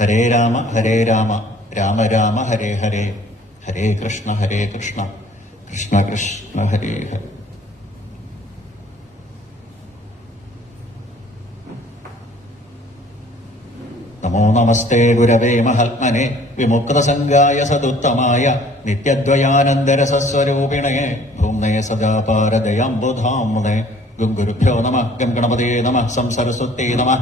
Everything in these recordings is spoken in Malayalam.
ഹരേ രാമ രാമ രാമ ഹരേ ഹരേ, ഹരേ കൃഷ്ണ കൃഷ്ണ കൃഷ്ണ ഹരേ ഹരേ. നമോ നമസ്തേ ഗുരവേ മഹാത്മനെ വിമുക്തസംഗായ സദുത്തമായ നിത്യദ്വയാനന്ദരസസ്വരൂപിണേ ഭൂമ്നേ സദാ പാരദയാംബുധാംനേ. ഗുരുഭ്യോ നമഃ. ഗംഗണപതേ നമഃ. സംസരസ്വത്യേ നമഃ.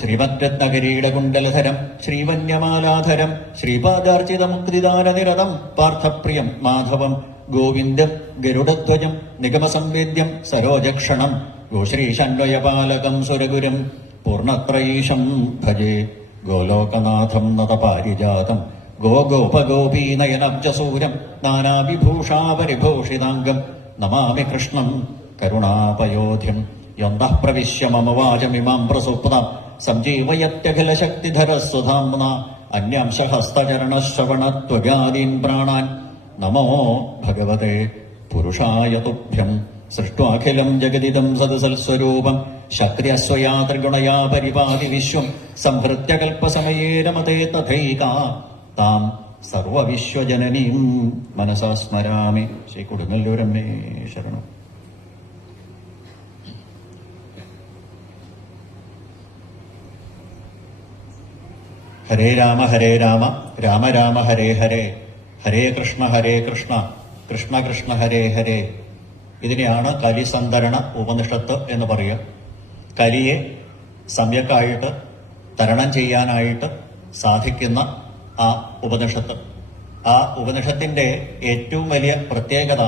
ശ്രീമദ്രത്നകിരീടകുണ്ടലധരം ശ്രീവന്യമാലാധരം ശ്രീപാദാർച്ചിതമുക്തിദാനനിരതം പാർത്ഥപ്രിയം മാധവം ഗോവിന്ദം ഗരുഡധ്വജം നിഗമസംവേദ്യം സരോജക്ഷണം ഗോശ്രീശന്വയപാലകം സുരഗുരും പൂർണത്രയീശം ഭജേ. ഗോലോകനാഥം നതപാരിജാതം ഗോഗോപഗോപീനയനബ്ജസൂരം നാനാവിഭൂഷാപരിഭൂഷിതാംഗം നമാമി കൃഷ്ണം കരുണാപയോധിം. യന്തഃ പ്രവിശ്യ മമ വാചമിമാം പ്രസുപ്താം സഞ്ജീവയത്യഖിലശക്തിധരസ്വധാംന അന്യാംശഹസ്തചരണശ്രവണത്വഗാദീൻ പ്രാണാൻ നമോ ഭഗവതേ പുരുഷായ തുഭ്യം. സൃഷ്ട്വാഖിലം ജഗദിദം സദസൽസ്വരൂപം ശക്ര്യസ്വയാ ത്രിഗുണയാ പരിപാതി വിശ്വം സംഹൃത്യ കൽപ്പസമയേ രമതേ തഥൈകാ താം സർവവിശ്വജനനീം മനസാ സ്മരാമി. ശ്രീ കൊടുങ്ങല്ലൂരമ്മേ ശരണം. ഹരേ രാമ രാമ രാമ ഹരേ ഹരേ, ഹരേ കൃഷ്ണ കൃഷ്ണ കൃഷ്ണ ഹരേ ഹരേ. ഇതിനെയാണ് കലിസന്ധരണ ഉപനിഷത്ത് എന്ന് പറയുക. കലിയെ സമ്യക്കായിട്ട് തരണം ചെയ്യാനായിട്ട് സാധിക്കുന്ന ആ ഉപനിഷത്ത്. ആ ഉപനിഷത്തിന്റെ ഏറ്റവും വലിയ പ്രത്യേകത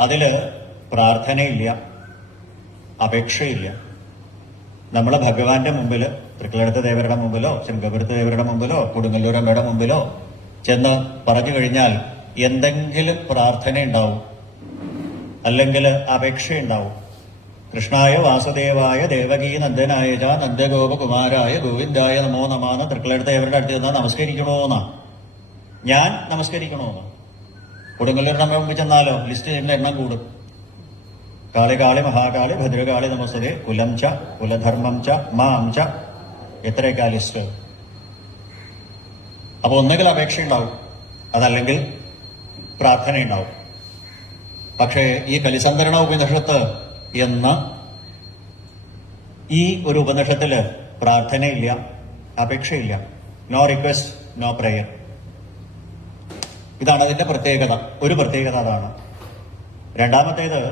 അതില് പ്രാർത്ഥനയില്ല, അപേക്ഷയില്ല. നമ്മൾ ഭഗവാന്റെ മുമ്പിൽ തൃക്കളെടുത്ത ദേവരുടെ മുമ്പിലോ ശൃംഗപുരത്ത് ദേവരുടെ മുമ്പിലോ കൊടുങ്ങല്ലൂരമ്മയുടെ മുമ്പിലോ ചെന്ന് പറഞ്ഞു കഴിഞ്ഞാൽ എന്തെങ്കിലും പ്രാർത്ഥന ഉണ്ടാവും, അല്ലെങ്കിൽ അപേക്ഷയുണ്ടാവും. കൃഷ്ണായ വാസുദേവായ ദേവകീ നന്ദനായ ച നന്ദഗോപകുമാരായ ഗോവിന്ദായ നമോ നമാന്ന് തൃക്കളെടുത്ത ദേവരുടെ അടുത്ത് ചെന്നാൽ നമസ്കരിക്കണോന്നാ, ഞാൻ നമസ്കരിക്കണോന്ന്. കൊടുങ്ങല്ലൂരുടെ മുമ്പിൽ ചെന്നാലോ ലിസ്റ്റ് ചെയ്യുന്ന എണ്ണം കൂടും. കാളി കാളി മഹാകാളി ഭദ്രകാളി നമസ്തേ കുലം ച കുലധർമ്മം ച മാം ച, എത്രയൊക്കെ ലിസ്റ്റ്. അപ്പൊ ഒന്നുകിൽ അപേക്ഷ ഉണ്ടാവും, അതല്ലെങ്കിൽ പ്രാർത്ഥന ഉണ്ടാവും. പക്ഷേ ഈ കലിസന്ധരണ ഉപനിഷത്ത് എന്ന ഈ ഒരു ഉപനിഷത്തില് പ്രാർത്ഥനയില്ല, അപേക്ഷയില്ല. No request, no prayer. ഇതാണ് അതിന്റെ പ്രത്യേകത. ഒരു പ്രത്യേകത അതാണ്. രണ്ടാമത്തേത്,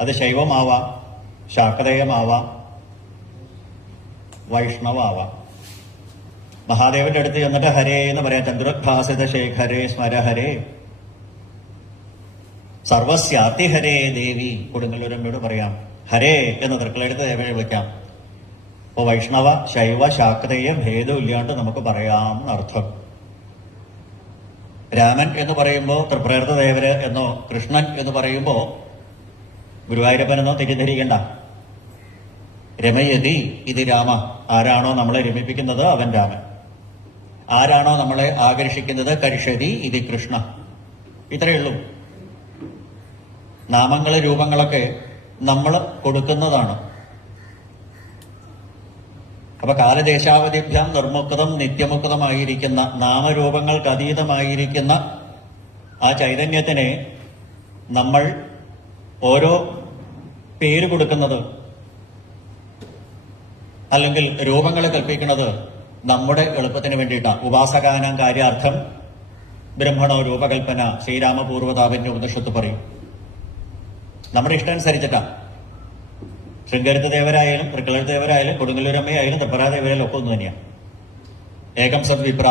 അത് ശൈവമാവാം, ശാക്തേയമാവാം, വൈഷ്ണവാവാം. മഹാദേവന്റെ അടുത്ത് ചെന്നിട്ട് ഹരേ എന്ന് പറയാം. ചന്ദ്രോദ്ഭാസിത ശേഖരേ സ്മരഹരേ സർവസ്യാതി ഹരേ ദേവി. കൊടുങ്ങല്ലൂരമ്മയോട് പറയാം ഹരേ എന്ന് തൃക്കളെടുത്ത് ദേവനെ വിളിക്കാം. അപ്പൊ വൈഷ്ണവ ശൈവ ശാക്തേയ ഭേദം ഇല്ലാണ്ട് നമുക്ക് പറയാം എന്നർത്ഥം. രാമൻ എന്ന് പറയുമ്പോ തൃപ്രേർത്ത ദേവര് എന്നോ കൃഷ്ണൻ എന്ന് പറയുമ്പോ ഗുരുവായൂരപ്പനെന്നോ തെറ്റിദ്ധരിക്കണ്ട. രമയതി ഇത് രാമ. ആരാണോ നമ്മളെ രമിപ്പിക്കുന്നത് അവൻ രാമൻ. ആരാണോ നമ്മളെ ആകർഷിക്കുന്നത് കരിഷതി ഇത് കൃഷ്ണ. ഇത്രയേ ഉള്ളൂ. നാമങ്ങള് രൂപങ്ങളൊക്കെ നമ്മൾ കൊടുക്കുന്നതാണ്. അപ്പൊ കാലദേശാവധിഭ്യാം നിർമുക്തം നിത്യമുക്തമായിരിക്കുന്ന നാമരൂപങ്ങൾക്ക് അതീതമായിരിക്കുന്ന ആ ചൈതന്യത്തിനെ നമ്മൾ ഓരോ പേര് കൊടുക്കുന്നത് അല്ലെങ്കിൽ രൂപങ്ങളെ കൽപ്പിക്കുന്നത് നമ്മുടെ എളുപ്പത്തിന് വേണ്ടിയിട്ടാണ്. ഉപാസകാനാം കാര്യാർത്ഥം ബ്രഹ്മണോ രൂപകൽപ്പന ശ്രീരാമപൂർവതാപന്യ ഉപനിഷത്ത് പറയും. നമ്മുടെ ഇഷ്ടം അനുസരിച്ചിട്ടാ. ശൃംഗേരത്ത് ദേവരായാലും തൃക്കളെടുത്ത ദേവരായാലും കൊടുങ്ങല്ലൂരമ്മയായാലും തൃപ്പരാദേവരായാലും ഒക്കെ ഒന്ന് തന്നെയാണ്. ഏകം സദ് വിപ്ര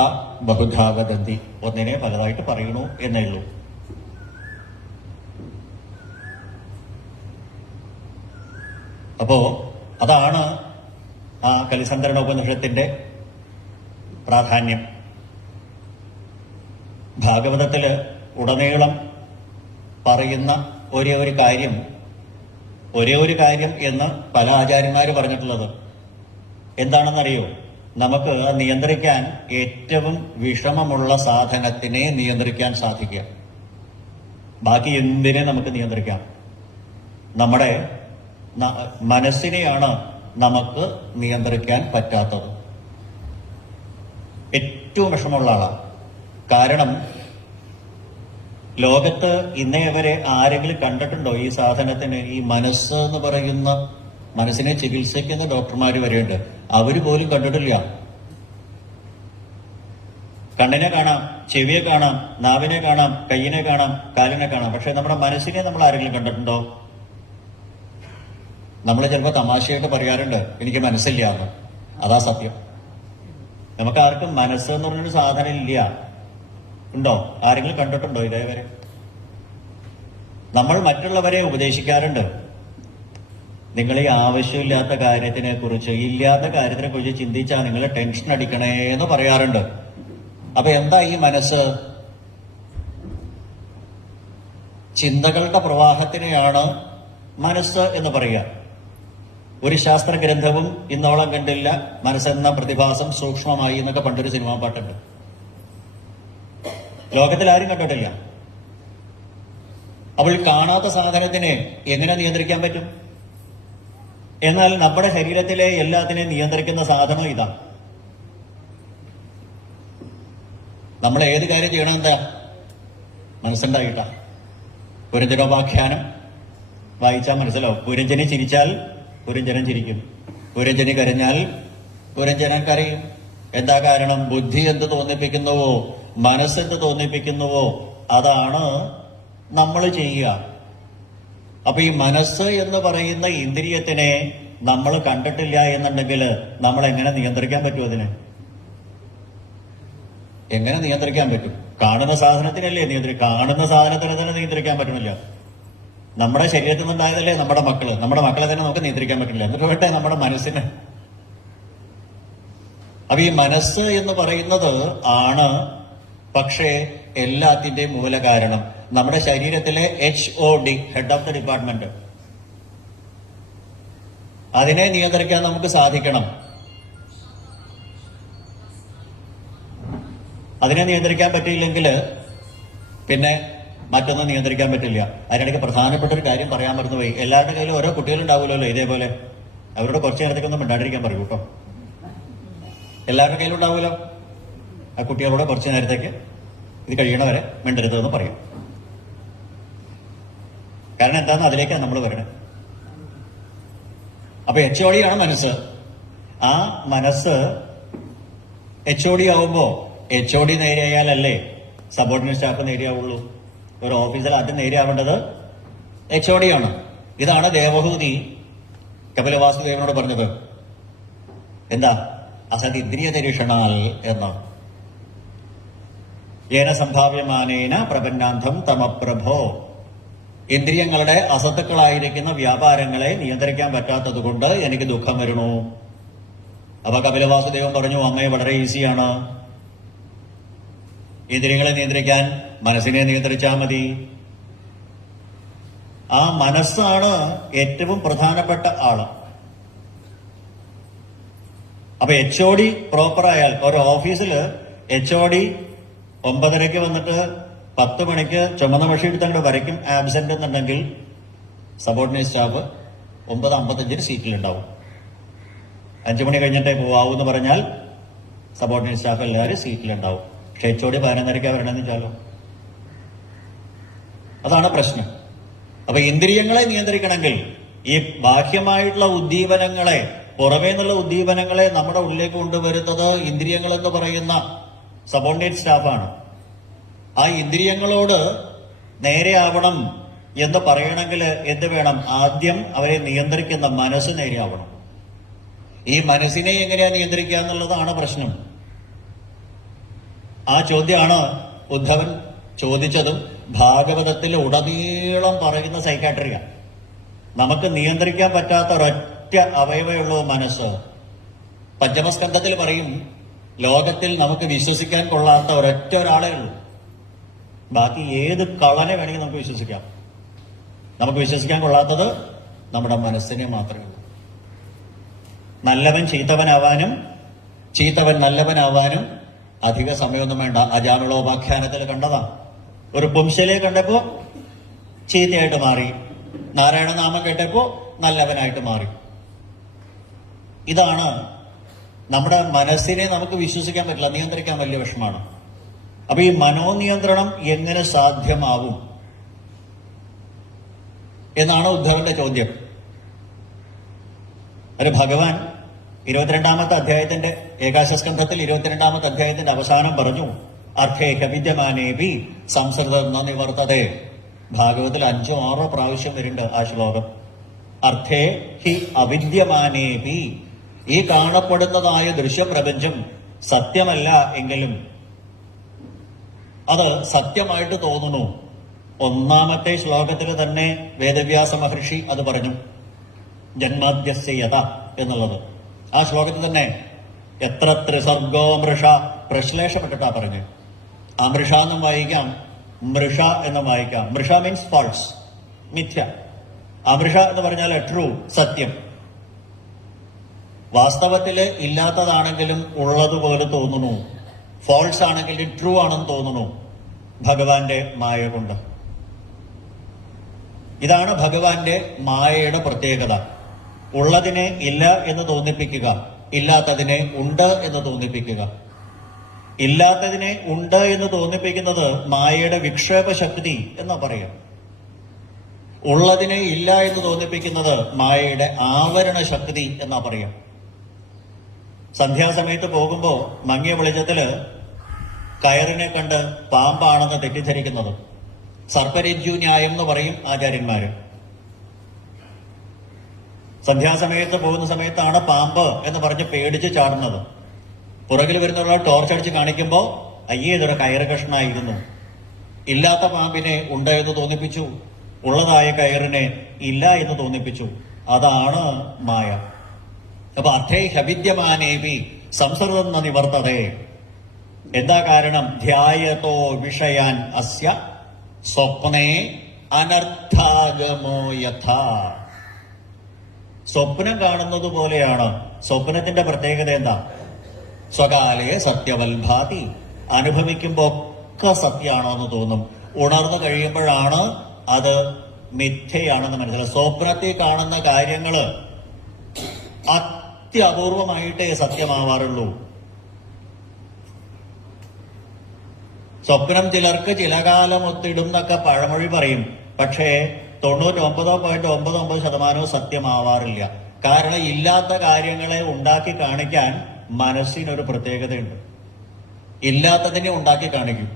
ബഹുധാ വദന്തി. ഒന്നിനെ പലതായിട്ട് പറയണു എന്നേ ഉള്ളൂ. അപ്പോ അതാണ് ആ കലിസന്ധരണ ഉപനിഷത്തിന്റെ പ്രാധാന്യം. ഭാഗവതത്തില് ഉടനീളം പറയുന്ന ഒരേ ഒരു കാര്യം എന്ന് പല ആചാര്യന്മാര് പറഞ്ഞിട്ടുള്ളത് എന്താണെന്നറിയോ? നമുക്ക് നിയന്ത്രിക്കാൻ ഏറ്റവും വിഷമമുള്ള സാധനത്തിനെ നിയന്ത്രിക്കാൻ സാധിക്കുക. ബാക്കി എന്തിനെ നമുക്ക് നിയന്ത്രിക്കാം? നമ്മുടെ മനസ്സിനെയാണ് നമുക്ക് നിയന്ത്രിക്കാൻ പറ്റാത്തത്. ഏറ്റവും വിഷമമുള്ള ആളാണ്. കാരണം ലോകത്ത് ഇന്നേ വരെ ആരെങ്കിലും കണ്ടിട്ടുണ്ടോ ഈ സാധനത്തിന്, ഈ മനസ്സ് എന്ന് പറയുന്ന മനസ്സിനെ ചികിത്സിക്കുന്ന ഡോക്ടർമാർ വരെയുണ്ട്, അവര് പോലും കണ്ടിട്ടില്ല. കണ്ണിനെ കാണാം, ചെവിയെ കാണാം, നാവിനെ കാണാം, കയ്യിനെ കാണാം, കാലിനെ കാണാം, പക്ഷെ നമ്മുടെ മനസ്സിനെ നമ്മൾ ആരെങ്കിലും കണ്ടിട്ടുണ്ടോ? നമ്മൾ ചിലപ്പോൾ തമാശയായിട്ട് പറയാറുണ്ട് എനിക്ക് മനസ്സില്ല എന്ന്. അതാ സത്യം. നമുക്ക് ആർക്കും മനസ്സ് എന്ന് പറഞ്ഞൊരു സാധനം ഇല്ല. ഉണ്ടോ? ആരെങ്കിലും കണ്ടിട്ടുണ്ടോ ഇതേവരെ? നമ്മൾ മറ്റുള്ളവരെ ഉപദേശിക്കാറുണ്ട്, നിങ്ങൾ ഈ ആവശ്യമില്ലാത്ത കാര്യത്തിനെ കുറിച്ച്, ഇല്ലാത്ത കാര്യത്തിനെ കുറിച്ച് ചിന്തിച്ചാൽ നിങ്ങൾ ടെൻഷൻ അടിക്കണേ എന്ന് പറയാറുണ്ട്. അപ്പൊ എന്താ ഈ മനസ്സ്? ചിന്തകളുടെ പ്രവാഹത്തിനെയാണ് മനസ്സ് എന്ന് പറയുക. ഒരു ശാസ്ത്ര ഗ്രന്ഥവും ഇന്നോളം കണ്ടില്ല മനസ്സെന്ന പ്രതിഭാസം സൂക്ഷ്മമായി എന്നൊക്കെ പണ്ടൊരു സിനിമാ പാട്ടുണ്ട്. ലോകത്തിൽ ആരും കണ്ടിട്ടില്ല. അപ്പോൾ കാണാത്ത സാധനത്തിനെ എങ്ങനെ നിയന്ത്രിക്കാൻ പറ്റും? എന്നാൽ നമ്മുടെ ശരീരത്തിലെ എല്ലാത്തിനെയും നിയന്ത്രിക്കുന്ന സാധനം ഇതാണ്. നമ്മൾ ഏത് കാര്യം ചെയ്യണം? എന്താ? മനസ്സുണ്ടായിട്ടാ. പുരഞ്ജനോപാഖ്യാനം വായിച്ചാൽ മനസ്സിലാവും. പുരഞ്ജനി ചിരിച്ചാൽ പുരഞ്ജനൻ ചിരിക്കും, പുരഞ്ജനി കരഞ്ഞാൽ പുരഞ്ജനൻ കരയും. എന്താ കാരണം? ബുദ്ധി എന്ത് തോന്നിപ്പിക്കുന്നുവോ, മനസ്സെന്ത് തോന്നിപ്പിക്കുന്നുവോ അതാണ് നമ്മൾ ചെയ്യുക. അപ്പൊ ഈ മനസ്സ് എന്ന് പറയുന്ന ഇന്ദ്രിയത്തിനെ നമ്മൾ കണ്ടിട്ടില്ല എന്നുണ്ടെങ്കിൽ നമ്മൾ എങ്ങനെ നിയന്ത്രിക്കാൻ പറ്റും? അതിനെ എങ്ങനെ നിയന്ത്രിക്കാൻ പറ്റും? കാണുന്ന സാധനത്തിനല്ലേ കാണുന്ന സാധനത്തിനെ തന്നെ നിയന്ത്രിക്കാൻ പറ്റണില്ല. നമ്മുടെ ശരീരത്തിൽ നിന്നുണ്ടായതല്ലേ നമ്മുടെ മക്കളെ തന്നെ നമുക്ക് നിയന്ത്രിക്കാൻ പറ്റില്ല. എന്നിട്ട് വേട്ടെ നമ്മുടെ മനസ്സിന്. അപ്പൊ ഈ മനസ്സ് എന്ന് പറയുന്നത് ആണ് പക്ഷേ എല്ലാത്തിന്റെയും മൂല കാരണം. നമ്മുടെ ശരീരത്തിലെ HOD, head of the department, അതിനെ നിയന്ത്രിക്കാൻ നമുക്ക് സാധിക്കണം. അതിനെ നിയന്ത്രിക്കാൻ പറ്റിയില്ലെങ്കിൽ പിന്നെ മറ്റൊന്നും നിയന്ത്രിക്കാൻ പറ്റില്ല. അതിനിടയ്ക്ക് പ്രധാനപ്പെട്ട ഒരു കാര്യം പറയാൻ മറന്നുപോയി. എല്ലാവരുടെ കയ്യിലും ഓരോ കുട്ടികളുണ്ടാവുമല്ലോ ഇതേപോലെ. അവരോട് കുറച്ച് നേരത്തേക്കൊന്നും മിണ്ടാണ്ടിരിക്കാൻ പറയൂ കേട്ടോ. എല്ലാവരുടെ കയ്യിലും ഉണ്ടാവുമല്ലോ. ആ കുട്ടികളോട് കുറച്ച് നേരത്തേക്ക് ഇത് കഴിയണവരെ മിണ്ടരുതെന്ന് പറയും. കാരണം എന്താന്ന് അതിലേക്കാണ് നമ്മൾ വരണേ. അപ്പൊ HOD ആണ് മനസ്സ്. ആ മനസ്സ് HOD ആവുമ്പോ HOD നേരെയായാലല്ലേ സബോർഡിനേറ്റ് സ്റ്റാഫ് നേരെയാവുള്ളൂ. ഒരു ഓഫീസിൽ ആദ്യം നേരെയാവേണ്ടത് HOD ആണ്. ഇതാണ് ദേവഹൂതി കപിലവാസുദേവനോട് പറഞ്ഞത്. എന്താ? അസതിന്ദ്രിയ നിരീക്ഷണാൽ എന്ന്. ഏന സംഭാവ്യമാനേന പ്രപന്നാന്തം തമപ്രഭോ. ഇന്ദ്രിയങ്ങളുടെ അസത്തുക്കളായിരിക്കുന്ന വ്യാപാരങ്ങളെ നിയന്ത്രിക്കാൻ പറ്റാത്തത് കൊണ്ട് എനിക്ക് ദുഃഖം വരുന്നു. അപ്പൊ കപിലവാസുദേവൻ പറഞ്ഞു, അമ്മയെ വളരെ ഈസിയാണ്. ഇന്ദ്രിയങ്ങളെ നിയന്ത്രിക്കാൻ മനസ്സിനെ നിയന്ത്രിച്ചാൽ മതി. ആ മനസ്സാണ് ഏറ്റവും പ്രധാനപ്പെട്ട ആള്. അപ്പൊ HOD പ്രോപ്പർ ആയാൽ, ഒരു ഓഫീസില് HOD 9:30 വന്നിട്ട് 10 മണിക്ക് ചുമന്ന മഷി എടുത്തങ്ങോട്ട് വരയ്ക്കും ആബ്സെന്റ് എന്നുണ്ടെങ്കിൽ സബോർഡിനേറ്റ് സ്റ്റാഫ് 9:55 സീറ്റിലുണ്ടാവും. 5 മണി കഴിഞ്ഞിട്ടേ പോവാവൂ എന്ന് പറഞ്ഞാൽ സബോർഡിനേറ്റ് സ്റ്റാഫ് എല്ലാവരും സീറ്റിലുണ്ടാവും. പക്ഷെ HOD 11:30 വരണമെന്ന് വെച്ചാലോ? അതാണ് പ്രശ്നം. അപ്പൊ ഇന്ദ്രിയങ്ങളെ നിയന്ത്രിക്കണമെങ്കിൽ ഈ ബാഹ്യമായിട്ടുള്ള ഉദ്ദീപനങ്ങളെ, പുറമേ നിന്നുള്ള ഉദ്ദീപനങ്ങളെ നമ്മുടെ ഉള്ളിലേക്ക് കൊണ്ടുവരുന്നത് ഇന്ദ്രിയങ്ങൾ എന്ന് പറയുന്ന സബോർഡിനേറ്റ് സ്റ്റാഫാണ്. ആ ഇന്ദ്രിയങ്ങളോട് നേരെയാവണം എന്ന് പറയണമെങ്കിൽ എന്ത് വേണം? ആദ്യം അവരെ നിയന്ത്രിക്കുന്ന മനസ്സ് നേരെയാവണം. ഈ മനസ്സിനെ എങ്ങനെയാ നിയന്ത്രിക്കുക എന്നുള്ളതാണ് പ്രശ്നം. ആ ചോദ്യമാണ് ഉദ്ധവൻ ചോദിച്ചതും ഭാഗവതത്തിൽ ഉടനീളം പറയുന്ന സൈക്കാട്രിയ. നമുക്ക് നിയന്ത്രിക്കാൻ പറ്റാത്ത ഒരൊറ്റ അവയവമുള്ളൂ മനസ്സ്. പഞ്ചമസ്കന്ധത്തിൽ പറയും, ലോകത്തിൽ നമുക്ക് വിശ്വസിക്കാൻ കൊള്ളാത്ത ഒരൊറ്റ ഒരാളേ ഉള്ളൂ. ബാക്കി ഏത് കള്ളനെ വേണമെങ്കിൽ നമുക്ക് വിശ്വസിക്കാം. നമുക്ക് വിശ്വസിക്കാൻ കൊള്ളാത്തത് നമ്മുടെ മനസ്സിനെ മാത്രമേ ഉള്ളൂ. നല്ലവൻ ചീത്തവനാവാനും ചീത്തവൻ നല്ലവനാവാനും അധിക സമയമൊന്നും വേണ്ട. അജാനുളോപാഖ്യാനത്തിൽ കണ്ടതാ. ഒരു പുംശലെ കണ്ടപ്പോ ചീത്തയായിട്ട് മാറി, നാരായണനാമം കേട്ടപ്പോ നല്ലവനായിട്ട് മാറി. ഇതാണ് നമ്മുടെ മനസ്സിനെ നമുക്ക് വിശ്വസിക്കാൻ പറ്റില്ല, നിയന്ത്രിക്കാൻ വലിയ വിഷമാണ്. അപ്പൊ ഈ മനോനിയന്ത്രണം എങ്ങനെ സാധ്യമാവും എന്നാണ് ഉദ്ധവന്റെ ചോദ്യം. ഒരു ഭഗവാൻ 22-ാമത്തെ അധ്യായത്തിന്റെ ഏകാശസ്കന്ധത്തിൽ 22-ാമത്തെ അധ്യായത്തിന്റെ അവസാനം പറഞ്ഞു, അർത്ഥേഹ വിദ്യമാനേപി സംസൃതം ന നിവർത്തതേ. ഭാഗവത്തിൽ 5-6 പ്രാവശ്യം വരുന്നുണ്ട് ആ ശ്ലോകം. അർത്ഥേ ഹി അവിദ്യമാനേപി, ഈ കാണപ്പെടുന്നതായ ദൃശ്യപ്രപഞ്ചം സത്യമല്ല എങ്കിലും അത് സത്യമായിട്ട് തോന്നുന്നു. 1-ാമത്തെ ശ്ലോകത്തിൽ തന്നെ വേദവ്യാസ മഹർഷി അത് പറഞ്ഞു, ജന്മാദ്യസ്യ യഥ എന്നുള്ളത്. ആ ശ്ലോകത്തിൽ തന്നെ എത്ര ത്രിസർഗോ മൃഷ പ്രശ്ലേഷപ്പെട്ടിട്ടാ പറഞ്ഞു. ആ മൃഷ എന്നും വായിക്കാം, മൃഷ എന്നും വായിക്കാം. മൃഷ മീൻസ് ഫാൾസ്, മിഥ്യ. അമൃഷ എന്ന് പറഞ്ഞാൽ ട്രൂ, സത്യം. വാസ്തവത്തില് ഇല്ലാത്തതാണെങ്കിലും ഉള്ളതുപോലെ തോന്നുന്നു, ഫോൾസ് ആണെങ്കിൽ ട്രൂ ആണെന്ന് തോന്നുന്നു ഭഗവാന്റെ മായ കൊണ്ട്. ഇതാണ് ഭഗവാന്റെ മായയുടെ പ്രത്യേകത. ഉള്ളതിനെ ഇല്ല എന്ന് തോന്നിപ്പിക്കുക, ഇല്ലാത്തതിനെ ഉണ്ട് എന്ന് തോന്നിപ്പിക്കുക. ഇല്ലാത്തതിനെ ഉണ്ട് എന്ന് തോന്നിപ്പിക്കുന്നത് മായയുടെ വിക്ഷേപ ശക്തി എന്നാ പറയാം. ഉള്ളതിനെ ഇല്ല എന്ന് തോന്നിപ്പിക്കുന്നത് മായയുടെ ആവരണ ശക്തി എന്നാ പറയാം. സന്ധ്യാസമയത്ത് പോകുമ്പോ മങ്ങിയ വെളിച്ചത്തില് കയറിനെ കണ്ട് പാമ്പാണെന്ന് തെറ്റിദ്ധരിക്കുന്നത് സർപ്പരജ്ജു ന്യായം എന്ന് പറയും ആചാര്യന്മാര്. സന്ധ്യാസമയത്ത് പോകുന്ന സമയത്താണ് പാമ്പ് എന്ന് പറഞ്ഞ് പേടിച്ച് ചാടുന്നത്. പുറകിൽ വരുന്നവർ ടോർച്ചടിച്ച് കാണിക്കുമ്പോ അയ്യേ ഇതൊരു കയറ് കഷ്ണായിരുന്നു. ഇല്ലാത്ത പാമ്പിനെ ഉണ്ട് എന്ന് തോന്നിപ്പിച്ചു, ഉള്ളതായ കയറിനെ ഇല്ല എന്ന് തോന്നിപ്പിച്ചു. അതാണ് മായ. അപ്പൊ അർത്ഥേ ഹവിദ്യമാനേപി സംസൃതം ന നിവർത്തതേ. എന്താ കാരണം? ധ്യായതോ വിഷയാൻ അസ്യ സ്വപ്നേ അനർത്ഥാഗമോ യഥാ. സ്വപ്നം കാണുന്നത് പോലെയാണ്. സ്വപ്നത്തിന്റെ പ്രത്യേകത എന്താ? സ്വകാലേ സത്യവൽഭാതി. അനുഭവിക്കുമ്പോ ഒക്കെ സത്യമാണോ എന്ന് തോന്നും, ഉണർന്നു കഴിയുമ്പോഴാണ് അത് മിഥ്യയാണെന്ന് മനസ്സിലാവും. സ്വപ്നത്തിൽ കാണുന്ന കാര്യങ്ങള് അത്യപൂർവമായിട്ടേ സത്യമാവാറുള്ളൂ. സ്വപ്നം ചിലർക്ക് ചില കാലം ഒത്തിടും എന്നൊക്കെ പഴമൊഴി പറയും. പക്ഷേ 99.99% സത്യമാവാറില്ല. കാരണം ഇല്ലാത്ത കാര്യങ്ങളെ ഉണ്ടാക്കി കാണിക്കാൻ മനസ്സിനൊരു പ്രത്യേകതയുണ്ട്. ഇല്ലാത്തതിനെ ഉണ്ടാക്കി കാണിക്കും.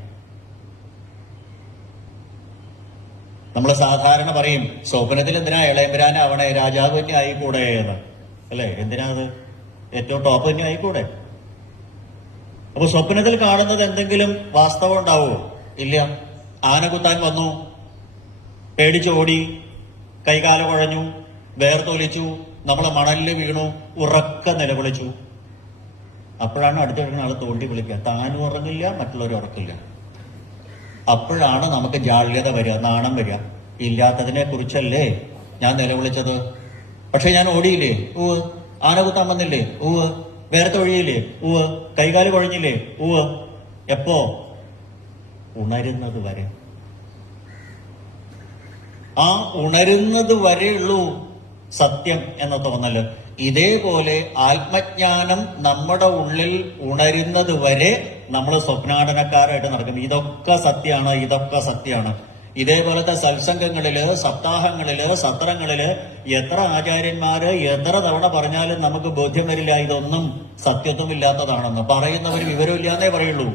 നമ്മൾ സാധാരണ പറയും, സ്വപ്നത്തിൽ എന്തിനാ ഇളയമ്പരാനാവണേ, രാജാവ് തന്നെ ആയിക്കൂടെ എന്ന്. അല്ലെ? എന്തിനാ അത്? ഏറ്റവും ടോപ്പ് തന്നെ ആയിക്കൂടെ. അപ്പൊ സ്വപ്നത്തിൽ കാണുന്നത് എന്തെങ്കിലും വാസ്തവം ഉണ്ടാവുമോ? ഇല്ല. ആന കുത്താൻ വന്നു, പേടിച്ചോടി, കൈകാല കുഴഞ്ഞു, വേർത്തൊലിച്ചു, നമ്മളെ മണലില് വീണു, ഉറക്ക നിലവിളിച്ചു. അപ്പോഴാണ് അടുത്ത കിടക്കുന്ന ആൾ തോണ്ടി വിളിക്കുക. താനും ഉറങ്ങില്ല, മറ്റുള്ളവരും ഉറക്കില്ല. അപ്പോഴാണ് നമുക്ക് ജാള്യത വരിക, നാണം വരിക. ഇല്ലാത്തതിനെ കുറിച്ചല്ലേ ഞാൻ നിലവിളിച്ചത്, പക്ഷെ ഞാൻ ഓടിയില്ലേ, ഊവ്. ആന കുത്താൻ വന്നില്ലേ, ഊവ്. വേർത്തൊഴിയില്ലേ, ഊവ്. കൈകാല് കുഴഞ്ഞില്ലേ, ഊവ്. എപ്പോ? ഉണരുന്നത് വരെ. ആ ഉണരുന്നത് വരെയുള്ളൂ സത്യം എന്ന തോന്നല്. ഇതേപോലെ ആത്മജ്ഞാനം നമ്മുടെ ഉള്ളിൽ ഉണരുന്നത് വരെ നമ്മൾ സ്വപ്നാടനക്കാരായിട്ട് നടക്കും. ഇതൊക്കെ സത്യമാണ്, ഇതൊക്കെ സത്യമാണ്. ഇതേപോലത്തെ സത്സംഗങ്ങളില്, സപ്താഹങ്ങളില്, സത്രങ്ങളില് എത്ര ആചാര്യന്മാര് എത്ര തവണ പറഞ്ഞാലും നമുക്ക് ബോധ്യം വരില്ല ഇതൊന്നും സത്യത്വമില്ലാത്തതാണെന്ന്. പറയുന്നവർ വിവരമില്ലാന്നേ പറയുള്ളൂ.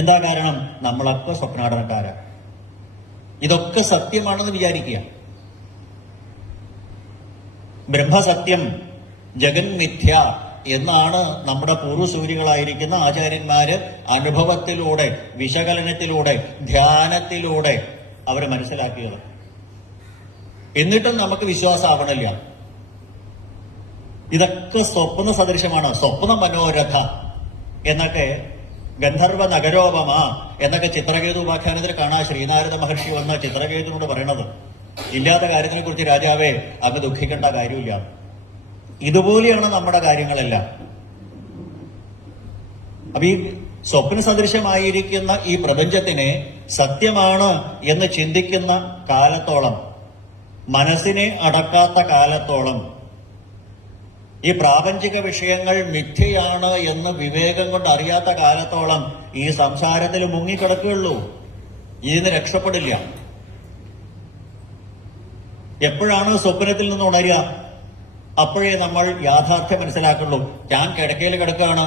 എന്താ കാരണം? നമ്മളൊക്കെ സ്വപ്നാടനക്കാരാ. ഇതൊക്കെ സത്യമാണെന്ന് വിചാരിക്കുക. ബ്രഹ്മസത്യം, ജഗന്മിഥ്യ എന്നാണ് നമ്മുടെ പൂർവ്വസൂരികളായിരിക്കുന്ന ആചാര്യന്മാര് അനുഭവത്തിലൂടെ, വിശകലനത്തിലൂടെ, ധ്യാനത്തിലൂടെ അവർ മനസ്സിലാക്കിയത്. എന്നിട്ടും നമുക്ക് വിശ്വാസമാവണില്ല. ഇതൊക്കെ സ്വപ്ന സദൃശമാണ്. സ്വപ്ന മനോരഥ എന്നൊക്കെ, ഗന്ധർവ നഗരോപമ എന്നൊക്കെ ചിത്രകേതു ഉപാഖ്യാനത്തിൽ കാണാൻ ശ്രീനാരദ മഹർഷി വന്ന ചിത്രകേതുവിനോട് പറയണത്. ഇല്ലാത്ത കാര്യത്തിനെ കുറിച്ച് രാജാവേ അങ്ങ് ദുഃഖിക്കേണ്ട കാര്യമില്ല. ഇതുപോലെയാണ് നമ്മുടെ കാര്യങ്ങളെല്ലാം. അപ്പൊ ഈ സ്വപ്ന സദൃശമായിരിക്കുന്ന ഈ പ്രപഞ്ചത്തിനെ സത്യമാണ് എന്ന് ചിന്തിക്കുന്ന കാലത്തോളം, മനസ്സിനെ അടക്കാത്ത കാലത്തോളം ഈ പ്രാപഞ്ചിക വിഷയങ്ങൾ മിഥ്യയാണ് എന്ന് വിവേകം കൊണ്ട് അറിയാത്ത കാലത്തോളം ഈ സംസാരത്തിൽ മുങ്ങിക്കിടക്കുകയുള്ളൂ. ഇതിന് രക്ഷപ്പെടില്ല. എപ്പോഴാണ് സ്വപ്നത്തിൽ നിന്ന് ഉണരുക? അപ്പോഴേ നമ്മൾ യാഥാർത്ഥ്യം മനസ്സിലാക്കുള്ളൂ. ഞാൻ കിടക്കയിൽ കിടക്കുകയാണ്,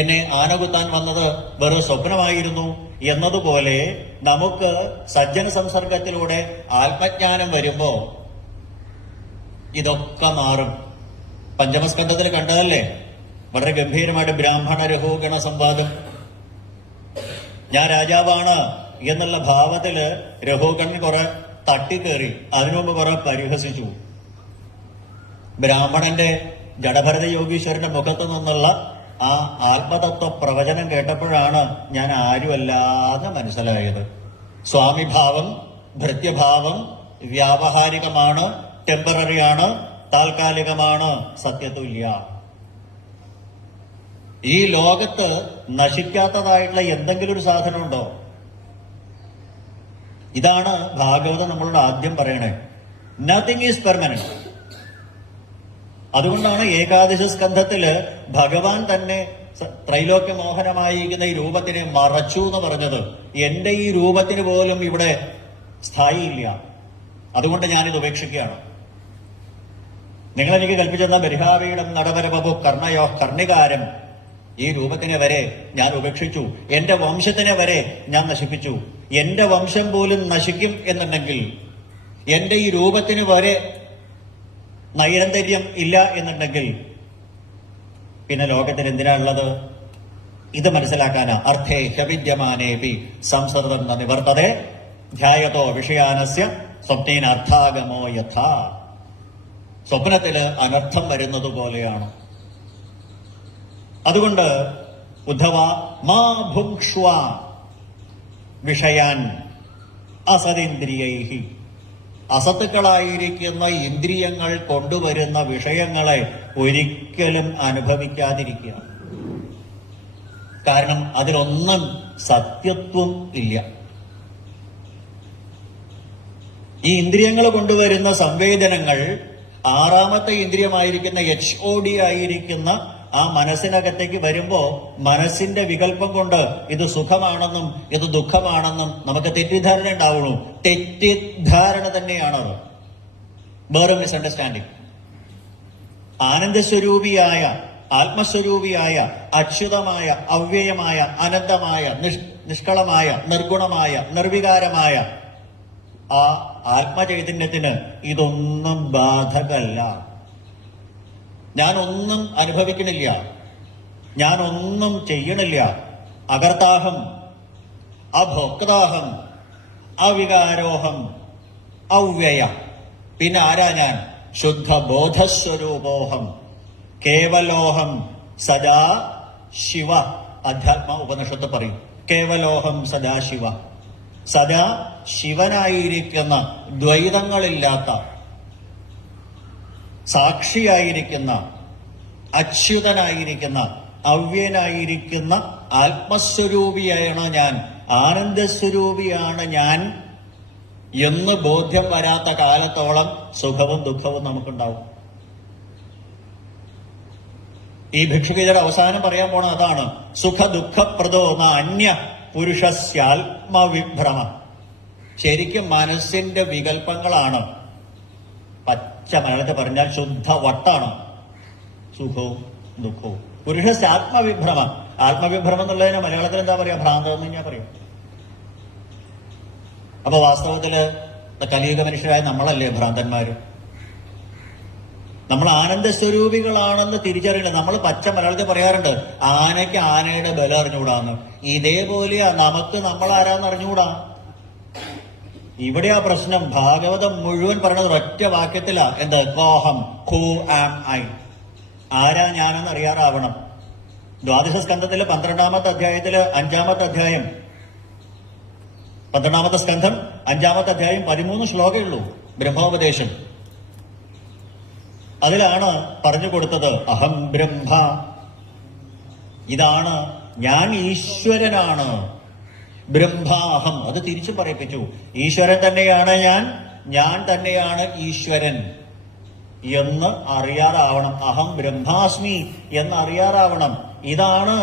എന്നെ ആന കുത്താൻ വന്നത് വെറും സ്വപ്നമായിരുന്നു എന്നതുപോലെ നമുക്ക് സജ്ജന സംസർഗത്തിലൂടെ ആത്മജ്ഞാനം വരുമ്പോ ഇതൊക്കെ മാറും. പഞ്ചമസ്കന്ധത്തിൽ കണ്ടതല്ലേ വളരെ ഗംഭീരമായിട്ട് ബ്രാഹ്മണ രഘുഗണ സംവാദം. ഞാൻ രാജാവാണ് എന്നുള്ള ഭാവത്തില് രഘുഗണൻ കുറെ തട്ടിക്കേറി, അതിനു മുമ്പ് കുറെ പരിഹസിച്ചു. ബ്രാഹ്മണന്റെ ജഡഭരത യോഗീശ്വരന്റെ മുഖത്തു നിന്നുള്ള ആ ആത്മതത്വ പ്രവചനം കേട്ടപ്പോഴാണ് ഞാൻ ആരുമല്ലാതെ മനസ്സിലായത്. സ്വാമിഭാവം, ഭൃത്യഭാവം വ്യാവഹാരികമാണ്, ടെമ്പററിയാണ്, താൽക്കാലികമാണ്, സത്യതുല്യ. ഈ ലോകത്ത് നശിക്കാത്തതായിട്ടുള്ള എന്തെങ്കിലും ഒരു സാധനമുണ്ടോ? ഇതാണ് ഭാഗവതം നമ്മളോട് ആദ്യം പറയണേ. Nothing is permanent. അതുകൊണ്ടാണ് ഏകാദശ സ്കന്ധത്തില് ഭഗവാൻ തന്നെ ത്രൈലോക്യമോഹനമായിരിക്കുന്ന ഈ രൂപത്തിനെ മറച്ചു എന്ന് പറഞ്ഞത്. എന്റെ ഈ രൂപത്തിന് പോലും ഇവിടെ സ്ഥായിയില്ല, അതുകൊണ്ട് ഞാനിത് ഉപേക്ഷിക്കുകയാണ്. നിങ്ങളെനിക്ക് കൽപ്പിച്ചെന്ന ബരിഹാവീടം നടപരബു കർണയോ കർണികാരം, ഈ രൂപത്തിനെ വരെ ഞാൻ ഉപേക്ഷിച്ചു. എന്റെ വംശത്തിനെ വരെ ഞാൻ നശിപ്പിച്ചു. എന്റെ വംശം പോലും നശിക്കും എന്നുണ്ടെങ്കിൽ, എന്റെ ഈ രൂപത്തിന് വരെ നൈരന്തര്യം ഇല്ല എന്നുണ്ടെങ്കിൽ പിന്നെ ലോകത്തിന് എന്തിനാണുള്ളത്? ഇത് മനസ്സിലാക്കാനാ. അർത്ഥേ ഹ്യവിദ്യമാനേപി സംസർദം ന നിവർത്തതേ ധ്യായതോ വിഷയാനസ്യ സ്വപ്നേന അർത്ഥാഗമോ യഥാ. സ്വപ്നത്തില് അനർത്ഥം വരുന്നത് പോലെയാണ്. അതുകൊണ്ട് ഉദ്ധവ മാ ഭുങ്ക്ഷ്വ വിഷയാൻ അസതിന്ദ്രിയൈഹി. അസത്തുക്കളായിരിക്കുന്ന ഇന്ദ്രിയങ്ങൾ കൊണ്ടുവരുന്ന വിഷയങ്ങളെ ഒരിക്കലും അനുഭവിക്കാതിരിക്കുക. കാരണം അതിലൊന്നും സത്യത്വം ഇല്ല. ഈ ഇന്ദ്രിയങ്ങൾ കൊണ്ടുവരുന്ന സംവേദനങ്ങൾ ആറാമത്തെ ഇന്ദ്രിയമായിരിക്കുന്ന HOD ആയിരിക്കുന്ന ആ മനസ്സിനകത്തേക്ക് വരുമ്പോ മനസ്സിന്റെ വികല്പം കൊണ്ട് ഇത് സുഖമാണെന്നും ഇത് ദുഃഖമാണെന്നും നമുക്ക് തെറ്റിദ്ധാരണ ഉണ്ടാവുള്ളൂ. തെറ്റിദ്ധാരണ തന്നെയാണത്, വേറെ മിസ്അണ്ടർസ്റ്റാൻഡിങ്. ആനന്ദസ്വരൂപിയായ, ആത്മസ്വരൂപിയായ, അച്യുതമായ, അവ്യയമായ, അനന്തമായ, നിഷ്കളമായ, നിർഗുണമായ, നിർവികാരമായ ആ ആത്മചൈതന്യത്തിന് ഇതൊന്നും ബാധകല്ല. ഞാനൊന്നും അനുഭവിക്കണില്ല, ഞാനൊന്നും ചെയ്യണില്ല. അകർത്താഹം, അഭോക്താഹം, അവികാരോഹം, അവ്യയ. പിന്നെ ആരാ ഞാൻ? ശുദ്ധബോധസ്വരൂപോഹം കേവലോഹം സദാ ശിവ. അധ്യാത്മ ഉപനിഷത്ത് പറയും കേവലോഹം സദാ ശിവ. സദാ ശിവനായിരിക്കുന്ന, ദ്വൈതങ്ങളില്ലാത്ത, സാക്ഷിയായിരിക്കുന്ന, അച്യുതനായിരിക്കുന്ന, അവ്യനായിരിക്കുന്ന ആത്മസ്വരൂപിയാണ് ഞാൻ, ആനന്ദസ്വരൂപിയാണ് ഞാൻ എന്ന് ബോധ്യം വരാത്ത കാലത്തോളം സുഖവും ദുഃഖവും നമുക്കുണ്ടാവും. ഈ ഭിക്ഷുകിതർ അവസാനം പറയാൻ പോണ അതാണ്. സുഖ ദുഃഖപ്രദോ ന അന്യ പുരുഷസ്യാത്മവിഭ്രമ. ശരിക്കും മനസ്സിന്റെ വികല്പങ്ങളാണ്. പച്ച മലയാളത്തിൽ പറഞ്ഞാൽ ശുദ്ധ വട്ടാണ് സുഖവും ദുഃഖവും. പുരുഷസ് ആത്മവിഭ്രമ. ആത്മവിഭ്രമം എന്നുള്ളതിന് മലയാളത്തിൽ എന്താ പറയാ? ഭ്രാന്തമെന്ന് ഞാൻ പറയും. അപ്പൊ വാസ്തവത്തില് കലിയുഗ മനുഷ്യരായ നമ്മളല്ലേ ഭ്രാന്തന്മാര്? നമ്മൾ ആനന്ദസ്വരൂപികളാണെന്ന് തിരിച്ചറിയില്ല. നമ്മൾ പച്ച മലയാളത്തിൽ പറയാറുണ്ട് ആനയ്ക്ക് ആനയുടെ ബലം അറിഞ്ഞുകൂടാന്ന്. ഇതേപോലെയാ നമുക്ക് നമ്മൾ ആരാന്ന് അറിഞ്ഞുകൂടാ. ഇവിടെയാ പ്രശ്നം. ഭാഗവതം മുഴുവൻ പറയുന്നത് ഒറ്റ വാക്യത്തിലാ. എന്താ? Cochem, who am I. ആരാ ഞാനെന്ന് അറിയാറാവണം. ദ്വാദശ സ്കന്ധത്തില് 12ാമത്തെ അധ്യായത്തില് 5ാമത്തെ അധ്യായം, 12ാമത്തെ സ്കന്ധം 5ാമത്തെ അധ്യായം 13 ശ്ലോകമേ ഉള്ളൂ ബ്രഹ്മോപദേശം. അതിലാണ് പറഞ്ഞു കൊടുത്തത് അഹം ബ്രഹ്മ. ഇതാണ് ഞാൻ, ഈശ്വരനാണ്. ബ്രഹ്മാഹം, അത് തിരിച്ചു പറയിപ്പിച്ചു. ഈശ്വരൻ തന്നെയാണ് ഞാൻ, ഞാൻ തന്നെയാണ് ഈശ്വരൻ. എന്ന് അറിയാറാവണം. അഹം ബ്രഹ്മാസ്മി എന്ന് അറിയാറാവണം. ഇതാണ്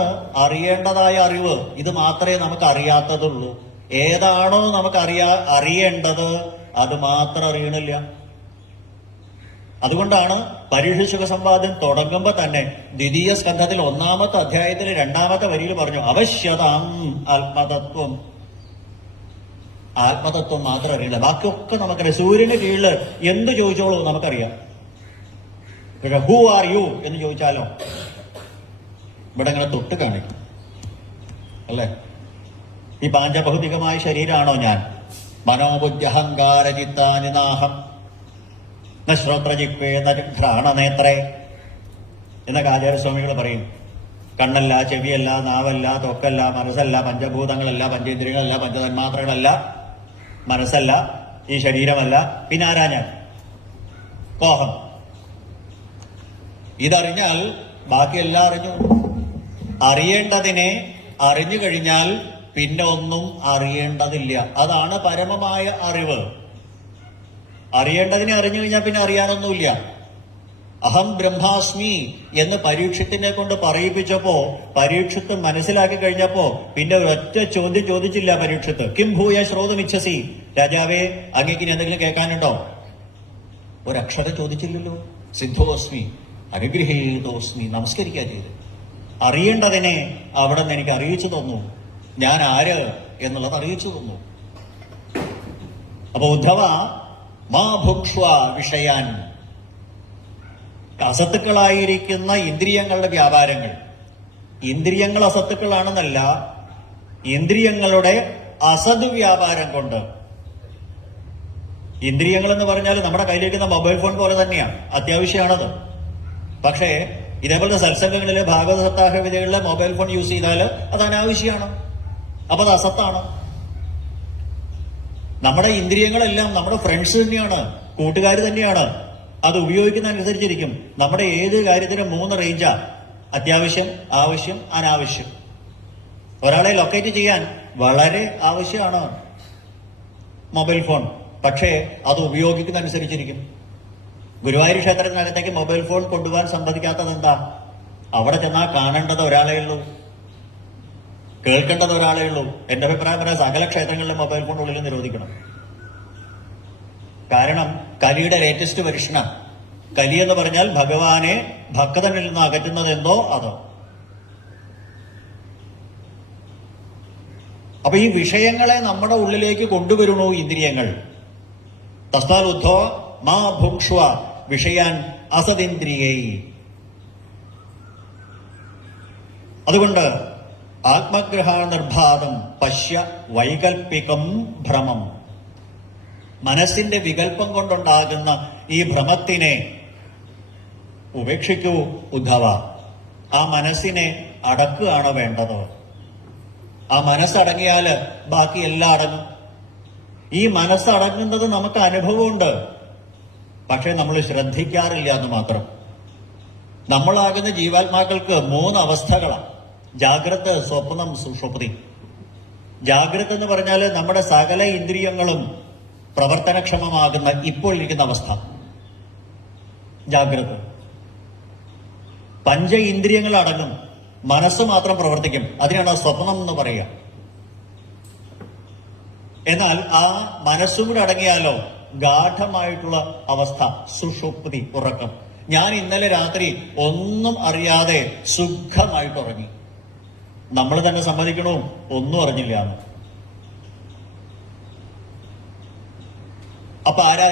അറിയേണ്ടതായ അറിവ്. ഇത് മാത്രമേ നമുക്ക് അറിയാത്തതുള്ളൂ. ഏതാണോ നമുക്ക് അറിയേണ്ടത് അത് മാത്രം അറിയണില്ല. അതുകൊണ്ടാണ് പരീക്ഷ സംവാദം തുടങ്ങുമ്പോ തന്നെ ദ്വിതീയ സ്കന്ധത്തിൽ 1-ാമത്തെ അധ്യായത്തിൽ 2-ാമത്തെ വരിയിൽ പറഞ്ഞു അവശ്യതാം ആത്മതത്വം. ആത്മതത്വം മാത്രം അറിയില്ല, ബാക്കിയൊക്കെ നമുക്കറിയാം. സൂര്യന് കീഴിൽ എന്ത് ചോദിച്ചോളൂ നമുക്കറിയാം. ഹൂ ആർ യു എന്ന് ചോദിച്ചാലോ ഇവിടെ ഇങ്ങനെ തൊട്ട് കാണിക്കും അല്ലെ. ഈ പാഞ്ചഭൗതികമായ ശരീരമാണോ ഞാൻ? മനോബുദ്ധ്യഹങ്കാര ചിത്താനിനാഹം ന ശ്രോത്രജിക്വേ ന ഘ്രാണനേത്രേ എന്നൊക്കെ ആചാര്യസ്വാമികൾ പറയും. കണ്ണല്ല, ചെവിയല്ല, നാവല്ല, ത്വക്കല്ല, മനസ്സല്ല, പഞ്ചഭൂതങ്ങളല്ല, പഞ്ചേന്ദ്രിയങ്ങളല്ല, പഞ്ചതന്മാത്രകളല്ല, മനസ്സല്ല, ഈ ശരീരമല്ല, പിന്നെ ആരാ ഞാൻ? കോഹം. ഇതറിഞ്ഞാൽ ബാക്കിയെല്ലാം അറിഞ്ഞു. അറിയേണ്ടതിനെ അറിഞ്ഞു കഴിഞ്ഞാൽ പിന്നെ ഒന്നും അറിയേണ്ടതില്ല. അതാണ് പരമമായ അറിവ്. അറിയേണ്ടതിനെ അറിഞ്ഞു കഴിഞ്ഞാൽ പിന്നെ അറിയാനൊന്നുമില്ല. അഹം ബ്രഹ്മാസ്മി എന്ന് പരീക്ഷത്തിനെ കൊണ്ട് പറയിപ്പിച്ചപ്പോ പരീക്ഷത്ത് മനസ്സിലാക്കി കഴിഞ്ഞപ്പോ പിന്നെ ഒരൊറ്റ ചോദ്യം ചോദിച്ചില്ല പരീക്ഷത്ത്. കിം ഭൂയ ശ്രോതമിച്ഛസി, രാജാവേ അങ്ങേക്ക് എന്തെങ്കിലും കേൾക്കാനുണ്ടോ? ഒരക്ഷരം ചോദിച്ചില്ലല്ലോ. സിദ്ധോസ്മി അനുഗ്രഹീതോസ്മി, നമസ്കരിക്കുക ചെയ്ത്. അറിയേണ്ടതിനെ അവിടെ നിന്ന് എനിക്ക് അറിയിച്ചു തന്നു. ഞാൻ ആര് എന്നുള്ളത് അറിയിച്ചു തന്നു. അപ്പൊ ഉദ്ധവ മാ ഭുക്ഷ്വ വിഷയാൻ, അസത്തുക്കളായിരിക്കുന്ന ഇന്ദ്രിയങ്ങളുടെ വ്യാപാരങ്ങൾ. ഇന്ദ്രിയങ്ങൾ അസത്തുക്കളാണെന്നല്ല, ഇന്ദ്രിയങ്ങളുടെ അസത് വ്യാപാരം കൊണ്ട്. ഇന്ദ്രിയങ്ങൾ എന്ന് പറഞ്ഞാൽ നമ്മുടെ കയ്യിലിരിക്കുന്ന മൊബൈൽ ഫോൺ പോലെ തന്നെയാണ്, അത്യാവശ്യമാണത്. പക്ഷേ ഇതേപോലത്തെ സത്സംഗങ്ങളിലെ ഭാഗവത സപ്താഹ വിധികളിലെ മൊബൈൽ ഫോൺ യൂസ് ചെയ്താൽ അത് അനാവശ്യമാണ്, അപ്പൊ അത് അസത്താണ്. നമ്മുടെ ഇന്ദ്രിയങ്ങളെല്ലാം നമ്മുടെ ഫ്രണ്ട്സ് തന്നെയാണ്, കൂട്ടുകാർ തന്നെയാണ്. അത് ഉപയോഗിക്കുന്ന അനുസരിച്ചിരിക്കും. നമ്മുടെ ഏത് കാര്യത്തിനും 3 റേഞ്ചാ: അത്യാവശ്യം, ആവശ്യം, അനാവശ്യം. ഒരാളെ ലൊക്കേറ്റ് ചെയ്യാൻ വളരെ ആവശ്യമാണ് മൊബൈൽ ഫോൺ, പക്ഷേ അത് ഉപയോഗിക്കുന്ന അനുസരിച്ചിരിക്കും. ഗുരുവായൂർ ക്ഷേത്രത്തിനകത്തേക്ക് മൊബൈൽ ഫോൺ കൊണ്ടുപോകാൻ സമ്മതിക്കാത്തത് എന്താ? അവിടെ ചെന്നാൽ കാണേണ്ടത് ഒരാളേ ഉള്ളൂ, കേൾക്കേണ്ടത് ഒരാളേ ഉള്ളൂ. എന്റെ അഭിപ്രായം പറയാൻ സകല ക്ഷേത്രങ്ങളിലും മൊബൈൽ ഫോൺ ഉള്ളിൽ നിരോധിക്കണം. കാരണം കലിയുടെ ലേറ്റസ്റ്റ് വെർഷനാ. കലി എന്ന് പറഞ്ഞാൽ ഭഗവാനെ ഭക്തനിൽ നിന്ന് അകറ്റുന്നത് എന്തോ അത്. അപ്പൊ ഈ വിഷയങ്ങളെ നമ്മുടെ ഉള്ളിലേക്ക് കൊണ്ടുവരണു ഇന്ദ്രിയങ്ങൾ. തസ്മാൽ ഉദ്ധോ മാ ഭുക്ഷ്വ വിഷയാൻ അസതിന്ദ്രിയൈ. അതുകൊണ്ട് ആത്മഗ്രഹാനിർഭാതം പശ്യ വൈകൽപ്പികം ഭ്രമം. മനസ്സിന്റെ വികല്പം കൊണ്ടുണ്ടാകുന്ന ഈ ഭ്രമത്തിനെ ഉപേക്ഷിക്കൂ ഉദ്ധവ. ആ മനസ്സിനെ അടക്കുകയാണ് വേണ്ടത്. ആ മനസ്സടങ്ങിയാല് ബാക്കി എല്ലാം അടങ്ങും. ഈ മനസ്സടങ്ങുന്നത് നമുക്ക് അനുഭവമുണ്ട്, പക്ഷെ നമ്മൾ ശ്രദ്ധിക്കാറില്ല എന്ന് മാത്രം. നമ്മളാകുന്ന ജീവാത്മാക്കൾക്ക് 3 അവസ്ഥകളാണ്: ജാഗ്രത, സ്വപ്നം, സുഷുപ്തി. ജാഗ്രത എന്ന് പറഞ്ഞാൽ നമ്മുടെ സകല ഇന്ദ്രിയങ്ങളും പ്രവർത്തനക്ഷമമാകുന്ന ഇപ്പോൾ ഇരിക്കുന്ന അവസ്ഥ ജാഗ്രത. 5 ഇന്ദ്രിയങ്ങൾ അടങ്ങും, മനസ്സ് മാത്രം പ്രവർത്തിക്കും. അതിനാണ് സ്വപ്നം എന്ന് പറയുക. എന്നാൽ ആ മനസ്സും കൂടെ അടങ്ങിയാലോ ഗാഠമായിട്ടുള്ള അവസ്ഥ സുഷുപ്തി, ഉറക്കം. ഞാൻ ഇന്നലെ രാത്രി ഒന്നും അറിയാതെ സുഖമായിട്ട് ഉറങ്ങി. നമ്മൾ തന്നെ സമ്മതിക്കണോ ഒന്നും അറിഞ്ഞില്ല എന്ന്. അപ്പൊ ആരാ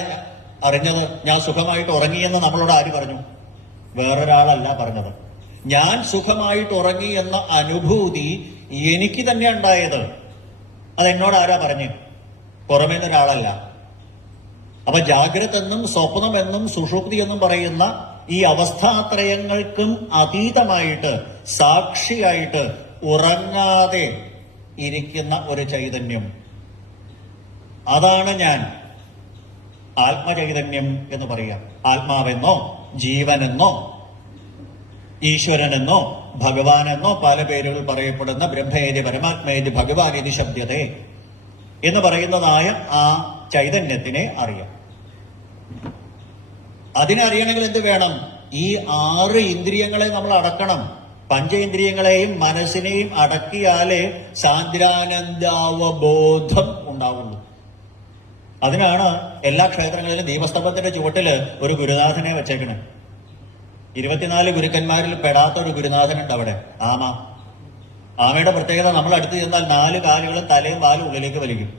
അറിഞ്ഞത് ഞാൻ സുഖമായിട്ട് ഉറങ്ങിയെന്ന് നമ്മളോട് ആര് പറഞ്ഞു? വേറൊരാളല്ല പറഞ്ഞത്. ഞാൻ സുഖമായിട്ട് ഉറങ്ങി എന്ന അനുഭൂതി എനിക്ക് തന്നെ ഉണ്ടായത്. അതെന്നോട് ആരാ പറഞ്ഞ്? പുറമേ നിന്നൊരാളല്ല. അപ്പൊ ജാഗ്രത എന്നും സ്വപ്നം എന്നും സുഷുപ്തി എന്നും പറയുന്ന ഈ അവസ്ഥാത്രയങ്ങൾക്കും അതീതമായിട്ട് സാക്ഷിയായിട്ട് ഉറങ്ങാതെ ഇരിക്കുന്ന ഒരു ചൈതന്യം, അതാണ് ഞാൻ. ആത്മചൈതന്യം എന്ന് പറയാം. ആത്മാവെന്നോ ജീവനെന്നോ ഈശ്വരനെന്നോ ഭഗവാനെന്നോ പല പേരുകൾ പറയപ്പെടുന്ന ബ്രഹ്മേതി പരമാത്മേതി ഭഗവാനേതി ശബ്ദത്തെ എന്ന് പറയുന്നതായ ആ ചൈതന്യത്തിനെ അറിയാം. അതിനറിയണമെങ്കിൽ എന്ത് വേണം? ഈ 6 ഇന്ദ്രിയങ്ങളെ നമ്മൾ അടക്കണം. പഞ്ചേന്ദ്രിയങ്ങളെയും മനസ്സിനെയും അടക്കിയാലേ സാന്ദ്രാനന്ദാവബോധം ഉണ്ടാവുള്ളൂ. അതിനാണ് എല്ലാ ക്ഷേത്രങ്ങളിലും ദീപസ്തംഭത്തിന്റെ ചുവട്ടില് ഒരു ഗുരുനാഥനെ വെച്ചേക്കണേ. 24 ഗുരുക്കന്മാരിൽ പെടാത്ത ഒരു ഗുരുനാഥനുണ്ട് അവിടെ, ആമ. ആമയുടെ പ്രത്യേകത, നമ്മൾ അടുത്ത് ചെന്നാൽ 4 കാലുകളും തലയും വാലും ഉള്ളിലേക്ക് വലിക്കും.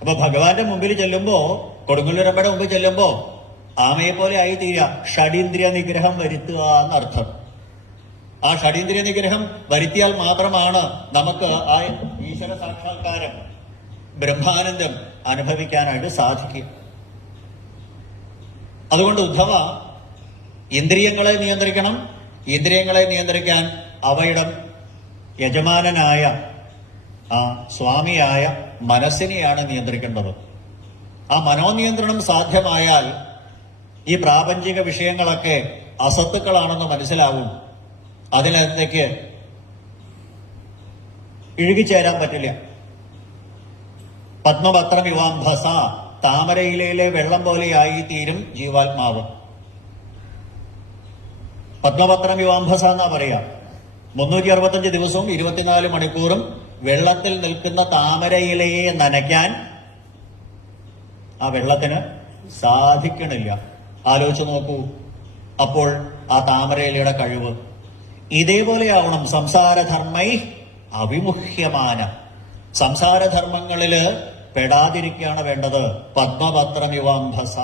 അപ്പൊ ഭഗവാന്റെ മുമ്പിൽ ചെല്ലുമ്പോ, കൊടുങ്ങല്ലൂരമ്പയുടെ മുമ്പിൽ ചെല്ലുമ്പോ ആമയെ പോലെ ആയി തീരുക. ഷഡീന്ദ്രിയ നിഗ്രഹം വരുത്തുക എന്നർത്ഥം. ആ ഷഡീന്ദ്രിയ നിഗ്രഹം വരുത്തിയാൽ മാത്രമാണ് നമുക്ക് ആ ഈശ്വര സാക്ഷാത്കാരം, ബ്രഹ്മാനന്ദം അനുഭവിക്കാനായിട്ട് സാധിക്കും. അതുകൊണ്ട് ഉദ്ധവ, ഇന്ദ്രിയങ്ങളെ നിയന്ത്രിക്കണം. ഇന്ദ്രിയങ്ങളെ നിയന്ത്രിക്കാൻ അവയുടെ യജമാനനായ ആ സ്വാമിയായ മനസ്സിനെയാണ് നിയന്ത്രിക്കേണ്ടത്. ആ മനോനിയന്ത്രണം സാധ്യമായാൽ ഈ പ്രാപഞ്ചിക വിഷയങ്ങളൊക്കെ അസത്തുക്കളാണെന്ന് മനസ്സിലാവും. അതിനകത്തേക്ക് ഇഴുകിച്ചേരാൻ പറ്റില്ല. പത്മപത്രം ഇവാംഭസ, താമരയിലെ വെള്ളം പോലെയായി തീരും ജീവാത്മാവ്. പത്മപത്രം ഇവാംഭസ എന്നാ പറയാ. 365 ദിവസവും 24 മണിക്കൂറും വെള്ളത്തിൽ നിൽക്കുന്ന താമരയിലയെ നനയ്ക്കാൻ ആ വെള്ളത്തിന് സാധിക്കണില്ല. ആലോചിച്ച് നോക്കൂ അപ്പോൾ ആ താമരയിലയുടെ കഴിവ്. ഇതേപോലെയാവണം സംസാരധർമ്മൈ അവിമുഹ്യമാന. സംസാരധർമ്മങ്ങളില് പെടാതിരിക്കുകയാണ് വേണ്ടത്. പത്മപത്രമിവാംഭസ.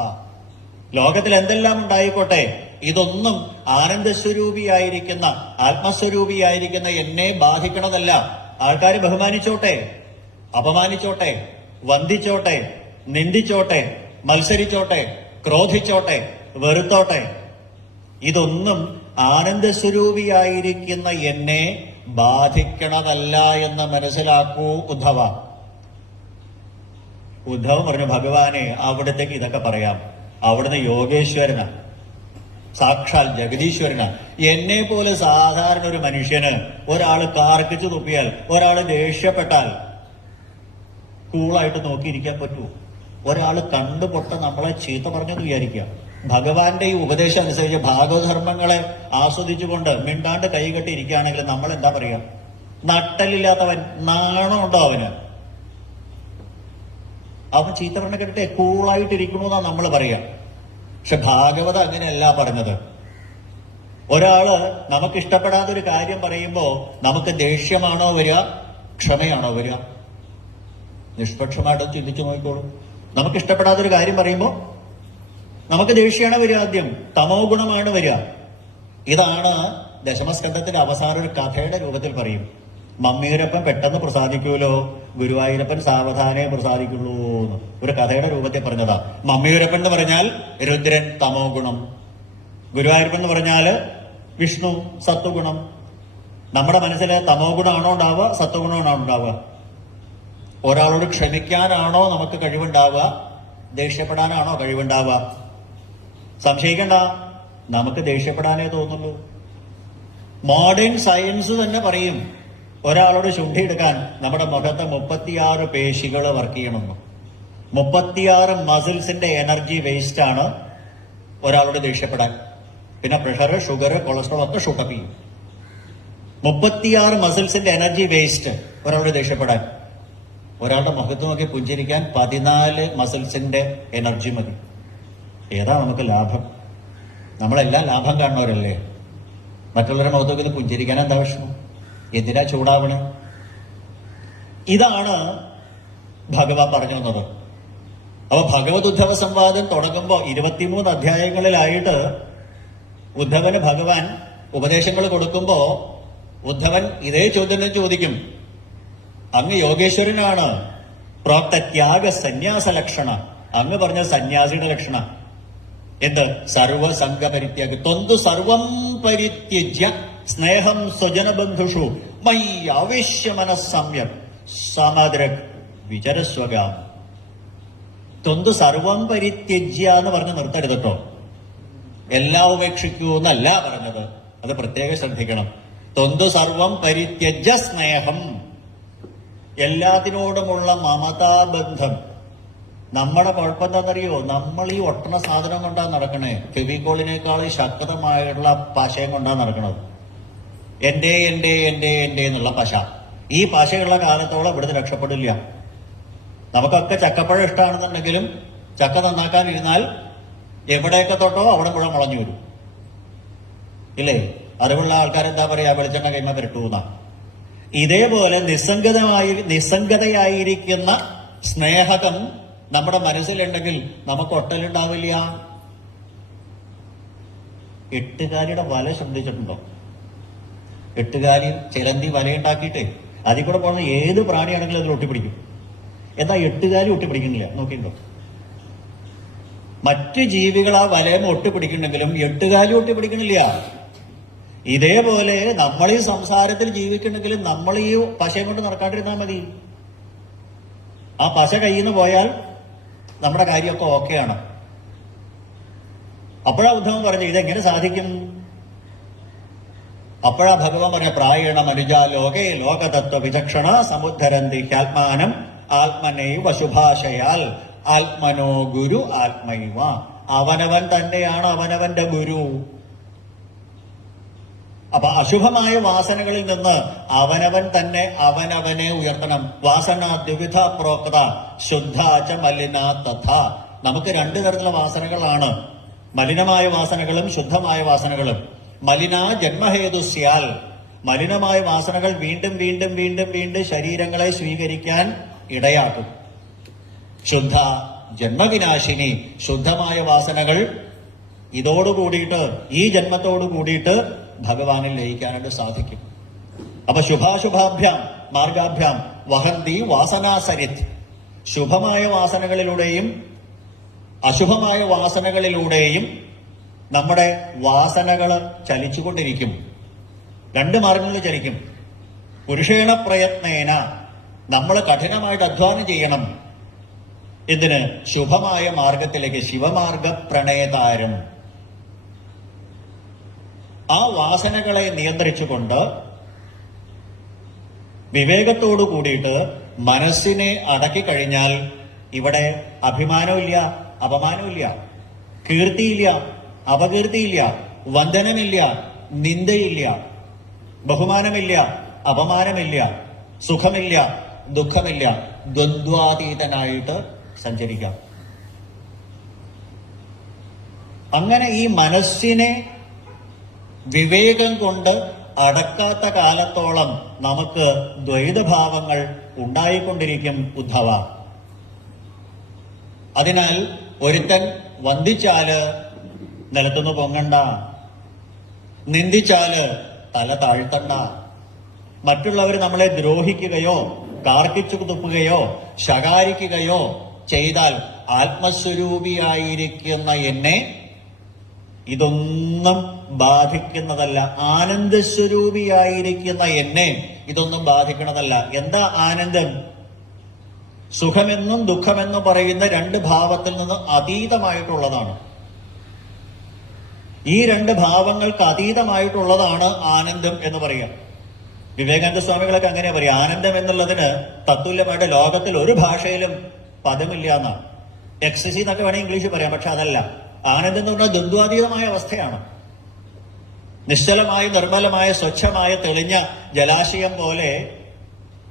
ലോകത്തിൽ എന്തെല്ലാം ഉണ്ടായിക്കോട്ടെ, ഇതൊന്നും ആനന്ദസ്വരൂപിയായിരിക്കുന്ന ആത്മസ്വരൂപിയായിരിക്കുന്ന എന്നെ ബാധിക്കണതല്ല. ആൾക്കാർ ബഹുമാനിച്ചോട്ടെ, അപമാനിച്ചോട്ടെ, വന്ദിച്ചോട്ടെ, നിന്ദിച്ചോട്ടെ, മത്സരിച്ചോട്ടെ, ക്രോധിച്ചോട്ടെ, വെറുത്തോട്ടെ, ഇതൊന്നും ആനന്ദസ്വരൂപിയായിരിക്കുന്ന എന്നെ ബാധിക്കണതല്ല എന്ന് മനസ്സിലാക്കൂ ഉദ്ധവ. ഉദ്ധവൻ പറഞ്ഞു, ഭഗവാനെ അവിടത്തേക്ക് ഇതൊക്കെ പറയാം. അവിടുന്ന് യോഗേശ്വരനാ, സാക്ഷാൽ ജഗദീശ്വരനാ. എന്നെ പോലെ സാധാരണ ഒരു മനുഷ്യന് ഒരാള് കാർക്കിച്ചു തുപ്പിയാൽ, ഒരാള് ദേഷ്യപ്പെട്ടാൽ കൂളായിട്ട് നോക്കിയിരിക്കാൻ പറ്റൂ? ഒരാള് കണ്ടുപൊട്ട നമ്മളെ ചീത്ത പറഞ്ഞെന്ന് വിചാരിക്കുക. ഭഗവാന്റെ ഈ ഉപദേശം അനുസരിച്ച് ഭാഗവധർമ്മങ്ങളെ ആസ്വദിച്ചുകൊണ്ട് മിണ്ടാണ്ട് കൈകെട്ടി ഇരിക്കുകയാണെങ്കിൽ നമ്മൾ എന്താ പറയാ? നട്ടലില്ലാത്തവൻ, നാണമുണ്ടോ അവന്? അവൻ ചീത്ത പറഞ്ഞ കേട്ടിട്ട് കൂളായിട്ടിരിക്കണമെന്നാ നമ്മൾ പറയാ. പക്ഷെ ഭാഗവത അങ്ങനെയല്ല പറഞ്ഞത്. ഒരാള് നമുക്കിഷ്ടപ്പെടാത്തൊരു കാര്യം പറയുമ്പോ നമുക്ക് ദേഷ്യമാണോ വരിക, ക്ഷമയാണോ വരിക? നിഷ്പക്ഷമായിട്ട് ചിന്തിച്ചു നോക്കിക്കോളൂ. നമുക്കിഷ്ടപ്പെടാത്തൊരു കാര്യം പറയുമ്പോ നമുക്ക് ദേഷ്യമാണ് വരിക, ആദ്യം തമോ ഗുണമാണ് വരിക. ഇതാണ് ദശമസ്കന്ധത്തിന്റെ അവസാനം ഒരു കഥയുടെ രൂപത്തിൽ പറയും. മമ്മീരപ്പൻ പെട്ടെന്ന് പ്രസാദിക്കൂലോ, ഗുരുവായൂരപ്പൻ സാവധാനെ പ്രസാദിക്കുള്ളൂ എന്ന് ഒരു കഥയുടെ രൂപത്തിൽ പറഞ്ഞതാ. മമ്മീരപ്പൻ എന്ന് പറഞ്ഞാൽ രുദ്രൻ തമോ ഗുണം, ഗുരുവായൂരപ്പൻ എന്ന് പറഞ്ഞാല് വിഷ്ണു സത്വഗുണം. നമ്മുടെ മനസ്സിലെ തമോ ഗുണമാണോ ഉണ്ടാവുക, സത്വഗുണമാണോ ഉണ്ടാവുക? ഒരാളോട് ക്ഷമിക്കാനാണോ നമുക്ക് കഴിവുണ്ടാവുക, ദേഷ്യപ്പെടാനാണോ കഴിവുണ്ടാവുക? സംശയിക്കണ്ട, നമുക്ക് ദേഷ്യപ്പെടാനേ തോന്നുള്ളൂ. മോഡേൺ സയൻസ് തന്നെ പറയും ഒരാളോട് ശുണ്ഠി എടുക്കാൻ നമ്മുടെ മുഖത്തെ 36 പേശികൾ വർക്ക് ചെയ്യണമെന്ന്. 36 മസിൽസിന്റെ എനർജി വേസ്റ്റ് ആണ് ഒരാളോട് ദേഷ്യപ്പെടാൻ. പിന്നെ പ്രഷർ, ഷുഗർ, കൊളസ്ട്രോൾ ഒക്കെ ഷൂട്ടപ്പ് ചെയ്യും. 36 മസിൽസിന്റെ എനർജി വേസ്റ്റ് ഒരാളോട് ദേഷ്യപ്പെടാൻ. ഒരാളുടെ മുഖത്ത് നോക്കി പുഞ്ചിരിക്കാൻ 14 മസിൽസിന്റെ എനർജി മതി. ഏതാ നമുക്ക് ലാഭം? നമ്മളെല്ലാം ലാഭം കാണുന്നവരല്ലേ. മറ്റുള്ളവരുടെ മുഖത്ത് നോക്കി പുഞ്ചിരിക്കാൻ എന്താ വിഷമം? എന്തിനാ ചൂടാവണം? ഇതാണ് ഭഗവാൻ പറഞ്ഞു വന്നത്. അപ്പൊ ഭഗവത് ഉദ്ധവ സംവാദം തുടങ്ങുമ്പോൾ 23 അധ്യായങ്ങളിലായിട്ട് ഉദ്ധവന് ഭഗവാൻ ഉപദേശങ്ങൾ കൊടുക്കുമ്പോ ഉദ്ധവൻ ഇതേ ചോദ്യം ചോദിക്കും. അങ്ങ് യോഗേശ്വരനാണ്, പ്രോക്ത ത്യാഗ സന്യാസ ലക്ഷണ. അങ്ങ് പറഞ്ഞ സന്യാസിയുടെ ലക്ഷണ എന്ത്? സർവസംഗ പരിത്യാഗി. ത്വന്തു സർവം പരിത്യജ്യ സ്നേഹം സ്വജനബന്ധുഷു മൈ ആവേശ്യ മനസ്സമ്യം സമദ്രക് വിചരസ്വകാം. ത്വന്തു സർവം പരിത്യജ്യ എന്ന് പറഞ്ഞ് നിർത്തരുത് കേട്ടോ. എല്ലാം ഉപേക്ഷിക്കൂ എന്നല്ല പറഞ്ഞത്, അത് പ്രത്യേകം ശ്രദ്ധിക്കണം. ത്വന്തു സർവം പരിത്യജ്യ സ്നേഹം, എല്ലാത്തിനോടുമുള്ള മമതാബന്ധം നമ്മുടെ കുഴപ്പം എന്താണെന്നറിയോ? നമ്മൾ ഈ ഒട്ടണ സാധനം കൊണ്ടാണ് നടക്കണേ. ഫെവിക്കോളിനേക്കാൾ ശക്തമായിട്ടുള്ള പശയും കൊണ്ടാണ് നടക്കണത്. എന്റെ എന്റെ എന്റെ എന്റെ എന്നുള്ള പശ. ഈ പശയുള്ള കാലത്തോളം ഇവിടുന്ന് രക്ഷപ്പെടില്ല. നമുക്കൊക്കെ ചക്കപ്പഴം ഇഷ്ടമാണെന്നുണ്ടെങ്കിലും ചക്ക നന്നാക്കാനിരുന്നാൽ എവിടെയൊക്കെ തൊട്ടോ അവിടെ മുഴുവൻ മുളഞ്ഞു വരും. ഇല്ലേ? അറിവുള്ള ആൾക്കാരെന്താ പറയാ, വെളിച്ചെണ്ണ കൈമ പെരട്ടൂന്ന. ഇതേപോലെ നിസ്സംഗതയായിരിക്കുന്ന സ്നേഹകം നമ്മുടെ മനസ്സിലുണ്ടെങ്കിൽ നമുക്ക് ഒട്ടലുണ്ടാവില്ല. എട്ടുകാലിയുടെ വല ശ്രദ്ധിച്ചിട്ടുണ്ടോ? എട്ടുകാലി ചിലന്തി വലയുണ്ടാക്കിയിട്ടേ അതിൽ കൂടെ പോകുന്ന ഏത് പ്രാണിയാണെങ്കിലും അതിൽ ഒട്ടിപ്പിടിക്കും. എന്താ എട്ടുകാലി ഒട്ടിപ്പിടിക്കുന്നില്ല? നോക്കിയിട്ടുണ്ടോ? മറ്റു ജീവികൾ ആ വലയം ഒട്ടിപ്പിടിക്കുന്നുണ്ടെങ്കിലും എട്ടുകാലി ഒട്ടിപ്പിടിക്കണില്ല. ഇതേപോലെ നമ്മൾ ഈ സംസാരത്തിൽ ജീവിക്കണമെങ്കിലും നമ്മൾ ഈ പശയും കൊണ്ട് നടക്കാണ്ടിരുന്നാൽ മതി. ആ പശ കയ്യിൽ നിന്ന് പോയാൽ നമ്മുടെ കാര്യമൊക്കെ ഓക്കെയാണ്. അപ്പോഴാ ഉദ്ധവൻ പറഞ്ഞു ഇതെങ്ങനെ സാധിക്കും? അപ്പോഴാ ഭഗവാൻ പറഞ്ഞ പ്രായണ മനുജ ലോകേ ലോകതത്വ വിചക്ഷണ സമുദ്ധരന്തി ഹ്യാത്മാനം ആത്മനൈവ ശുഭാശയാൽ ആത്മനോ ഗുരു ആത്മൈവ. അവനവൻ തന്നെയാണ് അവനവന്റെ ഗുരു. അപ്പൊ അശുഭമായ വാസനകളിൽ നിന്ന് അവനവൻ തന്നെ അവനവനെ ഉയർത്തണം. വാസന ദ്വിവിധ പ്രോക്ത ശുദ്ധാച മലിന തഥ. നമുക്ക് രണ്ടു തരത്തിലുള്ള വാസനകളാണ്, മലിനമായ വാസനകളും ശുദ്ധമായ വാസനകളും. മലിന ജന്മഹേതുസ്യാൽ, മലിനമായ വാസനകൾ വീണ്ടും വീണ്ടും വീണ്ടും വീണ്ടും ശരീരങ്ങളെ സ്വീകരിക്കാൻ ഇടയാക്കും. ശുദ്ധ ജന്മവിനാശിനി, ശുദ്ധമായ വാസനകൾ ഇതോടുകൂടിയിട്ട് ഈ ജന്മത്തോടു കൂടിയിട്ട് ഭഗവാനിൽ ലയിക്കാനായിട്ട് സാധിക്കും. അപ്പൊ ശുഭാശുഭാഭ്യാം മാർഗാഭ്യാം വഹന്തി വാസനാസരിത്. ശുഭമായ വാസനകളിലൂടെയും അശുഭമായ വാസനകളിലൂടെയും നമ്മുടെ വാസനകൾ ചലിച്ചുകൊണ്ടിരിക്കും. രണ്ട് മാർഗങ്ങളിൽ ചലിക്കും. പുരുഷേണ പ്രയത്നേന നമ്മൾ കഠിനമായിട്ട് അധ്വാനം ചെയ്യണം. ഇതിന് ശുഭമായ മാർഗത്തിലേക്ക്, ശിവമാർഗ പ്രണയതാരം. ആ വാസനകളെ നിയന്ത്രിച്ചുകൊണ്ട് വിവേകത്തോടു കൂടിയിട്ട് മനസ്സിനെ അടക്കി കഴിഞ്ഞാൽ ഇവിടെ അഭിമാനമില്ല, അപമാനമില്ല, കീർത്തിയില്ല, അപകീർത്തിയില്ല, വന്ദനമില്ല, നിന്ദയില്ല, ബഹുമാനമില്ല, അപമാനമില്ല, സുഖമില്ല, ദുഃഖമില്ല. ദ്വന്ദ്വാതീതനായിട്ട് സഞ്ചരിക്കാം. അങ്ങനെ ഈ മനസ്സിനെ വിവേകം കൊണ്ട് അടക്കാത്ത കാലത്തോളം നമുക്ക് ദ്വൈതഭാവങ്ങൾ ഉണ്ടായിക്കൊണ്ടിരിക്കും ഉദ്ധവ. അതിനാൽ ഒരുത്തൻ വന്ദിച്ചാല് നിലത്തുനിന്ന് പൊങ്ങണ്ട, നിന്ദിച്ചാല് തല താഴ്ത്തണ്ട. മറ്റുള്ളവർ നമ്മളെ ദ്രോഹിക്കുകയോ കാർക്കിച്ചു തുപ്പുകയോ ശകാരിക്കുകയോ ചെയ്താൽ ആത്മസ്വരൂപിയായിരിക്കുന്ന എന്നെ ഇതൊന്നും ബാധിക്കുന്നതല്ല. ആനന്ദസ്വരൂപിയായിരിക്കുന്ന എന്നെ ഇതൊന്നും ബാധിക്കുന്നതല്ല. എന്താ ആനന്ദം? സുഖമെന്നും ദുഃഖമെന്നും പറയുന്ന രണ്ട് ഭാവത്തിൽ നിന്ന് അതീതമായിട്ടുള്ളതാണ്. ഈ രണ്ട് ഭാവങ്ങൾക്ക് അതീതമായിട്ടുള്ളതാണ് ആനന്ദം എന്ന് പറയാം. വിവേകാനന്ദ സ്വാമികളൊക്കെ അങ്ങനെ പറയാം. ആനന്ദം എന്നുള്ളതിന് തത്തുല്യമായിട്ട് ലോകത്തിൽ ഒരു ഭാഷയിലും പദമില്ല എന്നാണ്. എക്സസി എന്നൊക്കെ വേണമെങ്കിൽ ഇംഗ്ലീഷിൽ പറയാം, പക്ഷെ അതല്ല. ആനന്ദം എന്ന് പറഞ്ഞാൽ ദ്വന്ദ്വാതീതമായ അവസ്ഥയാണ്. നിശ്ചലമായ നിർമ്മലമായ സ്വച്ഛമായ തെളിഞ്ഞ ജലാശയം പോലെ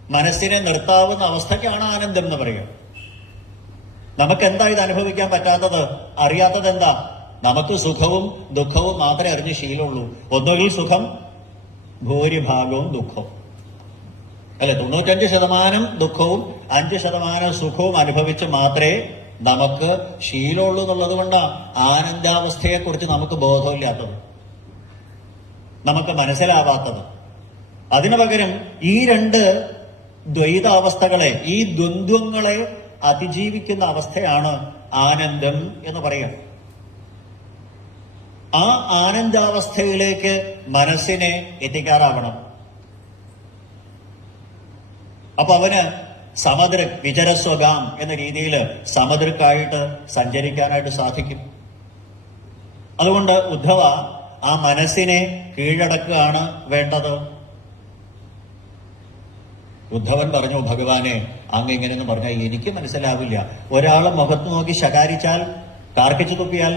മനസ്സിനെ നിർത്താവുന്ന അവസ്ഥയ്ക്കാണ് ആനന്ദം എന്ന് പറയുക. നമുക്കെന്താ ഇത് അനുഭവിക്കാൻ പറ്റാത്തത്? അറിയാത്തത് എന്താ? നമുക്ക് സുഖവും ദുഃഖവും മാത്രമേ അറിഞ്ഞ് ശീലമുള്ളൂ. ഒന്നുകിൽ സുഖം, ഭൂരിഭാഗവും ദുഃഖവും. അല്ലെ, 95% ദുഃഖവും 5% സുഖവും അനുഭവിച്ച് മാത്രമേ നമുക്ക് ശീലമുള്ളൂ എന്നുള്ളത് കൊണ്ടാണ് ആനന്ദാവസ്ഥയെക്കുറിച്ച് നമുക്ക് ബോധമില്ലാത്തത്, നമുക്ക് മനസ്സിലാവാത്തത്. അതിനു പകരം ഈ രണ്ട് ദ്വൈതാവസ്ഥകളെ, ഈ ദ്വന്ദ്വങ്ങളെ അതിജീവിക്കുന്ന അവസ്ഥയാണ് ആനന്ദം എന്ന് പറയുക. ആ ആനന്ദാവസ്ഥയിലേക്ക് മനസ്സിനെ എത്തിക്കാറാവണം. അപ്പൊ അവന് സമദൃക് വിചരസ്വഗാം എന്ന രീതിയിൽ സമദൃക്കായിട്ട് സഞ്ചരിക്കാനായിട്ട് സാധിക്കും. അതുകൊണ്ട് ഉദ്ധവ ആ മനസ്സിനെ കീഴടക്കുകയാണ് വേണ്ടത്. ഉദ്ധവൻ പറഞ്ഞു, ഭഗവാനെ അങ്ങ് ഇങ്ങനെയൊന്നും പറഞ്ഞാൽ എനിക്ക് മനസ്സിലാവില്ല. ഒരാളെ മുഖത്ത് നോക്കി ശകാരിച്ചാൽ, കാർക്കിച്ചു തുപ്പിയാൽ,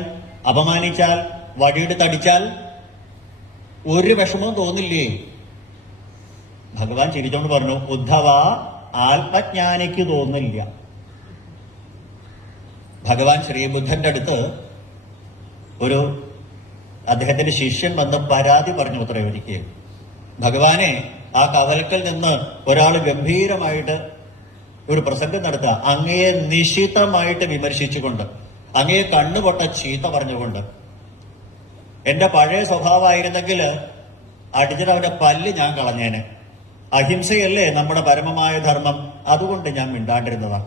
അപമാനിച്ചാൽ, വടിയെടുത്ത് അടിച്ചാൽ ഒരു വിഷമവും തോന്നില്ലേ? ഭഗവാൻ ചിരിച്ചോണ്ട് പറഞ്ഞു, ഉദ്ധവ, ആത്മജ്ഞാനിക്ക് തോന്നില്ല. ഭഗവാൻ ശ്രീബുദ്ധന്റെ അടുത്ത് ഒരു അദ്ദേഹത്തിന്റെ ശിഷ്യൻ വന്ന് പരാതി പറഞ്ഞു അത്രേ ഒരിക്കൽ. ഭഗവാനെ, ആ കവലക്കൽ നിന്ന് ഒരാൾ ഗംഭീരമായിട്ട് ഒരു പ്രസംഗം നടത്തുക, അങ്ങയെ നിശിതമായിട്ട് വിമർശിച്ചുകൊണ്ട്, അങ്ങയെ കണ്ണുപൊട്ട ചീത്ത പറഞ്ഞുകൊണ്ട്. എന്റെ പഴയ സ്വഭാവമായിരുന്നെങ്കിൽ അടിച്ചിട്ട് അവന്റെ പല്ല് ഞാൻ കളഞ്ഞേനെ. അഹിംസയല്ലേ നമ്മുടെ പരമമായ ധർമ്മം, അതുകൊണ്ട് ഞാൻ മിണ്ടാണ്ടിരുന്നതാ.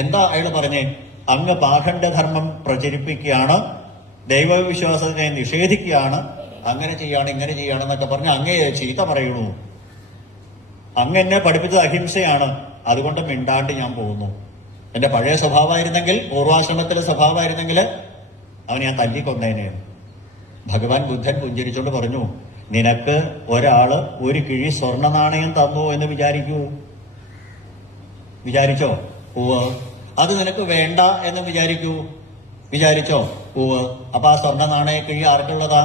എന്താ അയാൾ പറഞ്ഞേ? അങ്ങ് പാഖണ്ഡധർമ്മം പ്രചരിപ്പിക്കുകയാണ്, ദൈവവിശ്വാസത്തിനെ നിഷേധിക്കുകയാണ്, അങ്ങനെ ചെയ്യാണ് ഇങ്ങനെ ചെയ്യാണെന്നൊക്കെ പറഞ്ഞ് അങ്ങയെ ചീത്ത പറയണു. അങ്ങ് എന്നെ പഠിപ്പിച്ചത് അഹിംസയാണ്, അതുകൊണ്ട് മിണ്ടാണ്ട് ഞാൻ പോകുന്നു. എന്റെ പഴയ സ്വഭാവമായിരുന്നെങ്കിൽ, പൂർവാശ്രമത്തിലെ സ്വഭാവമായിരുന്നെങ്കിൽ അവൻ ഞാൻ തല്ലിക്കൊന്നേനെ. ഭഗവാൻ ബുദ്ധൻ പുഞ്ചിരിച്ചോണ്ട് പറഞ്ഞു, നിനക്ക് ഒരാള് ഒരു കിഴി സ്വർണ്ണ നാണയം തന്നു എന്ന് വിചാരിച്ചോ? ഉവ്വ്. അത് നിനക്ക് വേണ്ട എന്ന് വിചാരിച്ചോ? ഉവ്വ്. അപ്പൊ ആ സ്വർണ്ണ നാണയ കിഴി ആർക്കുള്ളതാ?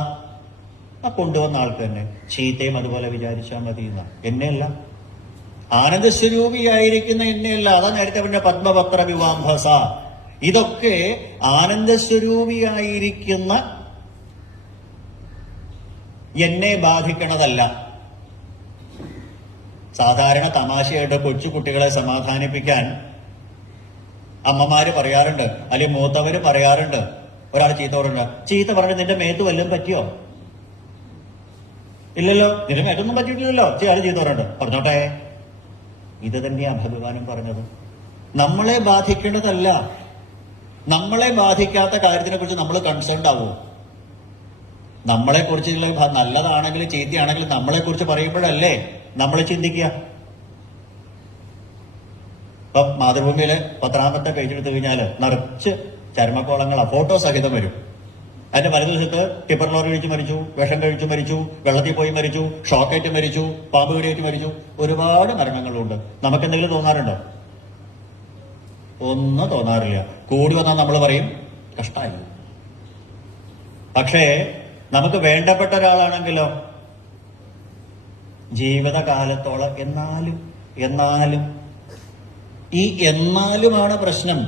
ആ കൊണ്ടുവന്ന ആൾക്ക് തന്നെ. ചീത്തയും അതുപോലെ വിചാരിച്ചാൽ മതി എന്ന. എന്നെയല്ല, ആനന്ദസ്വരൂപിയായിരിക്കുന്ന എന്നെയല്ല. അതാ നേരത്തെ അവന്റെ പത്മപത്ര വിവാംഭസ. ഇതൊക്കെ ആനന്ദസ്വരൂപിയായിരിക്കുന്ന എന്നെ ബാധിക്കണതല്ല. സാധാരണ തമാശയായിട്ട് കൊച്ചു കുട്ടികളെ സമാധാനിപ്പിക്കാൻ അമ്മമാര് പറയാറുണ്ട്, അല്ലെങ്കിൽ മൂത്തവര് പറയാറുണ്ട്. ഒരാൾ ചീത്ത പറഞ്ഞിട്ട് നിന്റെ മേത്ത് വല്ലതും പറ്റിയോ? ഇല്ലല്ലോ, നിന്റെ മേത്തൊന്നും പറ്റിയിട്ടില്ലല്ലോ. ആര് ചീത്ത പറഞ്ഞോട്ടെ. ഇത് തന്നെയാ ഭഗവാനും പറഞ്ഞത്. നമ്മളെ ബാധിക്കേണ്ടതല്ല. നമ്മളെ ബാധിക്കാത്ത കാര്യത്തിനെ കുറിച്ച് നമ്മൾ കൺസേൺഡ് ആവൂ. നമ്മളെ കുറിച്ചുള്ള നല്ലതാണെങ്കിലും ചീത്തയാണെങ്കിലും നമ്മളെ കുറിച്ച് പറയുമ്പോഴല്ലേ നമ്മൾ ചിന്തിക്കുക. ഇപ്പൊ മാതൃഭൂമിയിലെ 10ാമത്തെ പേജെടുത്തു കഴിഞ്ഞാൽ നിറച്ച് ചർമ്മക്കോളങ്ങളാ, ഫോട്ടോ സഹിതം വരും. അതിന്റെ വലതുവശത്ത് ടിപ്പർ ലോറി കഴിച്ച് മരിച്ചു, വിഷം കഴിച്ചു മരിച്ചു, വെള്ളത്തിൽ പോയി മരിച്ചു, ഷോക്കേറ്റ് മരിച്ചു, പാമ്പ് കടിയേറ്റ് മരിച്ചു. ഒരുപാട് മരണങ്ങളുണ്ട്. നമുക്ക് എന്തെങ്കിലും തോന്നാറുണ്ടോ? ഒന്നും തോന്നാറില്ല. കൂടി വന്നാൽ നമ്മൾ പറയും കഷ്ടമായി. പക്ഷേ നമുക്ക് വേണ്ടപ്പെട്ട ഒരാളാണെങ്കിലോ ജീവിതകാലത്തോളം എന്നാലും ഈ എന്നാലുമാണ് പ്രശ്നം.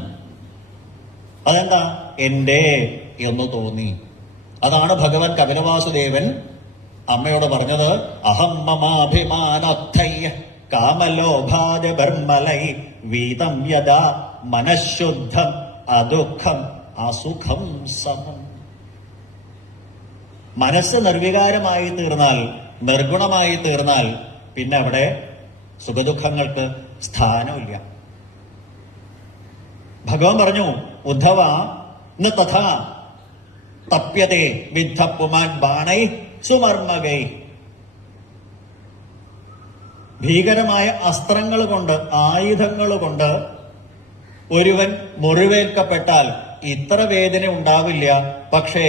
അതെന്താ? എന്റെ എന്ന് തോന്നി. അതാണ് ഭഗവാൻ കപിലവാസുദേവൻ അമ്മയോട് പറഞ്ഞത്, അഹം മമാഭിമാനോത്ഥയ്യ കാമലോഭാദ ബർമലൈ വീതം യഥാ മനഃശുദ്ധം അദുഃഖം അസുഖം സമം. മനസ്സ് നിർവികാരമായി തീർന്നാൽ, നിർഗുണമായി തീർന്നാൽ പിന്നെ അവിടെ സുഖദുഃഖങ്ങൾക്ക് സ്ഥാനമില്ല. ഭഗവാൻ പറഞ്ഞു, ഉദ്ധവ ന തഥാ തപ്യതേ വിദ്ധ പുമാൻ ബാണൈ സുമർമ്മകൈ. ഭീകരമായ അസ്ത്രങ്ങൾ കൊണ്ട്, ആയുധങ്ങൾ കൊണ്ട് ഒരുവൻ മുറിവേൽക്കപ്പെട്ടാൽ ഇത്ര വേദന ഉണ്ടാവില്ല. പക്ഷേ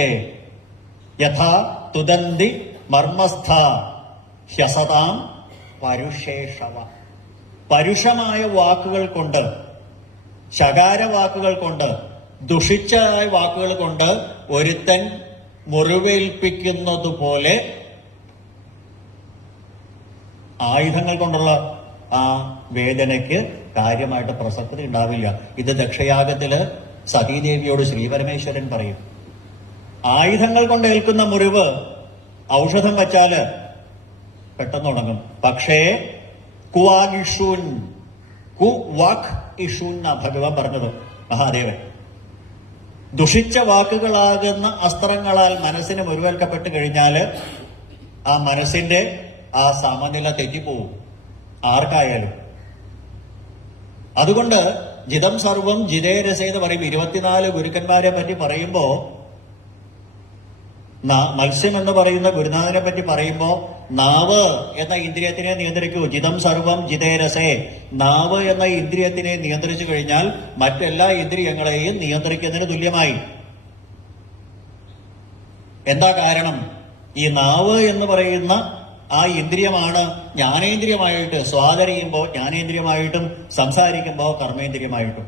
യഥാ തുദന്തി മർമ്മസ്ഥ ഹ്യസതാം പരുഷേഷവ. പരുഷമായ വാക്കുകൾ കൊണ്ട്, ശകാര വാക്കുകൾ കൊണ്ട്, ദുഷിച്ച വാക്കുകൾ കൊണ്ട് ഒരുത്തൻ മുറിവേൽപ്പിക്കുന്നതുപോലെ ആയുധങ്ങൾ കൊണ്ടുള്ള ആ വേദനയ്ക്ക് കാര്യമായിട്ട് പ്രസക്തി ഉണ്ടാവില്ല. ഇത് ദക്ഷയാഗത്തില് സതീദേവിയോട് ശ്രീപരമേശ്വരൻ പറയും. ആയുധങ്ങൾ കൊണ്ട് ഏൽക്കുന്ന മുറിവ് ഔഷധം വച്ചാല് പെട്ടെന്ന് ഉണങ്ങും. പക്ഷേ കുവാഗിഷൂൻ, കുവാക് ഇഷൂൻ എന്നാ ഭഗവാൻ പറഞ്ഞത് മഹാദേവൻ. ദുഷിച്ച വാക്കുകളാകുന്ന അസ്ത്രങ്ങളാൽ മനസ്സിന് മുറിവേൽക്കപ്പെട്ട് കഴിഞ്ഞാല് ആ മനസ്സിന്റെ ആ സമനില തെറ്റിപ്പോവും, ആർക്കായാലും. അതുകൊണ്ട് ജിതം സർവം ജിതേരസ എന്ന് പറയും. 24 ഗുരുക്കന്മാരെ പറ്റി പറയുമ്പോ, മത്സ്യം എന്ന് പറയുന്ന ഗുരുനാഥനെ പറ്റി പറയുമ്പോ നാവ് എന്ന ഇന്ദ്രിയത്തിനെ നിയന്ത്രിക്കൂ. ജിതം സർവം ജിതേരസേ. നാവ് എന്ന ഇന്ദ്രിയത്തിനെ നിയന്ത്രിച്ചു കഴിഞ്ഞാൽ മറ്റെല്ലാ ഇന്ദ്രിയങ്ങളെയും നിയന്ത്രിക്കുന്നതിന് തുല്യമായി. എന്താ കാരണം? ഈ നാവ് എന്ന് പറയുന്ന ആ ഇന്ദ്രിയമാണ് ജ്ഞാനേന്ദ്രിയമായിട്ട് സ്വാതറിയുമ്പോൾ ജ്ഞാനേന്ദ്രിയമായിട്ടും സംസാരിക്കുമ്പോൾ കർമ്മേന്ദ്രിയമായിട്ടും.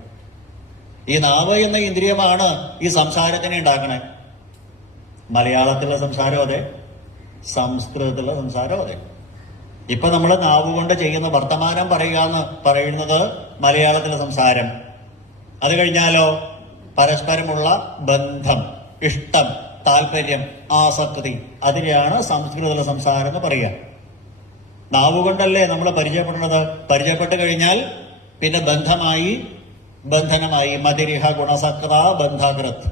ഈ നാവ് എന്ന ഇന്ദ്രിയമാണ് ഈ സംസാരത്തിനെ ഉണ്ടാക്കണേ. മലയാളത്തിലുള്ള സംസാരം അതെ, സംസ്കൃതത്തിലുള്ള സംസാരം അതെ. ഇപ്പൊ നമ്മൾ നാവ് കൊണ്ട് ചെയ്യുന്ന വർത്തമാനം പറയുക എന്ന് പറയുന്നത് മലയാളത്തിലെ സംസാരം. അത് കഴിഞ്ഞാലോ പരസ്പരമുള്ള ബന്ധം, ഇഷ്ടം, താല്പര്യം, ആസക്തി, അതിനെയാണ് സംസ്കൃതത്തിലെ സംസാരം എന്ന് പറയുക. നാവുകൊണ്ടല്ലേ നമ്മൾ പരിചയപ്പെടുന്നത്. പരിചയപ്പെട്ട് കഴിഞ്ഞാൽ പിന്നെ ബന്ധമായി, ബന്ധനമായി. മതിരിഹ ഗുണസക്ത ബന്ധകൃത്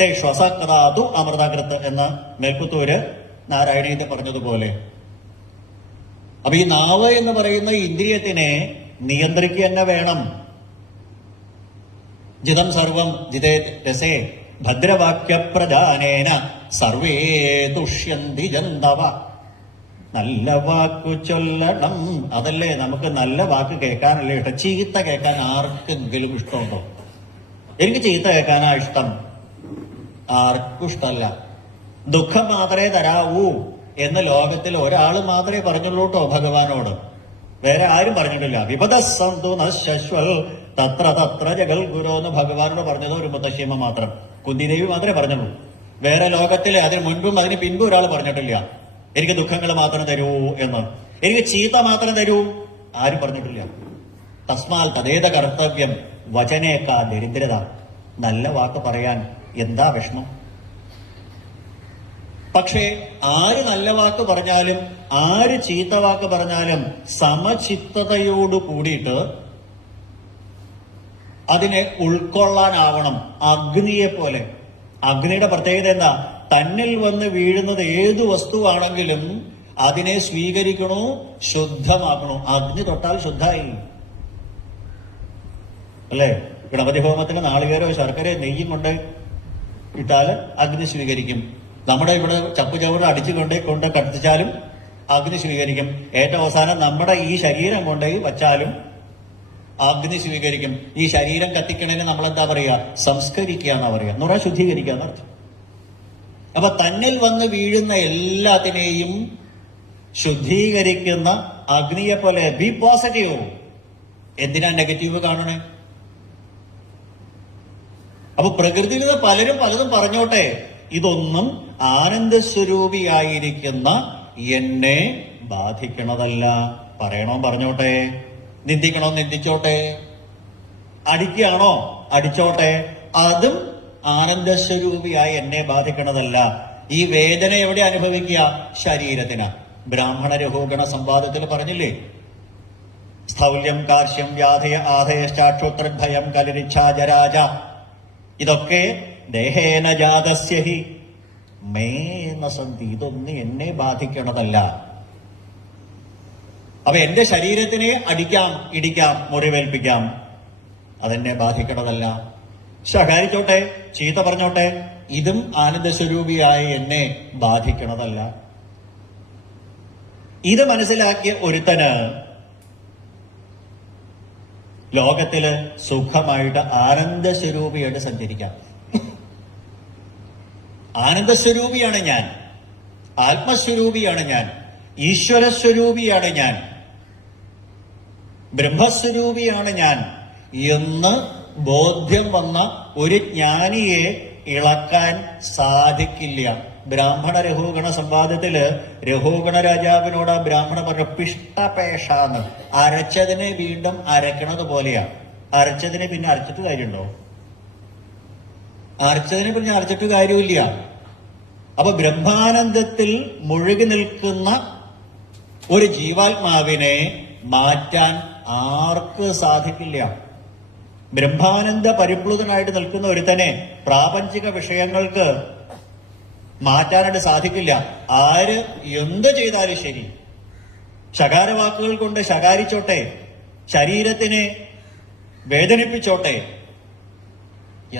തേഷ്വസക്താതു അമൃതകൃത്ത് എന്ന് മേൽപ്പുത്തൂര് നാരായണീയത്തെ പറഞ്ഞതുപോലെ. അപ്പൊ ഈ നാവ് എന്ന് പറയുന്ന ഇന്ദ്രിയത്തിനെ നിയന്ത്രിക്കുക തന്നെ വേണം. ജിതം സർവം ജിതേ രസേ ഭദ്രവാക്യപ്രധാനേന സർവേ തുഷ്യന്തി ജന്തവ. നല്ല വാക്കു ചൊല്ലണം. അതല്ലേ നമുക്ക് നല്ല വാക്ക് കേൾക്കാനല്ലേ ഇഷ്ടം. ചീത്ത കേൾക്കാൻ ആർക്കെങ്കിലും ഇഷ്ടമുണ്ടോ? എനിക്ക് ചീത്ത കേൾക്കാനാ ഇഷ്ടം. ആർക്കും ഇഷ്ടമല്ല. ദുഃഖം മാത്രമേ തരാവൂ എന്ന് ലോകത്തിൽ ഒരാൾ മാത്രമേ പറഞ്ഞുള്ളൂ കേട്ടോ ഭഗവാനോട്. വേറെ ആരും പറഞ്ഞിട്ടില്ല. വിപദസ്സന്തു നശ്വൽ തത്ര തത്ര ജഗൽ ഗുരു എന്ന് ഭഗവാനോട് പറഞ്ഞത് ഒരു മുത്തശ്ശിയമ്മ മാത്രം, കുന്തിദേവി മാത്രമേ പറഞ്ഞുള്ളൂ. വേറെ ലോകത്തിലെ അതിന് മുൻപും അതിന് പിൻപും ഒരാൾ പറഞ്ഞിട്ടില്ല എനിക്ക് ദുഃഖങ്ങൾ മാത്രം തരൂ എന്ന്, എനിക്ക് ചീത്ത മാത്രം തരൂ, ആരും പറഞ്ഞിട്ടില്ല. തസ്മാൽ തദേത കർത്തവ്യം വചനേക്കാ ദരിദ്രത. നല്ല വാക്ക് പറയാൻ എന്താ വിഷമം? പക്ഷേ ആര് നല്ല വാക്ക് പറഞ്ഞാലും ആര് ചീത്ത വാക്ക് പറഞ്ഞാലും സമചിത്തതയോട് കൂടിയിട്ട് അതിനെ ഉൾക്കൊള്ളാനാവണം. അഗ്നിയെ പോലെ. അഗ്നിയുടെ പ്രത്യേകത എന്താ? തന്നിൽ വന്ന് വീഴുന്നത് ഏതു വസ്തുവാണെങ്കിലും അതിനെ സ്വീകരിക്കണോ, ശുദ്ധമാക്കണോ. അഗ്നി തൊട്ടാൽ ശുദ്ധായി അല്ലേ? ഗണപതി ഹോമത്തിന് നാളികേരോ ശർക്കരയോ നെയ്യും കൊണ്ട് ഇട്ടാൽ അഗ്നി സ്വീകരിക്കും. നമ്മുടെ ഇവിടെ ചപ്പു ചവറ് അടിച്ചു കൊണ്ട് കത്തിച്ചാലും അഗ്നി സ്വീകരിക്കും. ഏറ്റവും അവസാനം നമ്മുടെ ഈ ശരീരം കൊണ്ടുപോയി വച്ചാലും അഗ്നി സ്വീകരിക്കും. ഈ ശരീരം കത്തിക്കണേന് നമ്മളെന്താ പറയുക? സംസ്കരിക്കുക എന്നാ പറയുക. എന്ന് പറഞ്ഞാൽ ശുദ്ധീകരിക്കുക എന്നർത്ഥം. അപ്പൊ തന്നിൽ വന്ന് വീഴുന്ന എല്ലാത്തിനെയും ശുദ്ധീകരിക്കുന്ന അഗ്നിയെ പോലെ ബി പോസിറ്റീവ്. എന്തിനാ നെഗറ്റീവ് കാണണേ? അപ്പൊ പ്രകൃതിയിൽ പലരും പലതും പറഞ്ഞോട്ടെ, ഇതൊന്നും ആനന്ദസ്വരൂപിയായിരിക്കുന്ന എന്നെ ബാധിക്കണതല്ല. പറയണോ പറഞ്ഞോട്ടെ, നിന്ദിക്കണോ നിന്ദിച്ചോട്ടെ, അടിക്കുകയാണോ അടിച്ചോട്ടെ, അതും ആനന്ദസ്വരൂപിയായി എന്നെ ബാധിക്കണതല്ല. ഈ വേദന എവിടെ അനുഭവിക്കുക? ശരീരത്തിന്. ബ്രാഹ്മണ രഘുഗണ സംവാദത്തിൽ പറഞ്ഞില്ലേ, സ്ഥൗല്യം കാർശ്യം വ്യാധയ ആധയശ്ചാക്ഷോത്രഭയം കലരിച്ഛാജരാജ. ഇതൊക്കെ ദേഹേന ജാതസ്യ ഹി മേന സന്തി. ഇതൊന്നും എന്നെ ബാധിക്കണതല്ല. അപ്പൊ എന്റെ ശരീരത്തിനെ അടിക്കാം, ഇടിക്കാം, മുറിവേൽപ്പിക്കാം, അതെന്നെ ബാധിക്കണതല്ല. ശകാരിച്ചോട്ടെ, ചീത്ത പറഞ്ഞോട്ടെ, ഇതും ആനന്ദസ്വരൂപിയായ എന്നെ ബാധിക്കണതല്ല. ഇത് മനസ്സിലാക്കിയ ഒരുത്തന് ലോകത്തില് സുഖമായിട്ട് ആനന്ദസ്വരൂപിയായിട്ട് സഞ്ചരിക്കാം. ആനന്ദസ്വരൂപിയാണ് ഞാൻ, ആത്മസ്വരൂപിയാണ് ഞാൻ, ഈശ്വരസ്വരൂപിയാണ് ഞാൻ, ബ്രഹ്മസ്വരൂപിയാണ് ഞാൻ എന്ന് ബോധ്യം വന്ന ഒരു ജ്ഞാനിയെ ഇളക്കാൻ സാധിക്കില്ല. ബ്രാഹ്മണ രഘുഗണ സംവാദത്തില് രഘുഗണ രാജാവിനോട് ആ ബ്രാഹ്മണ പറഞ്ഞ പിഷ്ടപേഷാന്ന്. അരച്ചതിനെ വീണ്ടും അരക്കണത് പോലെയാണ്. അരച്ചതിനെ പിന്നെ അരച്ചിട്ട് കാര്യമുണ്ടോ? അരച്ചതിനെ പിന്നെ അരച്ചിട്ട് കാര്യമില്ല. അപ്പൊ ബ്രഹ്മാനന്ദത്തിൽ മുഴുകി നിൽക്കുന്ന ഒരു ജീവാത്മാവിനെ മാറ്റാൻ ആർക്ക് സാധിക്കില്ല. ബ്രഹ്മാനന്ദ പരിപ്ലുതനായിട്ട് നിൽക്കുന്ന ഒരുത്തനെ പ്രാപഞ്ചിക വിഷയങ്ങൾക്ക് മാറ്റാനായിട്ട് സാധിക്കില്ല. ആര് എന്ത് ചെയ്താലും ശരി, ശകാരവാക്കുകൾ കൊണ്ട് ശകാരിച്ചോട്ടെ, ശരീരത്തിനെ വേദനിപ്പിച്ചോട്ടെ,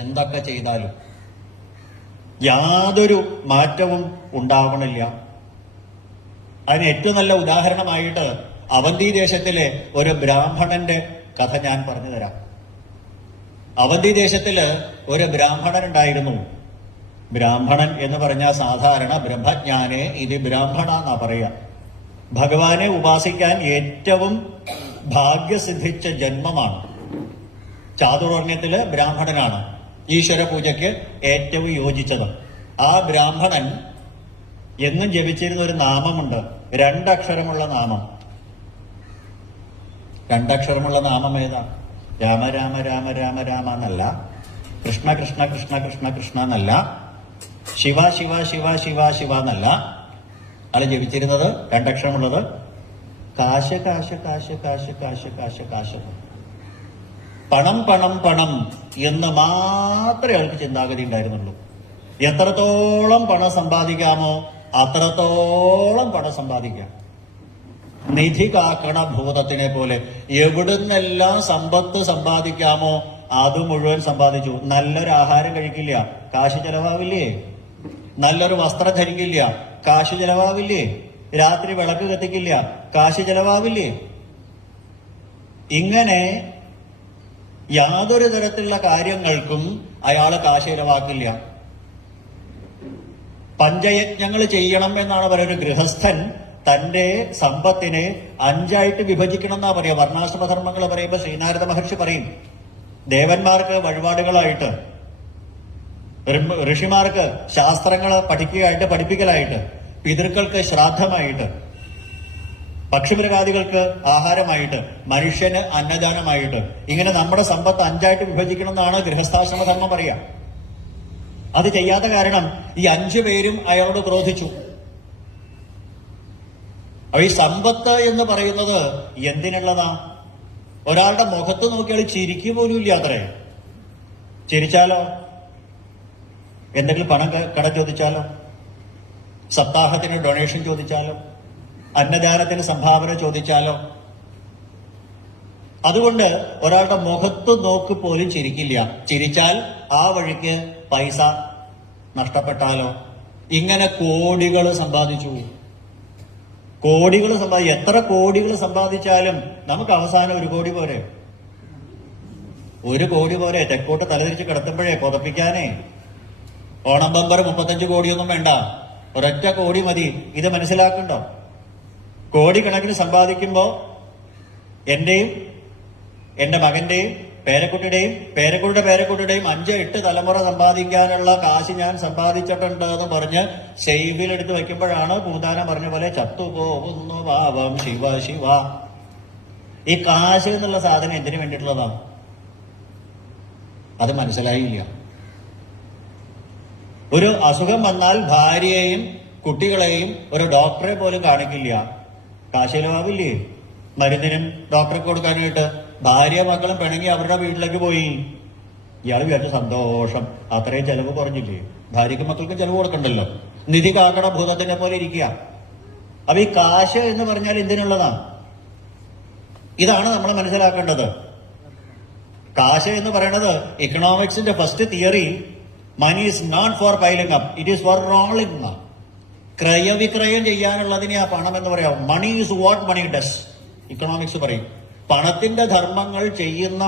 എന്തൊക്കെ ചെയ്താലും യാതൊരു മാറ്റവും ഉണ്ടാവണില്ല. അതിന് ഏറ്റവും നല്ല ഉദാഹരണമായിട്ട് അവന്തി ദേശത്തിലെ ഒരു ബ്രാഹ്മണന്റെ കഥ ഞാൻ പറഞ്ഞു തരാം. അവന്തി ദേശത്തില് ഒരു ബ്രാഹ്മണൻ ഉണ്ടായിരുന്നു. ബ്രാഹ്മണൻ എന്ന് പറഞ്ഞാൽ സാധാരണ ബ്രഹ്മജ്ഞാനെ ഇത് ബ്രാഹ്മണ എന്നാ പറയുക. ഭഗവാനെ ഉപാസിക്കാൻ ഏറ്റവും ഭാഗ്യസിദ്ധിച്ച ജന്മമാണ്. ചാതുർവർണ്ണ്യത്തില് ബ്രാഹ്മണനാണ് ഈശ്വര പൂജയ്ക്ക് ഏറ്റവും യോജിച്ചത്. ആ ബ്രാഹ്മണൻ എന്നും ജപിച്ചിരുന്ന ഒരു നാമമുണ്ട്, രണ്ടക്ഷരമുള്ള നാമം. രണ്ടക്ഷരമുള്ള നാമം ഏതാ? രാമ രാമ രാമ രാമ രാമ എന്നല്ല, കൃഷ്ണ കൃഷ്ണ കൃഷ്ണ കൃഷ്ണ കൃഷ്ണ എന്നല്ല, ശിവ ശിവ ശിവ ശിവ ശിവ എന്നല്ല. അയാൾ ജപിച്ചിരുന്നത് രണ്ടക്ഷരമുള്ളത് കാശ് കാശ് കാശ് കാശ് കാശ് കാശ് കാശ്. പണം പണം പണം എന്ന് മാത്രമേ അയാൾക്ക് ചിന്താഗതി ഉണ്ടായിരുന്നുള്ളൂ. എത്രത്തോളം പണം സമ്പാദിക്കാമോ അത്രത്തോളം പണം സമ്പാദിക്കാം. നിധി കാക്കണ ഭൂതത്തിനെ പോലെ എവിടുന്നെല്ലാം സമ്പത്ത് സമ്പാദിക്കാമോ അത് മുഴുവൻ സമ്പാദിച്ചു. നല്ലൊരു ആഹാരം കഴിക്കില്ല, കാശ് ചെലവാവില്ലേ? നല്ലൊരു വസ്ത്രം ധരിക്കില്ല, കാശ് ചെലവാവില്ലേ? രാത്രി വിളക്ക് കത്തിക്കില്ല, കാശ് ചെലവാവില്ലേ? ഇങ്ങനെ യാതൊരു തരത്തിലുള്ള കാര്യങ്ങൾക്കും അയാള് കാശ് ചെലവാക്കില്ല. പഞ്ചയജ്ഞങ്ങൾ ചെയ്യണം എന്നാണ് പറയുന്നത്. ഒരു ഗൃഹസ്ഥൻ തന്റെ സമ്പത്തിനെ 5ആയിട്ട് വിഭജിക്കണം എന്നാ പറയാ. വർണ്ണാശ്രമധർമ്മങ്ങൾ പറയുമ്പോൾ ശ്രീനാരദ മഹർഷി പറയും, ദേവന്മാർക്ക് വഴിപാടുകളായിട്ട്, ഋഷിമാർക്ക് ശാസ്ത്രങ്ങൾ പഠിപ്പിക്കലായിട്ട്, പിതൃക്കൾക്ക് ശ്രാദ്ധമായിട്ട്, പക്ഷിമൃഗാദികൾക്ക് ആഹാരമായിട്ട്, മനുഷ്യന് അന്നദാനമായിട്ട്, ഇങ്ങനെ നമ്മുടെ സമ്പത്ത് 5ആയിട്ട് വിഭജിക്കണം എന്നാണ് ഗൃഹസ്ഥാശ്രമധർമ്മം പറയാ. അത് ചെയ്യാത്ത കാരണം ഈ 5 പേരും അയാളോട് ക്രോധിച്ചു. അപ്പൊ ഈ സമ്പത്ത് എന്ന് പറയുന്നത് എന്തിനുള്ളതാ? ഒരാളുടെ മുഖത്ത് നോക്കിയാൽ ചിരിക്കുക പോലും ഇല്ല അത്രേ. ചിരിച്ചാലോ? എന്തെങ്കിലും പണം കട ചോദിച്ചാലോ? സപ്താഹത്തിന് ഡൊണേഷൻ ചോദിച്ചാലോ? അന്നദാനത്തിന് സംഭാവന ചോദിച്ചാലോ? അതുകൊണ്ട് ഒരാളുടെ മുഖത്ത് നോക്ക് പോലും ചിരിക്കില്ല. ചിരിച്ചാൽ ആ വഴിക്ക് പൈസ നഷ്ടപ്പെട്ടാലോ? ഇങ്ങനെ കോടികൾ സമ്പാദിച്ചു. എത്ര കോടികൾ സമ്പാദിച്ചാലും നമുക്ക് അവസാനം 1 കോടി പോരെ? 1 കോടി പോരെ? തെക്കോട്ട് തലതിരിച്ച് കിടത്തുമ്പോഴേ പുതപ്പിക്കാനേ. ഓണം ബമ്പർ 35 കോടിയൊന്നും വേണ്ട, ഒരൊറ്റ കോടി മതി. ഇത് മനസ്സിലാക്കണ്ടോ? കോടിക്കണക്കിന് സമ്പാദിക്കുമ്പോ എന്റെയും എന്റെ മകന്റെയും പേരക്കുട്ടിയുടെയും പേരക്കുട്ടിയുടെയും 5-8 തലമുറ സമ്പാദിക്കാനുള്ള കാശ് ഞാൻ സമ്പാദിച്ചിട്ടുണ്ട് എന്ന് പറഞ്ഞ് സേവിലെടുത്ത് വെക്കുമ്പോഴാണ് പൂതാന പറഞ്ഞ പോലെ ചത്തുപോകുന്നു പാവം ശിവ ശിവ. ഈ കാശ് എന്നുള്ള സാധനം എന്തിനു വേണ്ടിയിട്ടുള്ളതാണ്? അത് മനസ്സിലായില്ല. ഒരു അസുഖം വന്നാൽ ഭാര്യയെയും കുട്ടികളെയും ഒരു ഡോക്ടറെ പോലും കാണിക്കില്ല. കാശ് ചെലവാവില്ലേ? മരുന്നിനും ഡോക്ടർക്ക് കൊടുക്കാനായിട്ട് ഭാര്യ മക്കളും പിണങ്ങി അവരുടെ വീട്ടിലേക്ക് പോയി. ഇയാൾ വിചാരിച്ച സന്തോഷം, അത്രയും ചെലവ് കുറഞ്ഞില്ലേ? ഭാര്യയ്ക്കും മക്കൾക്കും ചെലവ് കൊടുക്കണ്ടല്ലോ. നിധി കാക്കണ ഭൂതത്തിനെ പോലെ ഇരിക്കുക. അപ്പൊ ഈ കാശ് എന്ന് പറഞ്ഞാൽ എന്തിനുള്ളതാണ്? ഇതാണ് നമ്മൾ മനസ്സിലാക്കേണ്ടത്. കാശ് എന്ന് പറയുന്നത് ഇക്കണോമിക്സിന്റെ first theory, money is not for piling up, it is for rolling up. ക്രയവിക്രയം ചെയ്യാനുള്ളതിനെ ആ പണം എന്ന് പറയാം. Money is what money does, economics പറയും. പണത്തിന്റെ ധർമ്മങ്ങൾ ചെയ്യുന്ന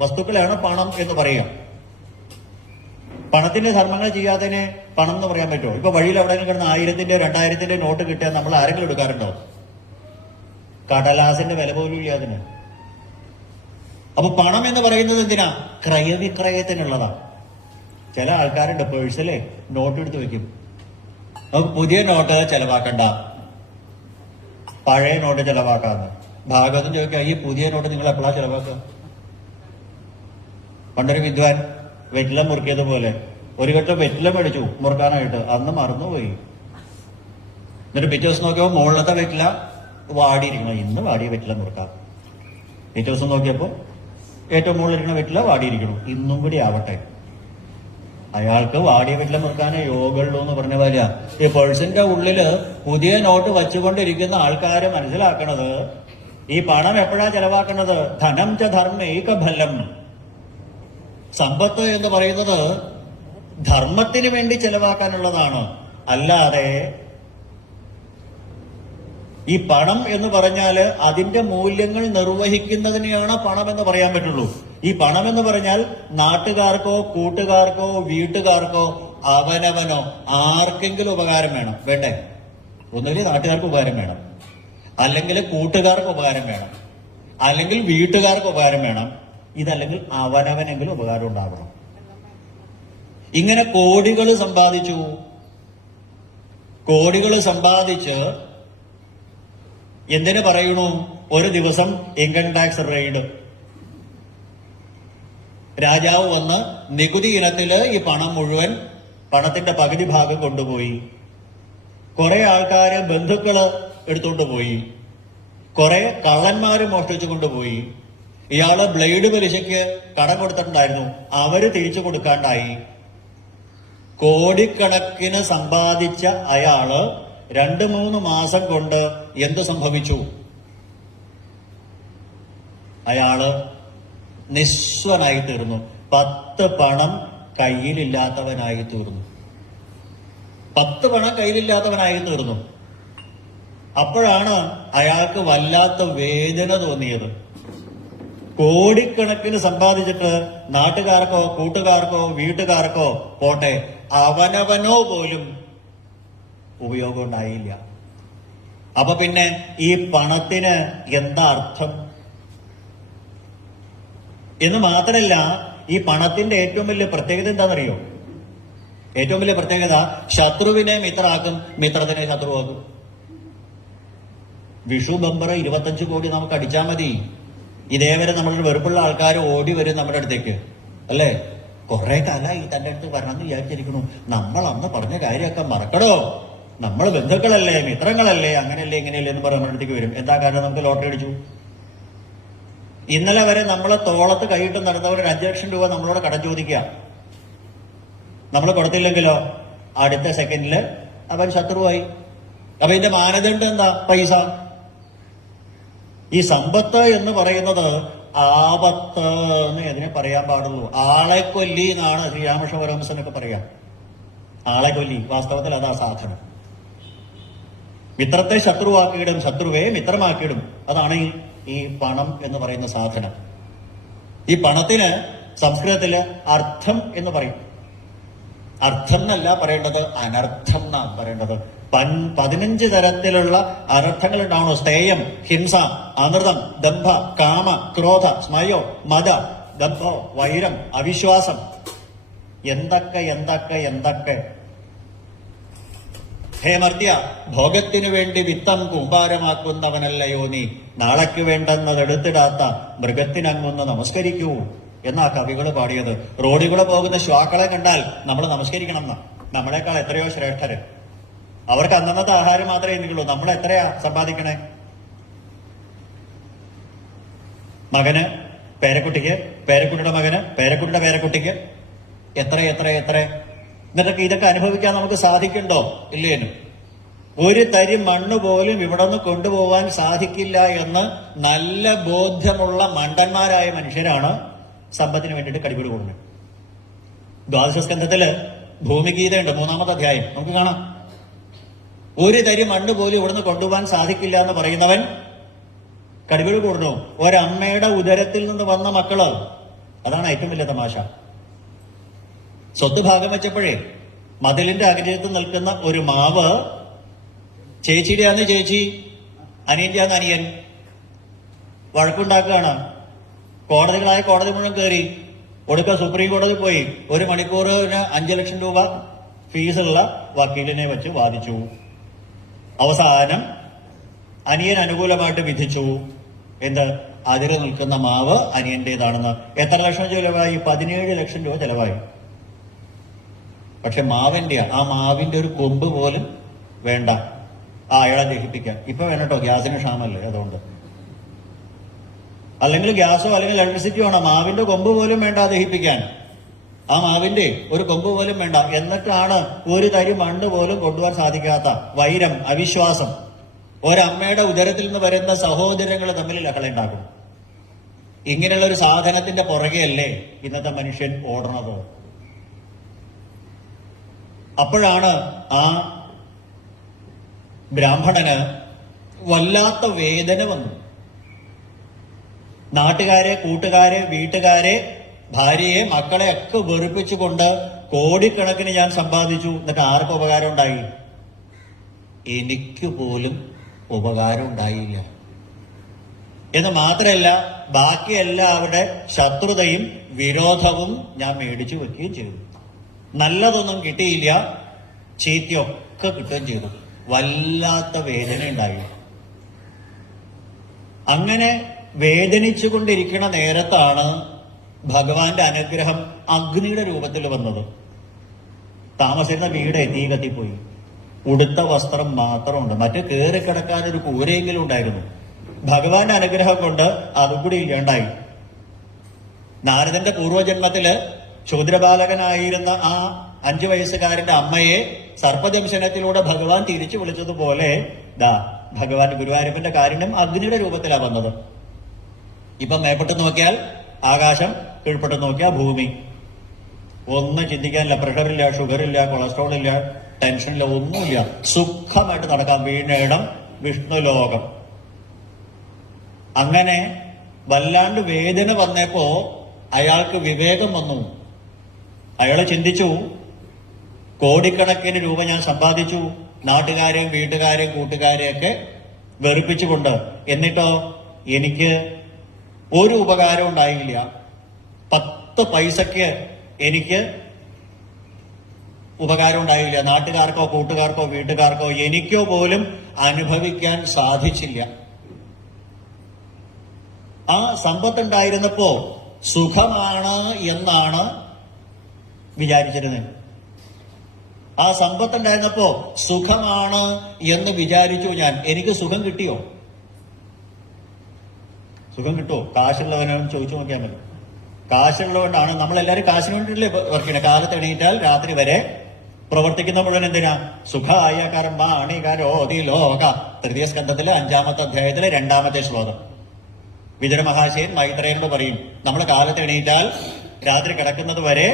വസ്തുക്കളാണ് പണം എന്ന് പറയുക. പണത്തിന്റെ ധർമ്മങ്ങൾ ചെയ്യാത്തതിനെ പണം എന്ന് പറയാൻ പറ്റുമോ? ഇപ്പൊ വഴിയിൽ എവിടെയെങ്കിലും കിടന്ന് 1000-ന്റെ 2000-ന്റെ നോട്ട് കിട്ടിയാൽ നമ്മൾ ആരെങ്കിലും എടുക്കാറുണ്ടോ? കടലാസിന്റെ വില പോലും ഇല്ല അതിന്. അപ്പൊ പണം എന്ന് പറയുന്നത് എന്തിനാ? ക്രയവിക്രയത്തിനുള്ളതാ. ചില ആൾക്കാരുണ്ട് പേഴ്സിലെ നോട്ട് എടുത്ത് വെക്കും. നമുക്ക് പുതിയ നോട്ട് ചെലവാക്കണ്ട, പഴയ നോട്ട് ചെലവാക്കാന്ന്. ഭാഗവതം ചോദിക്കുക, ഈ പുതിയ നോട്ട് നിങ്ങൾ എപ്പോഴാ ചെലവാക്കുക? പണ്ടൊരു വിദ്വാൻ വെറ്റിലം മുറുക്കിയതുപോലെ ഒരു ഘട്ടം വെറ്റിലം മേടിച്ചു മുറുക്കാനായിട്ട്, അന്ന് മറന്നുപോയി. എന്നിട്ട് പിറ്റേ ദിവസം നോക്കിയപ്പോൾ മുകളിലത്തെ വെറ്റില വാടിയിരിക്കണം. ഇന്ന് വാടിയ വെറ്റില മുറുക്കാം. പിറ്റേ ദിവസം നോക്കിയപ്പോൾ ഏറ്റവും മുകളിലിരിക്കുന്ന വെറ്റില വാടിയിരിക്കണം. ഇന്നും കൂടി ആവട്ടെ. അയാൾക്ക് വാടിയ വെറ്റില മുറുക്കാനേ യോഗമുള്ളൂ എന്ന് പറഞ്ഞ പോലെ ഈ പേഴ്സിന്റെ ഉള്ളില് പുതിയ നോട്ട് വച്ചുകൊണ്ടിരിക്കുന്ന ആൾക്കാര് മനസ്സിലാക്കണത് ഈ പണം എപ്പോഴാ ചെലവാക്കുന്നത്? ധനം ച ധർമ്മൈക ഫലം. സമ്പത്ത് എന്ന് പറയുന്നത് ധർമ്മത്തിന് വേണ്ടി ചെലവാക്കാനുള്ളതാണ്. അല്ലാതെ ഈ പണം എന്ന് പറഞ്ഞാല് അതിന്റെ മൂല്യങ്ങൾ നിർവഹിക്കുന്നതിനെയാണ് പണം എന്ന് പറയാൻ പറ്റുള്ളൂ. ഈ പണം എന്ന് പറഞ്ഞാൽ നാട്ടുകാർക്കോ കൂട്ടുകാർക്കോ വീട്ടുകാർക്കോ അവനവനോ ആർക്കെങ്കിലും ഉപകാരം വേണം, വേണ്ടേ? ഒന്നുകിൽ നാട്ടുകാർക്ക് ഉപകാരം വേണം, അല്ലെങ്കിൽ കൂട്ടുകാർക്ക് ഉപകാരം വേണം, അല്ലെങ്കിൽ വീട്ടുകാർക്ക് ഉപകാരം വേണം, ഇതല്ലെങ്കിൽ അവനവനെങ്കിലും ഉപകാരം ഉണ്ടാകണം. ഇങ്ങനെ കോടികൾ സമ്പാദിച്ച് എന്തിനു പറയണു? ഒരു ദിവസം ഇൻകം ടാക്സ് റെയ്ഡ്. രാജാവ് വന്ന് നികുതി ഇനത്തില് ഈ പണം മുഴുവൻ, പണത്തിന്റെ പകുതി ഭാഗം കൊണ്ടുപോയി. കുറെ ആൾക്കാര് ബന്ധുക്കള് എടുത്തുകൊണ്ട് പോയി, കുറെ കള്ളന്മാര് മോഷ്ടിച്ചു കൊണ്ടുപോയി. ഇയാള് ബ്ലേഡ് പലിശയ്ക്ക് കടം കൊടുത്തിട്ടുണ്ടായിരുന്നു, അവര് തിരിച്ചു കൊടുക്കാണ്ടായി. കോടിക്കണക്കിന് സമ്പാദിച്ച അയാള് 2-3 മാസം കൊണ്ട് എന്ത് സംഭവിച്ചു? അയാള് നിസ്വനായി തീർന്നു. 10 പണം കയ്യിലില്ലാത്തവനായി തീർന്നു. 10 പണം കയ്യിലില്ലാത്തവനായി തീർന്നു. അപ്പോഴാണ് അയാൾക്ക് വല്ലാത്ത വേദന തോന്നിയത്. കോടിക്കണക്കിന് സമ്പാദിച്ചിട്ട് നാട്ടുകാർക്കോ കൂട്ടുകാർക്കോ വീട്ടുകാർക്കോ പോട്ടെ, അവനവനോ പോലും ഉപയോഗം ഉണ്ടായില്ല. അപ്പൊ പിന്നെ ഈ പണത്തിന് എന്താ അർത്ഥം എന്ന് മാത്രമല്ല, ഈ പണത്തിന്റെ ഏറ്റവും വലിയ പ്രത്യേകത എന്താണെന്നറിയോ? ഏറ്റവും വലിയ പ്രത്യേകത, ശത്രുവിനെ മിത്രമാക്കും, മിത്രത്തിനെ ശത്രുവാക്കും. വിഷു ബമ്പർ 25 കോടി നമുക്ക് അടിച്ചാൽ മതി, ഇതേവരെ നമ്മളുടെ വെറുപ്പുള്ള ആൾക്കാർ ഓടി വരും നമ്മുടെ അടുത്തേക്ക്, അല്ലേ? കുറെ കാലമായി തന്റെ അടുത്ത് വരണമെന്ന് വിചാരിച്ചിരിക്കണു. നമ്മൾ അന്ന് പറഞ്ഞ കാര്യമൊക്കെ മറക്കണോ? നമ്മൾ ബന്ധുക്കളല്ലേ, മിത്രങ്ങളല്ലേ, അങ്ങനെയല്ലേ ഇങ്ങനെയല്ലേ എന്ന് പറഞ്ഞ് നമ്മുടെ അടുത്തേക്ക് വരും. എന്താ കാരണം? നമുക്ക് ലോട്ടറി അടിച്ചു. ഇന്നലെ വരെ നമ്മളെ തോളത്ത് കൈയിട്ട് നടന്നവർ 5 ലക്ഷം രൂപ നമ്മളോട് കടം ചോദിക്കുക. നമ്മൾ കൊടുത്തില്ലെങ്കിലോ അടുത്ത സെക്കൻഡില് അവൻ ശത്രുവായി. അപ്പൊ ഇതിന്റെ മാനദണ്ഡം എന്താ? പൈസ. ഈ സമ്പത്ത് എന്ന് പറയുന്നത് ആപത്ത് എന്ന് അതിനെ പറയാൻ പാടുള്ളൂ. ആളെ കൊല്ലി എന്നാണ് ശ്രീരാമകൃഷ്ണ പരമഹംസനൊക്കെ പറയാം. ആളെ കൊല്ലി, വാസ്തവത്തിൽ അതാ സാധനം. മിത്രത്തെ ശത്രുവാക്കിയിടും, ശത്രുവെ മിത്രമാക്കിയിടും. അതാണ് ഈ പണം എന്ന് പറയുന്ന സാധനം. ഈ പണത്തിന് സംസ്കൃതത്തില് അർത്ഥം എന്ന് പറയും. അർത്ഥം എന്നല്ല പറയേണ്ടത്, അനർത്ഥം എന്നാണ് പറയേണ്ടത്. 15 തരത്തിലുള്ള അനർത്ഥങ്ങൾ ഉണ്ടാവണോ? സ്ഥേയം, ഹിംസ, അനൃതം, ദംഭ, കാമ, ക്രോധ, സ്മയോ, മത, ദംഭോ, വൈരം, അവിശ്വാസം. എന്തൊക്കെ. ഹേ മർത്യ, ഭോഗത്തിനു വേണ്ടി വിത്തം കൂമ്പാരമാക്കുന്നവനല്ലയോ നീ? നാളേക്ക് വേണ്ടെന്നതെടുത്തിടാത്ത മൃഗത്തിനങ്ങൊന്ന് നമസ്കരിക്കൂ എന്നാ കവികള് പാടിയത്. റോഡിലൂടെ പോകുന്ന ശ്വാക്കളെ കണ്ടാൽ നമ്മൾ നമസ്കരിക്കണം എന്നാ. നമ്മളെക്കാൾ എത്രയോ ശ്രേഷ്ഠര്. അവർക്ക് അന്നന്നത്തെ ആഹാരം മാത്രമേ എനിക്കുള്ളൂ. നമ്മൾ എത്രയാ സമ്പാദിക്കണേ? മകന്, പേരക്കുട്ടിക്ക്, പേരക്കുട്ടിയുടെ മകന്, പേരക്കുട്ടിയുടെ പേരക്കുട്ടിക്ക്, എത്ര. എന്നിട്ടൊക്കെ ഇതൊക്കെ അനുഭവിക്കാൻ നമുക്ക് സാധിക്കണ്ടോ? ഇല്ലേനും. ഒരു തരി മണ്ണ് പോലും ഇവിടെ നിന്ന് കൊണ്ടുപോകാൻ സാധിക്കില്ല എന്ന് നല്ല ബോധ്യമുള്ള മണ്ടന്മാരായ മനുഷ്യരാണ് സമ്പത്തിന് വേണ്ടിയിട്ട് കടിപിടി കൂടുന്നത്. ദ്വാദശസ്കന്ധത്തില് ഭൂമിഗീതയുണ്ട്, 3-ാമത്തെ അധ്യായം. നമുക്ക് കാണാം. ഒരു തരി മണ്ണ് പോലും ഇവിടുന്ന് കൊണ്ടുപോകാൻ സാധിക്കില്ല എന്ന് പറയുന്നവൻ കടിപിടി കൂടുന്നു. ഒരമ്മയുടെ ഉദരത്തിൽ നിന്ന് വന്ന മക്കള്. അതാണ് ഏറ്റവും വലിയ തമാശ. സ്വത്ത് ഭാഗം വെച്ചപ്പോഴേ മതിലിന്റെ അഗ്രഹത്തിൽ നിൽക്കുന്ന ഒരു മാവ് ചേച്ചിയുടെയാന്ന് ചേച്ചി, അനിയന്റെയാന്ന് അനിയൻ വഴക്കുണ്ടാക്കുകയാണ്. കോടതികളായ കോടതി മുഴുവൻ കയറി. ഒടുക്ക സുപ്രീം കോടതി പോയി 1 മണിക്കൂറിന് 5 ലക്ഷം രൂപ ഫീസുള്ള വക്കീലിനെ വെച്ച് വാദിച്ചു. അവസാനം അനിയൻ അനുകൂലമായിട്ട് വിധിച്ചു. എന്ത്? അതിര് നിൽക്കുന്ന മാവ് അനിയന്റേതാണെന്ന്. എത്ര ലക്ഷം ചെലവായി? 17 ലക്ഷം രൂപ ചെലവായി. പക്ഷെ ആ മാവിന്റെ ഒരു കൊമ്പ് പോലും വേണ്ട അയാളെ ദഹിപ്പിക്കാൻ. ഇപ്പൊ വേണട്ടോ, ഗ്യാസിന് ക്ഷാമല്ലേ, അതുകൊണ്ട്. അല്ലെങ്കിൽ ഗ്യാസോ അല്ലെങ്കിൽ ഇലക്ട്രിസിറ്റിയോ ആണോ? മാവിന്റെ കൊമ്പ് പോലും വേണ്ട ദഹിപ്പിക്കാൻ. ആ മാവിന്റെ ഒരു കൊമ്പ് പോലും വേണ്ട. എന്നിട്ടാണ് ഒരു തരി മണ്ണ് പോലും കൊണ്ടുപോകാൻ സാധിക്കാത്ത വൈരം, അവിശ്വാസം. ഒരമ്മയുടെ ഉദരത്തിൽ നിന്ന് വരുന്ന സഹോദരങ്ങൾ തമ്മിൽ ലഹളയുണ്ടാക്കും. ഇങ്ങനെയുള്ള ഒരു സാധനത്തിന്റെ പുറകെയല്ലേ ഇന്നത്തെ മനുഷ്യൻ ഓടണത്? അപ്പോഴാണ് ആ ബ്രാഹ്മണന് വല്ലാത്ത വേദന വന്നു. നാട്ടുകാരെ, കൂട്ടുകാരെ, വീട്ടുകാരെ, ഭാര്യയെ, മക്കളെ ഒക്കെ വെറുപ്പിച്ചുകൊണ്ട് കോടിക്കണക്കിന് ഞാൻ സമ്പാദിച്ചു. എന്നിട്ട് ആർക്കും ഉപകാരം ഉണ്ടായി? എനിക്ക് പോലും ഉപകാരം ഉണ്ടായില്ല എന്ന് മാത്രമല്ല, ബാക്കി എല്ലാവരുടെ ശത്രുതയും വിരോധവും ഞാൻ മേടിച്ചു വെക്കുകയും ചെയ്തു. നല്ലതൊന്നും കിട്ടിയില്ല, ചീത്തയൊക്കെ കിട്ടുകയും ചെയ്തു. വല്ലാത്ത വേദന ഉണ്ടായി. അങ്ങനെ വേദനിച്ചുകൊണ്ടിരിക്കുന്ന നേരത്താണ് ഭഗവാന്റെ അനുഗ്രഹം അഗ്നിയുടെ രൂപത്തിൽ വന്നത്. താമസിക്കുന്ന വീട് തീ കത്തിപ്പോയി. ഉടുത്ത വസ്ത്രം മാത്രമുണ്ട്, മറ്റു കയറിക്കിടക്കാൻ ഒരു കൂരയെങ്കിലും ഉണ്ടായിരുന്നു. ഭഗവാന്റെ അനുഗ്രഹം കൊണ്ട് അതും കൂടി ഇല്ലാണ്ടായി. നാരദന്റെ പൂർവ്വജന്മത്തില് ശൂദ്രബാലകനായിരുന്ന ആ 5 വയസ്സുകാരന്റെ അമ്മയെ സർപ്പദംശനത്തിലൂടെ ഭഗവാൻ തിരിച്ചു വിളിച്ചതുപോലെ ഭഗവാൻ ഗുരുവായൂരപ്പന്റെ കാരുണ്യം അഗ്നിയുടെ രൂപത്തിലാണ് വന്നത്. ഇപ്പൊ മേപ്പെട്ട് നോക്കിയാൽ ആകാശം, കീഴ്പ്പെട്ട് നോക്കിയാൽ ഭൂമി. ഒന്നും ചിന്തിക്കാനില്ല, പ്രഷറില്ല, ഷുഗറില്ല, കൊളസ്ട്രോൾ ഇല്ല, ടെൻഷനില്ല, ഒന്നുമില്ല. സുഖമായിട്ട് നടക്കാം. വീണയിടം വിഷ്ണുലോകം. അങ്ങനെ വല്ലാണ്ട് വേദന വന്നപ്പോ അയാൾക്ക് വിവേകം വന്നു. അയാളെ ചിന്തിച്ചു, കോടിക്കണക്കിന് രൂപ ഞാൻ സമ്പാദിച്ചു, നാട്ടുകാരെയും വീട്ടുകാരെയും കൂട്ടുകാരെയൊക്കെ വെറുപ്പിച്ചുകൊണ്ട്. എന്നിട്ടോ എനിക്ക് ഒരു ഉപകാരം ഉണ്ടായില്ല. 10 പൈസക്ക് എനിക്ക് ഉപകാരം ഉണ്ടായില്ല. നാട്ടുകാർക്കോ കൂട്ടുകാർക്കോ വീട്ടുകാർക്കോ എനിക്കോ പോലും അനുഭവിക്കാൻ സാധിച്ചില്ല. ആ സമ്പത്തുണ്ടായിരുന്നപ്പോ സുഖമാണ് എന്നാണ് വിചാരിച്ചിരുന്നത്. ആ സമ്പത്തുണ്ടായിരുന്നപ്പോ സുഖമാണ് എന്ന് വിചാരിച്ചു ഞാൻ. എനിക്ക് സുഖം കിട്ടിയോ? സുഖം കിട്ടുമോ? കാശുള്ളവനോട് ചോദിച്ചു നോക്കിയാൽ മതി. കാശുള്ളതുകൊണ്ടാണ് നമ്മളെല്ലാവരും കാശിന് വേണ്ടിയില്ലേ വർക്ക് ചെയ്യണേ. കാലത്ത് എണീറ്റാൽ രാത്രി വരെ പ്രവർത്തിക്കുന്ന മുഴുവൻ എന്തിനാ? സുഖായ കർമാണി കരോതി ലോക. തൃതീയ സ്കന്ധത്തിലെ 5-ാമത്തെ അധ്യായത്തിലെ 2-ാമത്തെ ശ്ലോകം. വിതുര മഹാശയൻ മൈത്രേയനോട് പറയും, നമ്മൾ കാലത്ത് എണീറ്റാൽ രാത്രി കിടക്കുന്നത് വരെ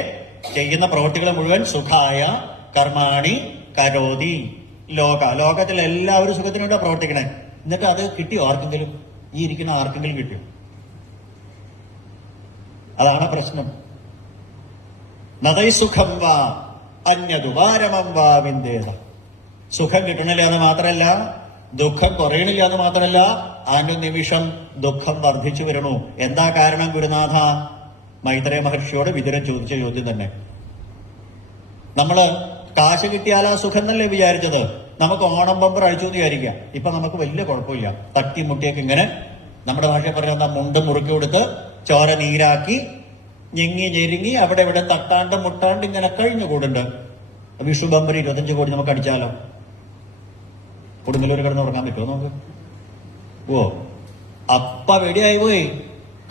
ചെയ്യുന്ന പ്രവൃത്തികൾ മുഴുവൻ സുഖായ കർമാണി കരോതി ലോക. ലോകത്തിൽ എല്ലാവരും സുഖത്തിന് വേണ്ടി പ്രവർത്തിക്കണേ. എന്നിട്ട് അത് കിട്ടിയോ ആർക്കെങ്കിലും? ഈ ഇരിക്കുന്ന ആർക്കെങ്കിലും കിട്ടിയോ? അതാണ് പ്രശ്നം. നദൈ സുഖം വാ അന്യതുപാരമം വാ വിന്ദേത. സുഖം കിട്ടണില്ല എന്ന് മാത്രമല്ല, ദുഃഖം കുറയണില്ല എന്ന് മാത്രമല്ല, അനുനിമിഷം ദുഃഖം വർദ്ധിച്ചു വരണു. എന്താ കാരണം ഗുരുനാഥ? മൈത്രേയ മഹർഷിയോട് വിതുരൻ ചോദിച്ച ചോദ്യം തന്നെ. നമ്മള് കാശ് കിട്ടിയാൽ ആ സുഖം എന്നല്ലേ വിചാരിച്ചത്? നമുക്ക് ഓണം ബമ്പർ അഴിച്ചു എന്ന് വിചാരിക്കാം. ഇപ്പൊ നമുക്ക് വലിയ കുഴപ്പമില്ല. തട്ടിമുട്ടിയൊക്കെ ഇങ്ങനെ, നമ്മുടെ ഭാഷ പറഞ്ഞ മുണ്ട് മുറുക്കി കൊടുത്ത് ചോര നീരാക്കി ഞെങ്ങി ഞെരുങ്ങി അവിടെ ഇവിടെ തട്ടാണ്ട് മുട്ടാണ്ട് ഇങ്ങനെ കഴിഞ്ഞു കൂടുണ്ട്. വിഷു ബമ്പർ 25 കോടി നമുക്ക് അടിച്ചാലോ? കൊടുങ്ങല്ലൂർ കിടന്ന് ഉറങ്ങാൻ പറ്റുമോ നമുക്ക്? അപ്പ വെടിയായി പോയി.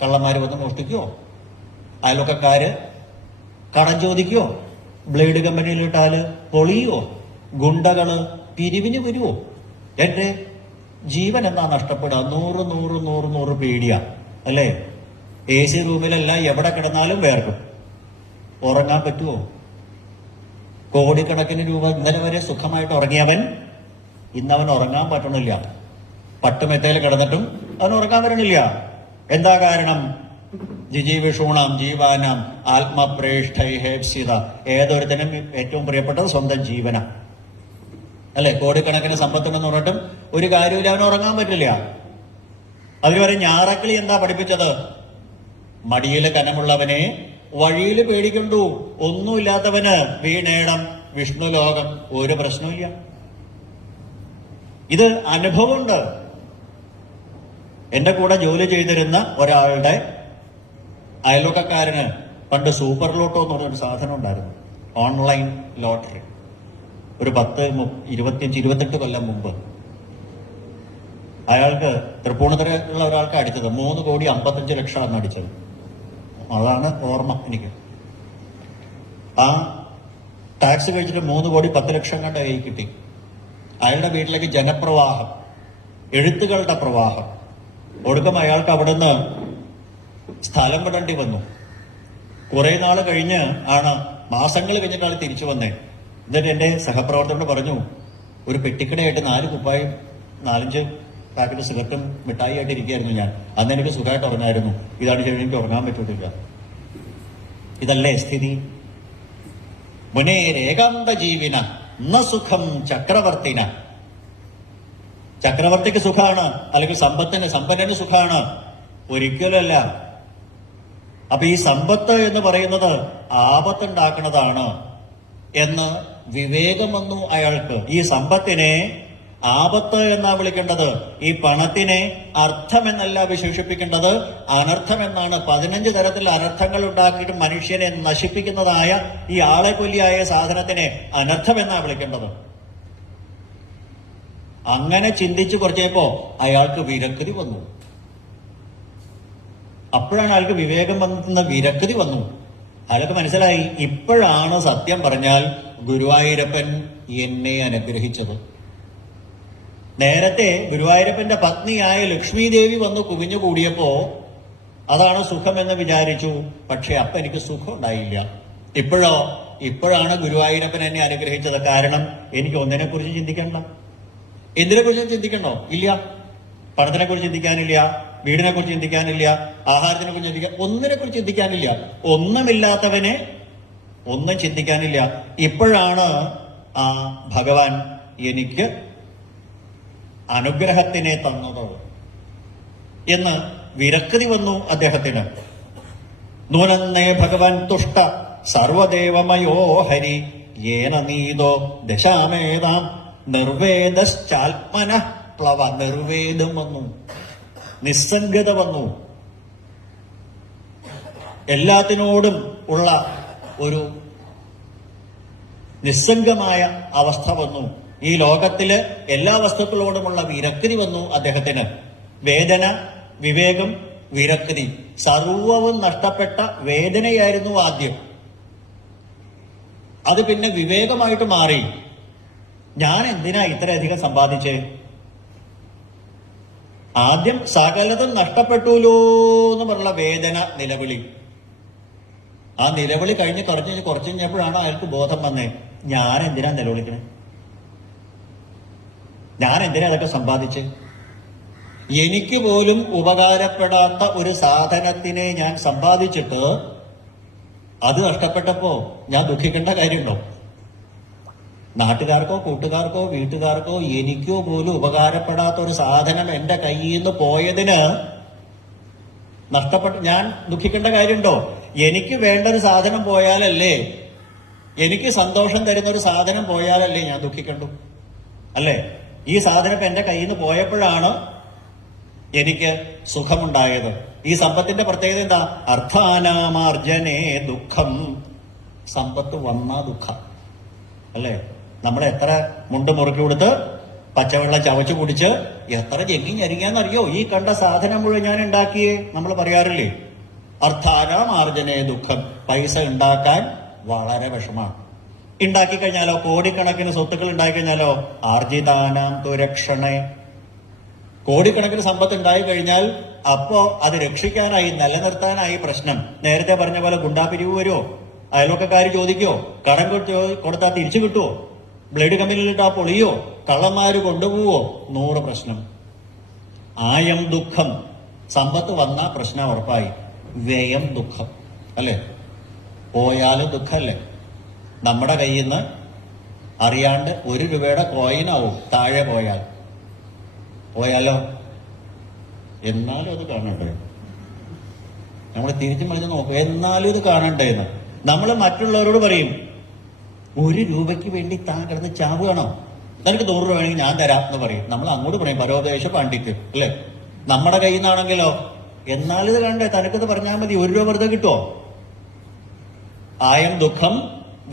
കള്ളന്മാര് വന്ന് മോഷ്ടിക്കുവോ? അയൽവക്കക്കാര് കടം ചോദിക്കുവോ? ബ്ലേഡ് കമ്പനിയിലിട്ടാല് പൊളിയോ? ഗുണ്ടകള് പിരിവിന് വരുവോ? എന്റെ ജീവൻ എന്നാ നഷ്ടപ്പെടുക? 100 പേടിയാ അല്ലേ? AC റൂമിലല്ല, എവിടെ കിടന്നാലും വേർക്കും. ഉറങ്ങാൻ പറ്റുമോ? കോടിക്കണക്കിന് രൂപ ഇന്നലെ വരെ സുഖമായിട്ട് ഉറങ്ങിയവൻ ഇന്നവൻ ഉറങ്ങാൻ പറ്റണില്ല. പട്ടുമെത്തയിൽ കിടന്നിട്ടും അവൻ ഉറങ്ങാൻ പറ്റണില്ല. എന്താ കാരണം? ജിജീവിഷൂണാം ജീവാനാം ആത്മപ്രേഷ്ഠൈഹേപ്സിത. ഏതൊരുത്തനും ഏറ്റവും പ്രിയപ്പെട്ടത് സ്വന്തം ജീവന അല്ലെ? കോടിക്കണക്കിന് സമ്പത്തുണ്ടെന്ന് പറഞ്ഞിട്ടും ഒരു കാര്യമില്ല, അവന് ഉറങ്ങാൻ പറ്റില്ല. അതിന് പറയും ഞാറക്കിളി എന്താ പഠിപ്പിച്ചത്? മടിയിൽ കനമുള്ളവനെ വഴിയിൽ പേടിക്കണ്ടു. ഒന്നുമില്ലാത്തവന് വീണേടം വിഷ്ണുലോകം. ഒരു പ്രശ്നമില്ല. ഇത് അനുഭവമുണ്ട്. എന്റെ കൂടെ ജോലി ചെയ്തിരുന്ന ഒരാളുടെ അയൽവക്കക്കാരന് പണ്ട് സൂപ്പർ ലോട്ടോ എന്ന് പറഞ്ഞൊരു സാധനം ഉണ്ടായിരുന്നു. Online lottery. ഒരു 10, 25, 28 കൊല്ലം മുമ്പ് അയാൾക്ക് തൃപ്പൂണിത്തുറയുള്ള ഒരാൾക്ക് അടിച്ചത് 3,55,00,000 അടിച്ചത്. അതാണ് ഓർമ്മ എനിക്ക്. ആ ടാക്സ് കഴിച്ചിട്ട് 3,10,00,000 കണ്ട കൈ കിട്ടി. അയാളുടെ വീട്ടിലേക്ക് ജനപ്രവാഹം, എഴുത്തുകളുടെ പ്രവാഹം. ഒടുക്കം അയാൾക്ക് അവിടുന്ന് സ്ഥലം വിടേണ്ടി വന്നു. കുറെ നാൾ കഴിഞ്ഞ് ആണ്, മാസങ്ങൾ കഴിഞ്ഞിട്ടാണ് തിരിച്ചു വന്നേ. എന്നിട്ട് എന്റെ സഹപ്രവർത്തകരോട് പറഞ്ഞു, ഒരു പെട്ടിക്കടയായിട്ട് 4 കുപ്പായും 4-5 പാക്കറ്റ് സിഗരറ്റും മിഠായി ആയിട്ട് ഇരിക്കുകയായിരുന്നു ഞാൻ. അന്ന് എനിക്ക് സുഖമായിട്ട് ഉറങ്ങായിരുന്നു. ഇതാണ് ശരി, എനിക്ക് ഉറങ്ങാൻ പറ്റൂല. ഇതല്ലേ സ്ഥിതി? മുനേരേകാന്ത ജീവിന ന സുഖം ചക്രവർത്തിന. ചക്രവർത്തിക്ക് സുഖമാണ്, അല്ലെങ്കിൽ സമ്പന്നന് സുഖമാണ്? ഒരിക്കലല്ല. അപ്പൊ ഈ സമ്പത്ത് എന്ന് പറയുന്നത് ആപത്തുണ്ടാക്കുന്നതാണ് എന്ന് വിവേകം വന്നു അയാൾക്ക്. ഈ സമ്പത്തിനെ ആപത്ത് എന്നാ വിളിക്കേണ്ടത്. ഈ പണത്തിനെ അർത്ഥമെന്നല്ല വിശേഷിപ്പിക്കേണ്ടത്, അനർത്ഥമെന്നാണ്. 15 തരത്തിൽ അനർത്ഥങ്ങൾ ഉണ്ടാക്കിയിട്ട് മനുഷ്യനെ നശിപ്പിക്കുന്നതായ ഈ ആളെ കൊല്ലിയായ സാധനത്തിനെ അനർത്ഥമെന്നാ വിളിക്കേണ്ടത്. അങ്ങനെ ചിന്തിച്ചു കുറച്ചപ്പോ അയാൾക്ക് വിരക്തി വന്നു. അപ്പോഴാണ് അയാൾക്ക് വിവേകം വന്നിട്ടുന്ന വിരക്തി വന്നു. അയാൾക്ക് മനസ്സിലായി, ഇപ്പോഴാണ് സത്യം പറഞ്ഞാൽ ഗുരുവായൂരപ്പൻ എന്നെ അനുഗ്രഹിച്ചത്. നേരത്തെ ഗുരുവായൂരപ്പന്റെ പത്നിയായ ലക്ഷ്മി ദേവി വന്ന് കുവിഞ്ഞുകൂടിയപ്പോ അതാണ് സുഖമെന്ന് വിചാരിച്ചു. പക്ഷെ അപ്പൊ എനിക്ക് സുഖം ഉണ്ടായില്ല. ഇപ്പോഴാണ് ഗുരുവായൂരപ്പൻ എന്നെ അനുഗ്രഹിച്ചത്. കാരണം എനിക്ക് ഒന്നിനെ കുറിച്ച് ചിന്തിക്കണ്ട. എന്തിനെ കുറിച്ചും ചിന്തിക്കണോ? ഇല്ല. പണത്തിനെ കുറിച്ച് ചിന്തിക്കാനില്ല, വീടിനെ കുറിച്ച് ചിന്തിക്കാനില്ല, ആഹാരത്തിനെ കുറിച്ച് ചിന്തിക്കാൻ, ഒന്നിനെ കുറിച്ച് ചിന്തിക്കാനില്ല. ഒന്നുമില്ലാത്തവനെ ഒന്നും ചിന്തിക്കാനില്ല. ഇപ്പോഴാണ് ആ ഭഗവാൻ എനിക്ക് അനുഗ്രഹത്തിനെ തന്നത് എന്ന് വിരക്തി വന്നു അദ്ദേഹത്തിന്. നൂനന്നേ ഭഗവാൻ തുഷ്ട സർവദേവമയോ ഹരി യേന നീതോ ദശാമേതാം നിർവേദശ്ചാത്മന പ്ലവ. നിർവേദം വന്നു, നിസ്സംഗത വന്നു, എല്ലാത്തിനോടും ഉള്ള ഒരു നിസ്സംഗമായ അവസ്ഥ വന്നു. ഈ ലോകത്തില് എല്ലാ വസ്തുക്കളോടുമുള്ള വിരക്തി വന്നു അദ്ദേഹത്തിന്. വേദന, വിവേകം, വിരക്തി, സർവവും നഷ്ടപ്പെട്ട വേദനയായിരുന്നു ആദ്യം. അത് പിന്നെ വിവേകമായിട്ട് മാറി. ഞാൻ എന്തിനാ ഇത്രയധികം സമ്പാദിച്ചേ? ആദ്യം സകലതും നഷ്ടപ്പെട്ടുല്ലോ എന്ന് പറഞ്ഞ വേദന, നിലവിളി. ആ നിലവിളി കഴിഞ്ഞ് കുറച്ച് കഴിഞ്ഞപ്പോഴാണ് അയാൾക്ക് ബോധം വന്നേ, ഞാൻ എന്തിനാ നിലവിളിക്കണേ? ഞാൻ എന്തിനാ അതൊക്കെ സമ്പാദിച്ച്? എനിക്ക് പോലും ഉപകാരപ്പെടാത്ത ഒരു സാധനത്തിനെ ഞാൻ സമ്പാദിച്ചിട്ട് അത് നഷ്ടപ്പെട്ടപ്പോ ഞാൻ ദുഃഖിക്കേണ്ട കാര്യമുണ്ടോ? നാട്ടുകാർക്കോ കൂട്ടുകാർക്കോ വീട്ടുകാർക്കോ എനിക്കോ പോലും ഉപകാരപ്പെടാത്ത ഒരു സാധനം എന്റെ കയ്യിൽ നിന്ന് പോയതിന് ഞാൻ ദുഃഖിക്കേണ്ട കാര്യമുണ്ടോ? എനിക്ക് വേണ്ട ഒരു സാധനം പോയാലല്ലേ, എനിക്ക് സന്തോഷം തരുന്ന ഒരു സാധനം പോയാലല്ലേ ഞാൻ ദുഃഖിക്കണ്ടു? അല്ലേ? ഈ സാധനം എന്റെ കയ്യിൽ നിന്ന് പോയപ്പോഴാണ് എനിക്ക് സുഖമുണ്ടായത്. ഈ സമ്പത്തിന്റെ പ്രത്യേകത എന്താ? അർത്ഥാനാമാർജനേ ദുഃഖം. സമ്പത്ത് വന്നാ ദുഃഖം, അല്ലേ? നമ്മൾ എത്ര മുണ്ട് മുറുക്കി കൊടുത്ത് പച്ചവെള്ളം ചവച്ചു കുടിച്ച് എത്ര ജെങ്ങി ഞെരിങ്ങാന്നറിയോ? ഈ കണ്ട സാധനം മുഴുവൻ ഞാൻ ഉണ്ടാക്കിയേ നമ്മൾ പറയാറില്ലേ? അർത്ഥാനാമാർജനേ ദുഃഖം. പൈസ ഉണ്ടാക്കാൻ വളരെ വിഷമാണ്. ഉണ്ടാക്കി കഴിഞ്ഞാലോ, കോടിക്കണക്കിന് സ്വത്തുക്കൾ ഉണ്ടാക്കി കഴിഞ്ഞാലോ, ആർജിതാനാം തുരക്ഷണേ. കോടിക്കണക്കിന് സമ്പത്ത് ഉണ്ടായി കഴിഞ്ഞാൽ അപ്പോ അത് രക്ഷിക്കാനായി, നിലനിർത്താനായി പ്രശ്നം. നേരത്തെ പറഞ്ഞ പോലെ ഗുണ്ടാപിരിവ് വരുമോ? അയൽവക്കക്കാർ ചോദിക്കോ? കടം കൊടുത്താൽ തിരിച്ചു കിട്ടുമോ? ബ്ലേഡ് കമ്പനിയിലിട്ടാ പൊളിയോ? കള്ളന്മാര് കൊണ്ടുപോവോ? 100 പ്രശ്നം. ആയം ദുഃഖം. സമ്പത്ത് വന്ന പ്രശ്നം ഉറപ്പായി. വ്യയം ദുഃഖം, അല്ലേ? പോയാലും ദുഃഖമല്ലേ? നമ്മുടെ കയ്യിൽ നിന്ന് അറിയാണ്ട് 1 രൂപയുടെ കോയിനാവും താഴെ പോയാലോ? എന്നാലും അത് കാണണ്ടേ? നമ്മൾ തിരിച്ചു മറിച്ച് നോക്കും, എന്നാലും ഇത് കാണണ്ടേന്ന് നമ്മൾ മറ്റുള്ളവരോട് പറയും. 1 രൂപയ്ക്ക് വേണ്ടി താൻ കിടന്ന് ചാവുകയാണോ? നിനക്ക് 100 രൂപ വേണമെങ്കിൽ ഞാൻ തരാം എന്ന് പറയും. നമ്മൾ അങ്ങോട്ട് പറയും പരോപദേശ പാണ്ഡിത്യ, അല്ലേ? നമ്മുടെ കയ്യിൽ നിന്നാണെങ്കിലോ, എന്നാലിത് കണ്ടേ, തനക്കത് പറഞ്ഞാൽ മതി, 1 രൂപ വെറുതെ കിട്ടുമോ? ആയം ദുഃഖം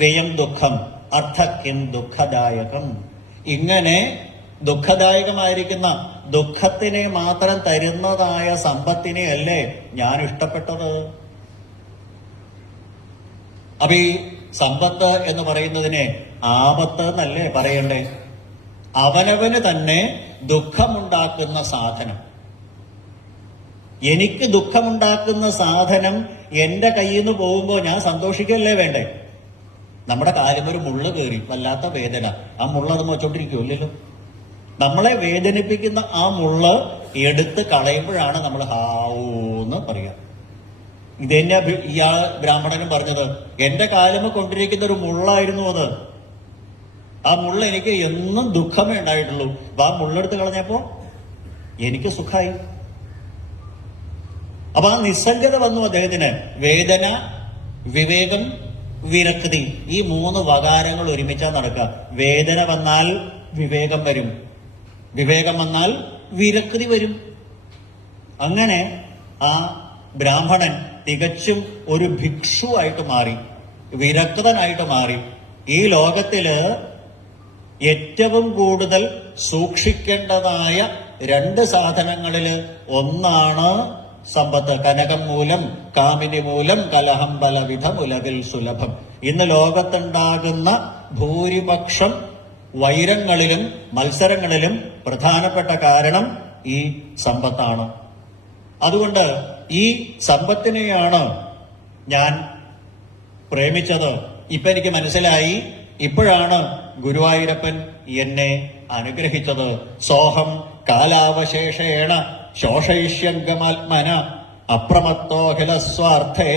വ്യയം ദുഃഖം അർത്ഥക്കിൻ ദുഃഖദായകം. ഇങ്ങനെ ദുഃഖദായകമായിരിക്കുന്ന ദുഃഖത്തിനെ മാത്രം തരുന്നതായ സമ്പത്തിനെ അല്ലേ ഞാൻ ഇഷ്ടപ്പെട്ടത്? അപ്പൊ ഈ സമ്പത്ത് എന്ന് പറയുന്നതിനെ ആപത്ത് എന്നല്ലേ പറയണ്ടേ? അവനവന് തന്നെ ദുഃഖമുണ്ടാക്കുന്ന സാധനം. എനിക്ക് ദുഃഖമുണ്ടാക്കുന്ന സാധനം എന്റെ കയ്യിൽ നിന്ന് പോകുമ്പോ ഞാൻ സന്തോഷിക്കല്ലേ വേണ്ടേ? നമ്മുടെ കാലിൽ ഒരു മുള്ള് കയറി, വല്ലാത്ത വേദന. ആ മുള്ളത് വെച്ചോണ്ടിരിക്കുമല്ലോ. നമ്മളെ വേദനിപ്പിക്കുന്ന ആ മുള്ള് എടുത്ത് കളയുമ്പോഴാണ് നമ്മൾ ഹാവൂന്ന് പറയുക. ഇതെന്നെ ഇയാൾ ബ്രാഹ്മണനും പറഞ്ഞത്. എന്റെ കാലുമ കൊണ്ടിരിക്കുന്ന ഒരു മുള്ളായിരുന്നു അത്. ആ മുള്ള എനിക്ക് എന്നും ദുഃഖമേ ഉണ്ടായിട്ടുള്ളൂ. അപ്പൊ ആ മുള്ളെടുത്ത് കളഞ്ഞപ്പോ എനിക്ക് സുഖമായി. അപ്പൊ ആ നിസ്സംഗത വന്നു അദ്ദേഹത്തിന്. വേദന, വിവേകം, വിരക്തി, ഈ 3 വകാരങ്ങൾ ഒരുമിച്ചാ നടക്കുക. വേദന വന്നാൽ വിവേകം വരും, വിവേകം വന്നാൽ വിരക്തി വരും. അങ്ങനെ ആ ബ്രാഹ്മണൻ തികച്ചും ഒരു ഭിക്ഷുവായിട്ട് മാറി, വിരക്തനായിട്ട് മാറി. ഈ ലോകത്തില് ഏറ്റവും കൂടുതൽ സൂക്ഷിക്കേണ്ടതായ 2 സാധനങ്ങളില് ഒന്നാണ് സമ്പത്ത്. കനകം മൂലം കാമിനി മൂലം കലഹം പലവിധം ഉലകിൽ സുലഭം. ഇന്ന് ലോകത്തുണ്ടാകുന്ന ഭൂരിപക്ഷം വൈരങ്ങളിലും മത്സരങ്ങളിലും പ്രധാനപ്പെട്ട കാരണം ഈ സമ്പത്താണ്. അതുകൊണ്ട് ഈ സമ്പത്തിനെയാണ് ഞാൻ പ്രേമിച്ചത്. ഇപ്പൊ എനിക്ക് മനസ്സിലായി. ഇപ്പോഴാണ് ഗുരുവായൂരപ്പൻ എന്നെ അനുഗ്രഹിച്ചത്. സോഹം കാലാവശേഷേണ ശോഷയിഷ്യംഗമാത്മന അപ്രമത്തോഹിലസ്വാർത്ഥേ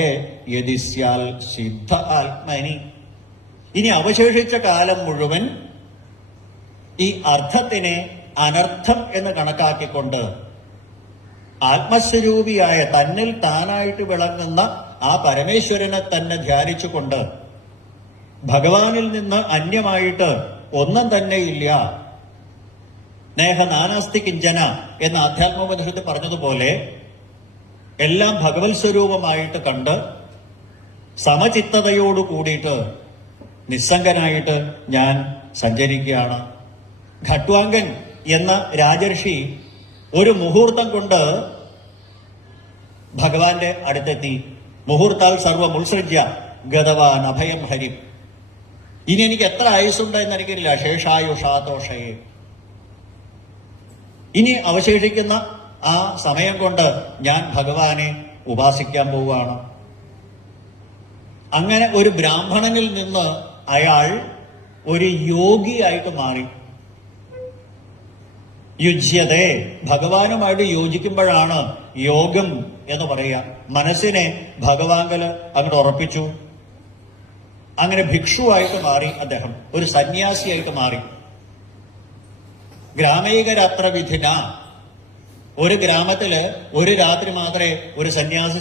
യദിസ്യാൽ സിദ്ധ ആത്മനി. ഇനി അവശേഷിച്ച കാലം മുഴുവൻ ഈ അർത്ഥത്തിനെ അനർത്ഥം എന്ന് കണക്കാക്കിക്കൊണ്ട് ആത്മസ്വരൂപിയായ തന്നിൽ താനായിട്ട് വിളങ്ങുന്ന ആ പരമേശ്വരനെ തന്നെ ധ്യാനിച്ചുകൊണ്ട് ഭഗവാനിൽ നിന്ന് അന്യമായിട്ട് ഒന്നും തന്നെ ഇല്ല. നേഹ നാനാസ്തി കിഞ്ചന എന്ന ആധ്യാത്മോപനിഷത്ത് പറഞ്ഞതുപോലെ എല്ലാം ഭഗവത് സ്വരൂപമായിട്ട് കണ്ട് സമചിത്തതയോട് കൂടിയിട്ട് നിസ്സംഗനായിട്ട് ഞാൻ സഞ്ചരിക്കുകയാണ്. ഖട്വാങ്കൻ എന്ന രാജർഷി ഒരു മുഹൂർത്തം കൊണ്ട് ഭഗവാന്റെ അടുത്തെത്തി. മുഹൂർത്താൽ സർവം ഉത്സൃജ്യ ഗതവാൻ അഭയം ഹരി. ഇനി എനിക്ക് എത്ര ആയുസ്സുണ്ട് എന്ന് എനിക്കില്ല. ശേഷായുഷാതോഷയെ. ഇനി അവശേഷിക്കുന്ന ആ സമയം കൊണ്ട് ഞാൻ ഭഗവാനെ ഉപാസിക്കാൻ പോവുകയാണ്. അങ്ങനെ ഒരു ബ്രാഹ്മണനിൽ നിന്ന് അയാൾ ഒരു യോഗിയായിട്ട് മാറി. യുജ്യതേ, ഭഗവാനുമായിട്ട് യോജിക്കുമ്പോഴാണ് യോഗം എന്ന് പറയുക. മനസ്സിനെ ഭഗവാങ്കല് അങ്ങോട്ട് ഉറപ്പിച്ചു. അങ്ങനെ ഭിക്ഷുവായിട്ട് മാറി അദ്ദേഹം, ഒരു സന്യാസിയായിട്ട് മാറി. ഗ്രാമൈകരാത്ര വിധിന, ഒരു ഗ്രാമത്തില് ഒരു രാത്രി മാത്രമേ ഒരു സന്യാസി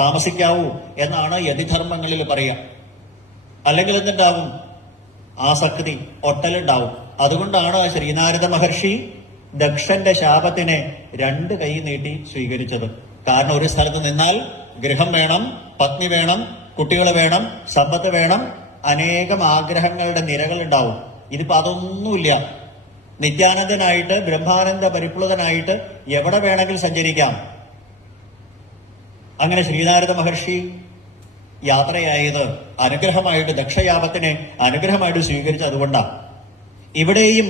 താമസിക്കാവൂ എന്നാണ് യതിധർമ്മങ്ങളിൽ പറയുക. അല്ലെങ്കിൽ എന്തുണ്ടാവും? ആസക്തി, ഒട്ടലുണ്ടാവും. അതുകൊണ്ടാണ് ശ്രീനാരദ മഹർഷി ദക്ഷന്റെ ശാപത്തിനെ 2 കൈ നീട്ടി സ്വീകരിച്ചത്. കാരണം ഒരു സ്ഥലത്ത് നിന്നാൽ ഗൃഹം വേണം, പത്നി വേണം, കുട്ടികൾ വേണം, സമ്പത്ത് വേണം, അനേകം ആഗ്രഹങ്ങളുടെ നിരകൾ ഉണ്ടാവും. ഇതിപ്പോ അതൊന്നുമില്ല. നിത്യാനന്ദനായിട്ട് ബ്രഹ്മാനന്ദ പരിപ്ലുതനായിട്ട് എവിടെ വേണമെങ്കിൽ സഞ്ചരിക്കാം. അങ്ങനെ ശ്രീനാരദ മഹർഷി യാത്രയായത് അനുഗ്രഹമായിട്ട്, ദക്ഷയാപത്തിനെ അനുഗ്രഹമായിട്ട് സ്വീകരിച്ചത് അതുകൊണ്ടാണ്. ഇവിടെയും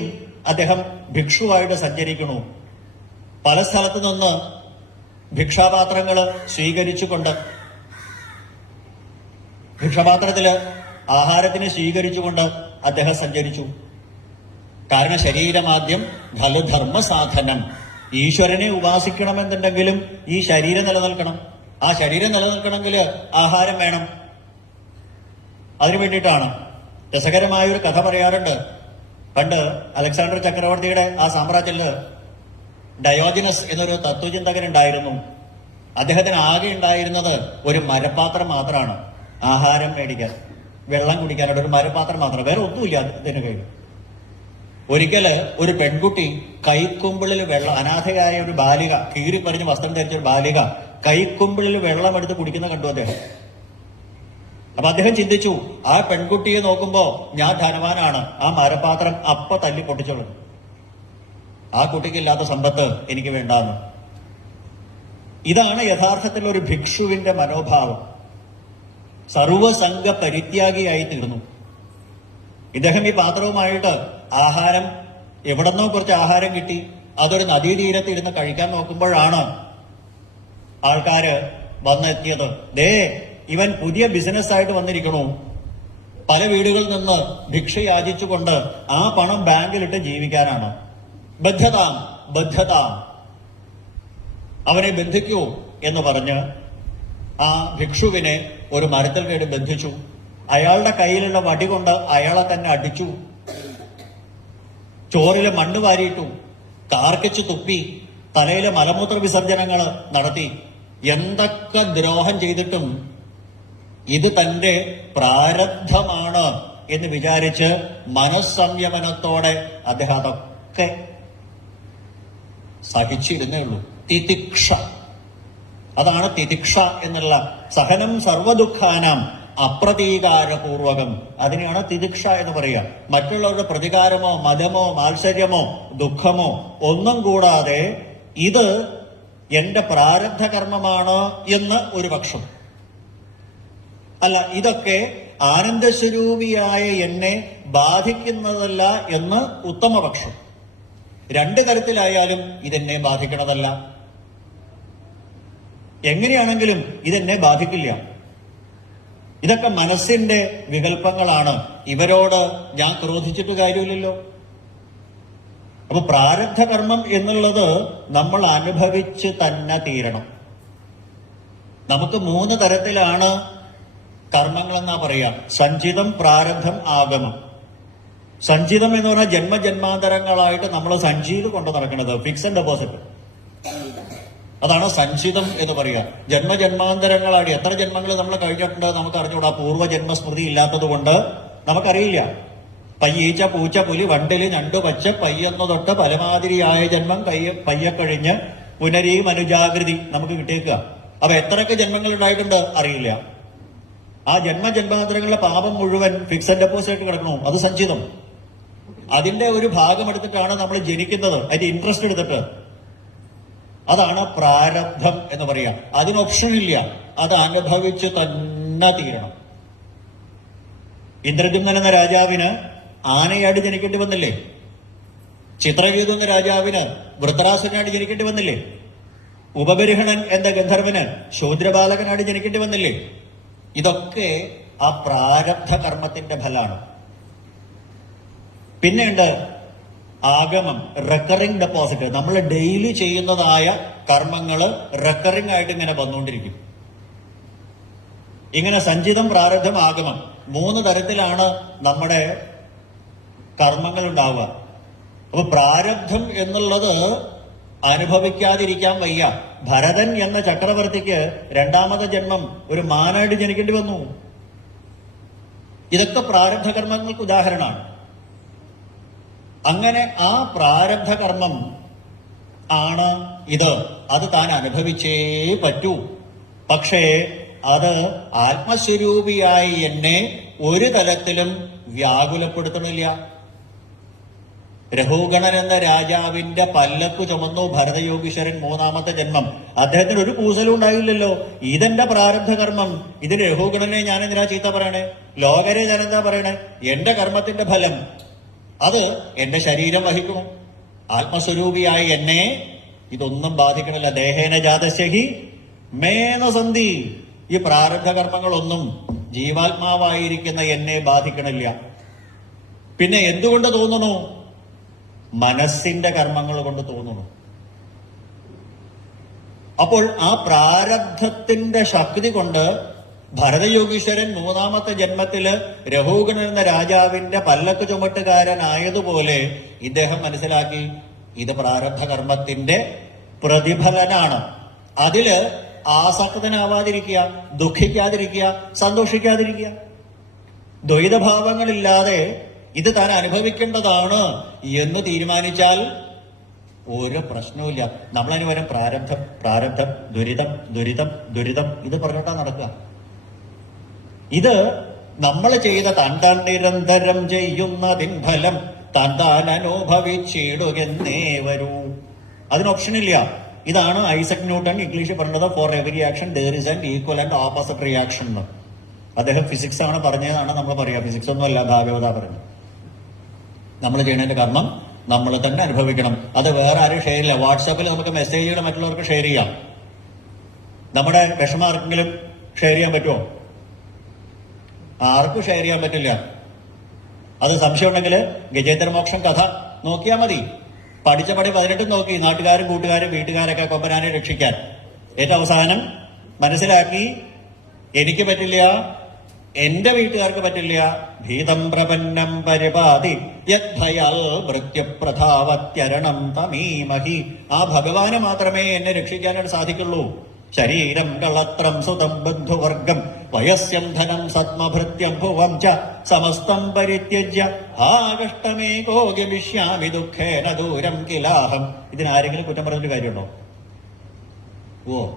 അദ്ദേഹം ഭിക്ഷുവായിട്ട് സഞ്ചരിക്കണു. പല സ്ഥലത്തു നിന്ന് ഭിക്ഷാപാത്രങ്ങൾ സ്വീകരിച്ചുകൊണ്ട്, ഭിക്ഷപാത്രത്തില് ആഹാരത്തിന് സ്വീകരിച്ചുകൊണ്ട് അദ്ദേഹം സഞ്ചരിച്ചു. കാരണം ശരീരമാദ്യം ഖലു ധർമ്മ സാധനം. ഈശ്വരനെ ഉപാസിക്കണമെന്നുണ്ടെങ്കിലും ഈ ശരീരം നിലനിൽക്കണം. ആ ശരീരം നിലനിൽക്കണമെങ്കിൽ ആഹാരം വേണം. അതിനു വേണ്ടിയിട്ടാണ്. രസകരമായൊരു കഥ പറയാറുണ്ട്. പണ്ട് അലക്സാണ്ടർ ചക്രവർത്തിയുടെ ആ സാമ്രാജ്യത്തില് ഡയോജനസ് എന്നൊരു തത്വചിന്തകൻ ഉണ്ടായിരുന്നു. അദ്ദേഹത്തിന് ആകെ ഉണ്ടായിരുന്നത് ഒരു മരപ്പാത്രം മാത്രമാണ്. ആഹാരം മേടിക്കാൻ, വെള്ളം കുടിക്കാനായിട്ട് ഒരു മരപ്പാത്രം മാത്രം, വേറെ ഒന്നുമില്ല അദ്ദേഹത്തിന് കയ്യിൽ. ഒരിക്കല് ഒരു പെൺകുട്ടി കൈക്കുമ്പിളിൽ വെള്ളം, അനാഥയായ ഒരു ബാലിക, കീറി പറഞ്ഞ് വസ്ത്രം ധരിച്ച ഒരു ബാലിക കൈക്കുമ്പിളിൽ വെള്ളം എടുത്ത് കുടിക്കുന്ന കണ്ടു അദ്ദേഹം. അപ്പൊ അദ്ദേഹം ചിന്തിച്ചു, ആ പെൺകുട്ടിയെ നോക്കുമ്പോ ഞാൻ ധനവാനാണ്, ആ മരപാത്രം അപ്പ തല്ലി പൊട്ടിച്ചോളും, ആ കുട്ടിക്കില്ലാത്ത സമ്പത്ത് എനിക്ക് വേണ്ടാന്ന്. ഇതാണ് യഥാർത്ഥത്തിൽ ഒരു ഭിക്ഷുവിന്റെ മനോഭാവം. സർവസംഘ പരിത്യാഗിയായി തീർന്നു ഇദ്ദേഹം. ഈ പാത്രവുമായിട്ട് ആഹാരം എവിടെന്നോ കുറച്ച് ആഹാരം കിട്ടി, അതൊരു നദീതീരത്ത് ഇരുന്ന് കഴിക്കാൻ നോക്കുമ്പോഴാണ് ആൾക്കാര് വന്നെത്തിയത്. ദേ, ഇവൻ പുതിയ ബിസിനസ് ആയിട്ട് വന്നിരിക്കണു. പല വീടുകളിൽ നിന്ന് ഭിക്ഷ യാചിച്ചുകൊണ്ട് ആ പണം ബാങ്കിലിട്ട് ജീവിക്കാനാണ്. ബദ്ധതാം ബദ്ധതാം, അവനെ ബന്ധിക്കൂ എന്ന് പറഞ്ഞ് ആ ഭിക്ഷുവിനെ ഒരു മരത്തിൽ കയറി ബന്ധിച്ചു. അയാളുടെ കയ്യിലുള്ള വടി കൊണ്ട് അയാളെ തന്നെ അടിച്ചു. ചോറിലെ മണ്ണ് വാരിയിട്ടു, കാർക്കിച്ച് തുപ്പി, തലയിലെ മലമൂത്ര വിസർജനങ്ങൾ നടത്തി. എന്തൊക്കെ ദ്രോഹം ചെയ്തിട്ടും ഇത് തന്റെ പ്രാരബ്ധമാണ് എന്ന് വിചാരിച്ച് മനസ്സംയമനത്തോടെ അദ്ദേഹം അതൊക്കെ സഹിച്ചിരുന്നേ ഉള്ളൂ. തിതിക്ഷ, അതാണ് തിതിക്ഷ എന്നുള്ള സഹനം സർവദുഃഖാനാം അപ്രതീകാരപൂർവകം. അതിനെയാണ് തിതിക്ഷ എന്ന് പറയുക. മറ്റുള്ളവരുടെ പ്രതികാരമോ മതമോ മാത്സര്യമോ ദുഃഖമോ ഒന്നും കൂടാതെ ഇത് എന്റെ പ്രാരബ്ധ കർമ്മമാണ് എന്ന് ഒരു പക്ഷം, അല്ല ഇതൊക്കെ ആനന്ദസ്വരൂപിയായ എന്നെ ബാധിക്കുന്നതല്ല എന്ന് ഉത്തമപക്ഷം. രണ്ടു തരത്തിലായാലും ഇതെന്നെ ബാധിക്കണതല്ല. എങ്ങനെയാണെങ്കിലും ഇതെന്നെ ബാധിക്കില്ല. ഇതൊക്കെ മനസ്സിന്റെ വികല്പങ്ങളാണ്. ഇവരോട് ഞാൻ ക്രോധിച്ചിട്ട് കാര്യമില്ലല്ലോ. അപ്പൊ പ്രാരബ്ധ കർമ്മം എന്നുള്ളത് നമ്മൾ അനുഭവിച്ച് തന്നെ തീരണം. നമുക്ക് 3 തരത്തിലാണ് കർമ്മങ്ങളെന്നാ പറയാ: സഞ്ചിതം, പ്രാരബ്ധം, ആഗമം. സഞ്ചിതം എന്ന് പറഞ്ഞാൽ ജന്മജന്മാന്തരങ്ങളായിട്ട് നമ്മൾ സഞ്ചിയിൽ കൊണ്ടു നടക്കുന്നത്, ഫിക്സ് ആൻഡ് ഡെപ്പോസിറ്റ്. അതാണ് സഞ്ചിതം എന്ന് പറയുക. ജന്മജന്മാന്തരങ്ങളായിട്ട് എത്ര ജന്മങ്ങൾ നമ്മൾ കഴിഞ്ഞിട്ടുണ്ട് നമുക്ക് അറിഞ്ഞുകൂടാ. പൂർവ്വജന്മസ്മൃതി ഇല്ലാത്തത് കൊണ്ട് നമുക്കറിയില്ല. പയ്യീച്ച, പൂച്ച, പുലി, വണ്ടില്, ഞണ്ടു, പച്ച, പയ്യെന്നു തൊട്ട് പലമാതിരിയായ ജന്മം പയ്യക്കഴിഞ്ഞ് പുനരീ മനുജാകൃതി നമുക്ക് കിട്ടിയേക്കുക. അപ്പൊ എത്രയൊക്കെ ജന്മങ്ങൾ ഉണ്ടായിട്ടുണ്ട് അറിയില്ല. ആ ജന്മജന്മാന്തരങ്ങളിലെ പാപം മുഴുവൻ ഫിക്സ് ആൻഡ് ഡെപ്പോസിറ്റ് കിടക്കണു. അത് സഞ്ചിതം. അതിന്റെ ഒരു ഭാഗം എടുത്തിട്ടാണ് നമ്മൾ ജനിക്കുന്നത്, അതിന്റെ ഇൻട്രസ്റ്റ് എടുത്തിട്ട്. അതാണ് പ്രാരബ്ധം എന്ന് പറയാ. അതിന് ഓപ്ഷനില്ല, അത് അനുഭവിച്ച് തന്നെ തീരണം. ഇന്ദ്രദ്യുമ്നൻ എന്ന രാജാവിന് ആനയായിട്ട് ജനിക്കേണ്ടി വന്നില്ലേ? ചിത്രകേതു എന്ന രാജാവിന് വൃത്രാസുരനായിട്ട് ജനിക്കേണ്ടി വന്നില്ലേ? ഉപബരിഹണൻ എന്ന ഗന്ധർവന് ശൂദ്രബാലകനായിട്ട് ജനിക്കേണ്ടി വന്നില്ലേ? ഇതൊക്കെ ആ പ്രാരബ്ധ കർമ്മത്തിന്റെ ഫലമാണ്. പിന്നെയുണ്ട് ആഗമം, റെക്കറിംഗ് ഡെപ്പോസിറ്റ്. നമ്മൾ ഡെയിലി ചെയ്യുന്നതായ കർമ്മങ്ങൾ റെക്കറിംഗ് ആയിട്ട് ഇങ്ങനെ വന്നുകൊണ്ടിരിക്കും. ഇങ്ങനെ സഞ്ചിതം, പ്രാരബ്ധം, ആഗമം 3 തരത്തിലാണ് നമ്മുടെ കർമ്മങ്ങൾ ഉണ്ടാവുക. അപ്പൊ പ്രാരബ്ധം എന്നുള്ളത് അനുഭവിക്കാതിരിക്കാൻ വയ്യ. ഭരതൻ എന്ന ചക്രവർത്തിക്ക് 2ാമത്തെ ജന്മം ഒരു മാനായിട്ട് ജനിക്കേണ്ടി വന്നു. ഇതൊക്കെ പ്രാരബ്ധ കർമ്മങ്ങൾക്ക് ഉദാഹരണമാണ്. അങ്ങനെ ആ പ്രാരബ്ധ കർമ്മം ആണ് ഇത്. അത് താൻ അനുഭവിച്ചേ പറ്റൂ. പക്ഷേ അത് ആത്മസ്വരൂപിയായി എന്നെ ഒരു തലത്തിലും വ്യാകുലപ്പെടുത്തണില്ല. രഘുഗണൻ എന്ന രാജാവിന്റെ പല്ലക്ക് ചുമന്നു ഭരതയോഗീശ്വരൻ 3ാമത്തെ ജന്മം. അദ്ദേഹത്തിന് ഒരു കൂസലും ഉണ്ടായില്ലല്ലോ. ഇതെന്റെ പ്രാരബ്ധ കർമ്മം, ഇതിന് രഘുഗണനെ ഞാൻ എന്തിനാ ചീത്ത പറയണേ? ലോകരെ ഞാൻ എന്താ പറയണേ? എന്റെ കർമ്മത്തിന്റെ ഫലം അത് എന്റെ ശരീരം വഹിക്കണം. ആത്മസ്വരൂപിയായി എന്നെ ഇതൊന്നും ബാധിക്കണില്ല. ദേഹേന ജാതസ്യഹി മേന സന്ധി. ഈ പ്രാരബ്ധ കർമ്മങ്ങളൊന്നും ജീവാത്മാവായിരിക്കുന്ന എന്നെ ബാധിക്കണില്ല. പിന്നെ എന്തുകൊണ്ട് തോന്നുന്നു? മനസ്സിന്റെ കർമ്മങ്ങൾ കൊണ്ട് തോന്നുന്നു. അപ്പോൾ ആ പ്രാരബ്ധത്തിന്റെ ശക്തി കൊണ്ട് ഭരതയോഗീശ്വരൻ 3ാമത്തെ ജന്മത്തില് രഘുഗണൻ എന്ന രാജാവിന്റെ പല്ലക്ക് ചുമട്ടുകാരനായതുപോലെ ഇദ്ദേഹം മനസ്സിലാക്കി ഇത് പ്രാരബ്ധ കർമ്മത്തിന്റെ പ്രതിഫലനാണ്. അതില് ആസക്തനാവാതിരിക്കുക, ദുഃഖിക്കാതിരിക്കുക, സന്തോഷിക്കാതിരിക്കുക. ദ്വൈതഭാവങ്ങളില്ലാതെ ഇത് താൻ അനുഭവിക്കേണ്ടതാണ് എന്ന് തീരുമാനിച്ചാൽ ഒരു പ്രശ്നവുമില്ല. നമ്മളതിന് പകരം പ്രാരബ്ധം, പ്രാരബ്ധം, ദുരിതം, ദുരിതം, ദുരിതം ഇത് പറഞ്ഞിട്ടാ നടക്കുക. ഇത് നമ്മൾ ചെയ്ത താൻ നിരന്തരം ചെയ്യുന്നതിൻ ഫലം താൻ അനുഭവിച്ചിടുകെന്നേ വരൂ. അതിന് ഓപ്ഷനില്ല. ഇതാണ് ഐസക് ന്യൂട്ടൺ ഇംഗ്ലീഷിൽ പറഞ്ഞത്, for every action there is an equal and opposite reaction എന്ന്. അദ്ദേഹം ഫിസിക്സ് ആണ് പറഞ്ഞതാണ് നമ്മൾ പറയാ. ഫിസിക്സ് ഒന്നും അല്ല, ഭാഗവത പറഞ്ഞു. നമ്മൾ ചെയ്യുന്നതിന്റെ കർമ്മം നമ്മൾ തന്നെ അനുഭവിക്കണം. അത് വേറെ ആരും ഷെയർ ചെയ്യില്ല. വാട്സാപ്പിൽ നമുക്ക് മെസ്സേജുകൾ മറ്റുള്ളവർക്ക് ഷെയർ ചെയ്യാം. നമ്മുടെ വിഷമം ആർക്കെങ്കിലും ഷെയർ ചെയ്യാൻ പറ്റുമോ? ആർക്കും ഷെയർ ചെയ്യാൻ പറ്റില്ല. അത് സംശയം ഉണ്ടെങ്കിൽ ഗജേന്ദ്രമോക്ഷം കഥ നോക്കിയാൽ മതി. പഠിച്ച പടി 18 നോക്കി നാട്ടുകാരും കൂട്ടുകാരും വീട്ടുകാരൊക്കെ കൊമ്പനാനെ രക്ഷിക്കാൻ. ഏറ്റവും അവസാനം മനസ്സിലാക്കി എനിക്ക് പറ്റില്ല, എന്റെ വീട്ടുകാർക്ക് പറ്റില്ല. ഭീതം പ്രപന്നം പരിപാതി യദ്ഭയാൽ മൃത്യുപ്രധാവത്യരണം തമീമഹി. ആ ഭഗവാന് മാത്രമേ എന്നെ രക്ഷിക്കാനായിട്ട് സാധിക്കുള്ളൂ. ശരീരം കളത്രം സുതം ബന്ധുവർഗം വയസ്യം ധനം സത്മഭൃത്യം ഭുവം ച സമസ്തം പരിത്യജ്യ ആകഷ്ടമേകോ ഗമിഷ്യാമി ദുഃഖേന ദൂരം കിലാഹം. ഇതിനാരെങ്കിലും കുറ്റം പറഞ്ഞൊരു കാര്യമുണ്ടോ? ഓ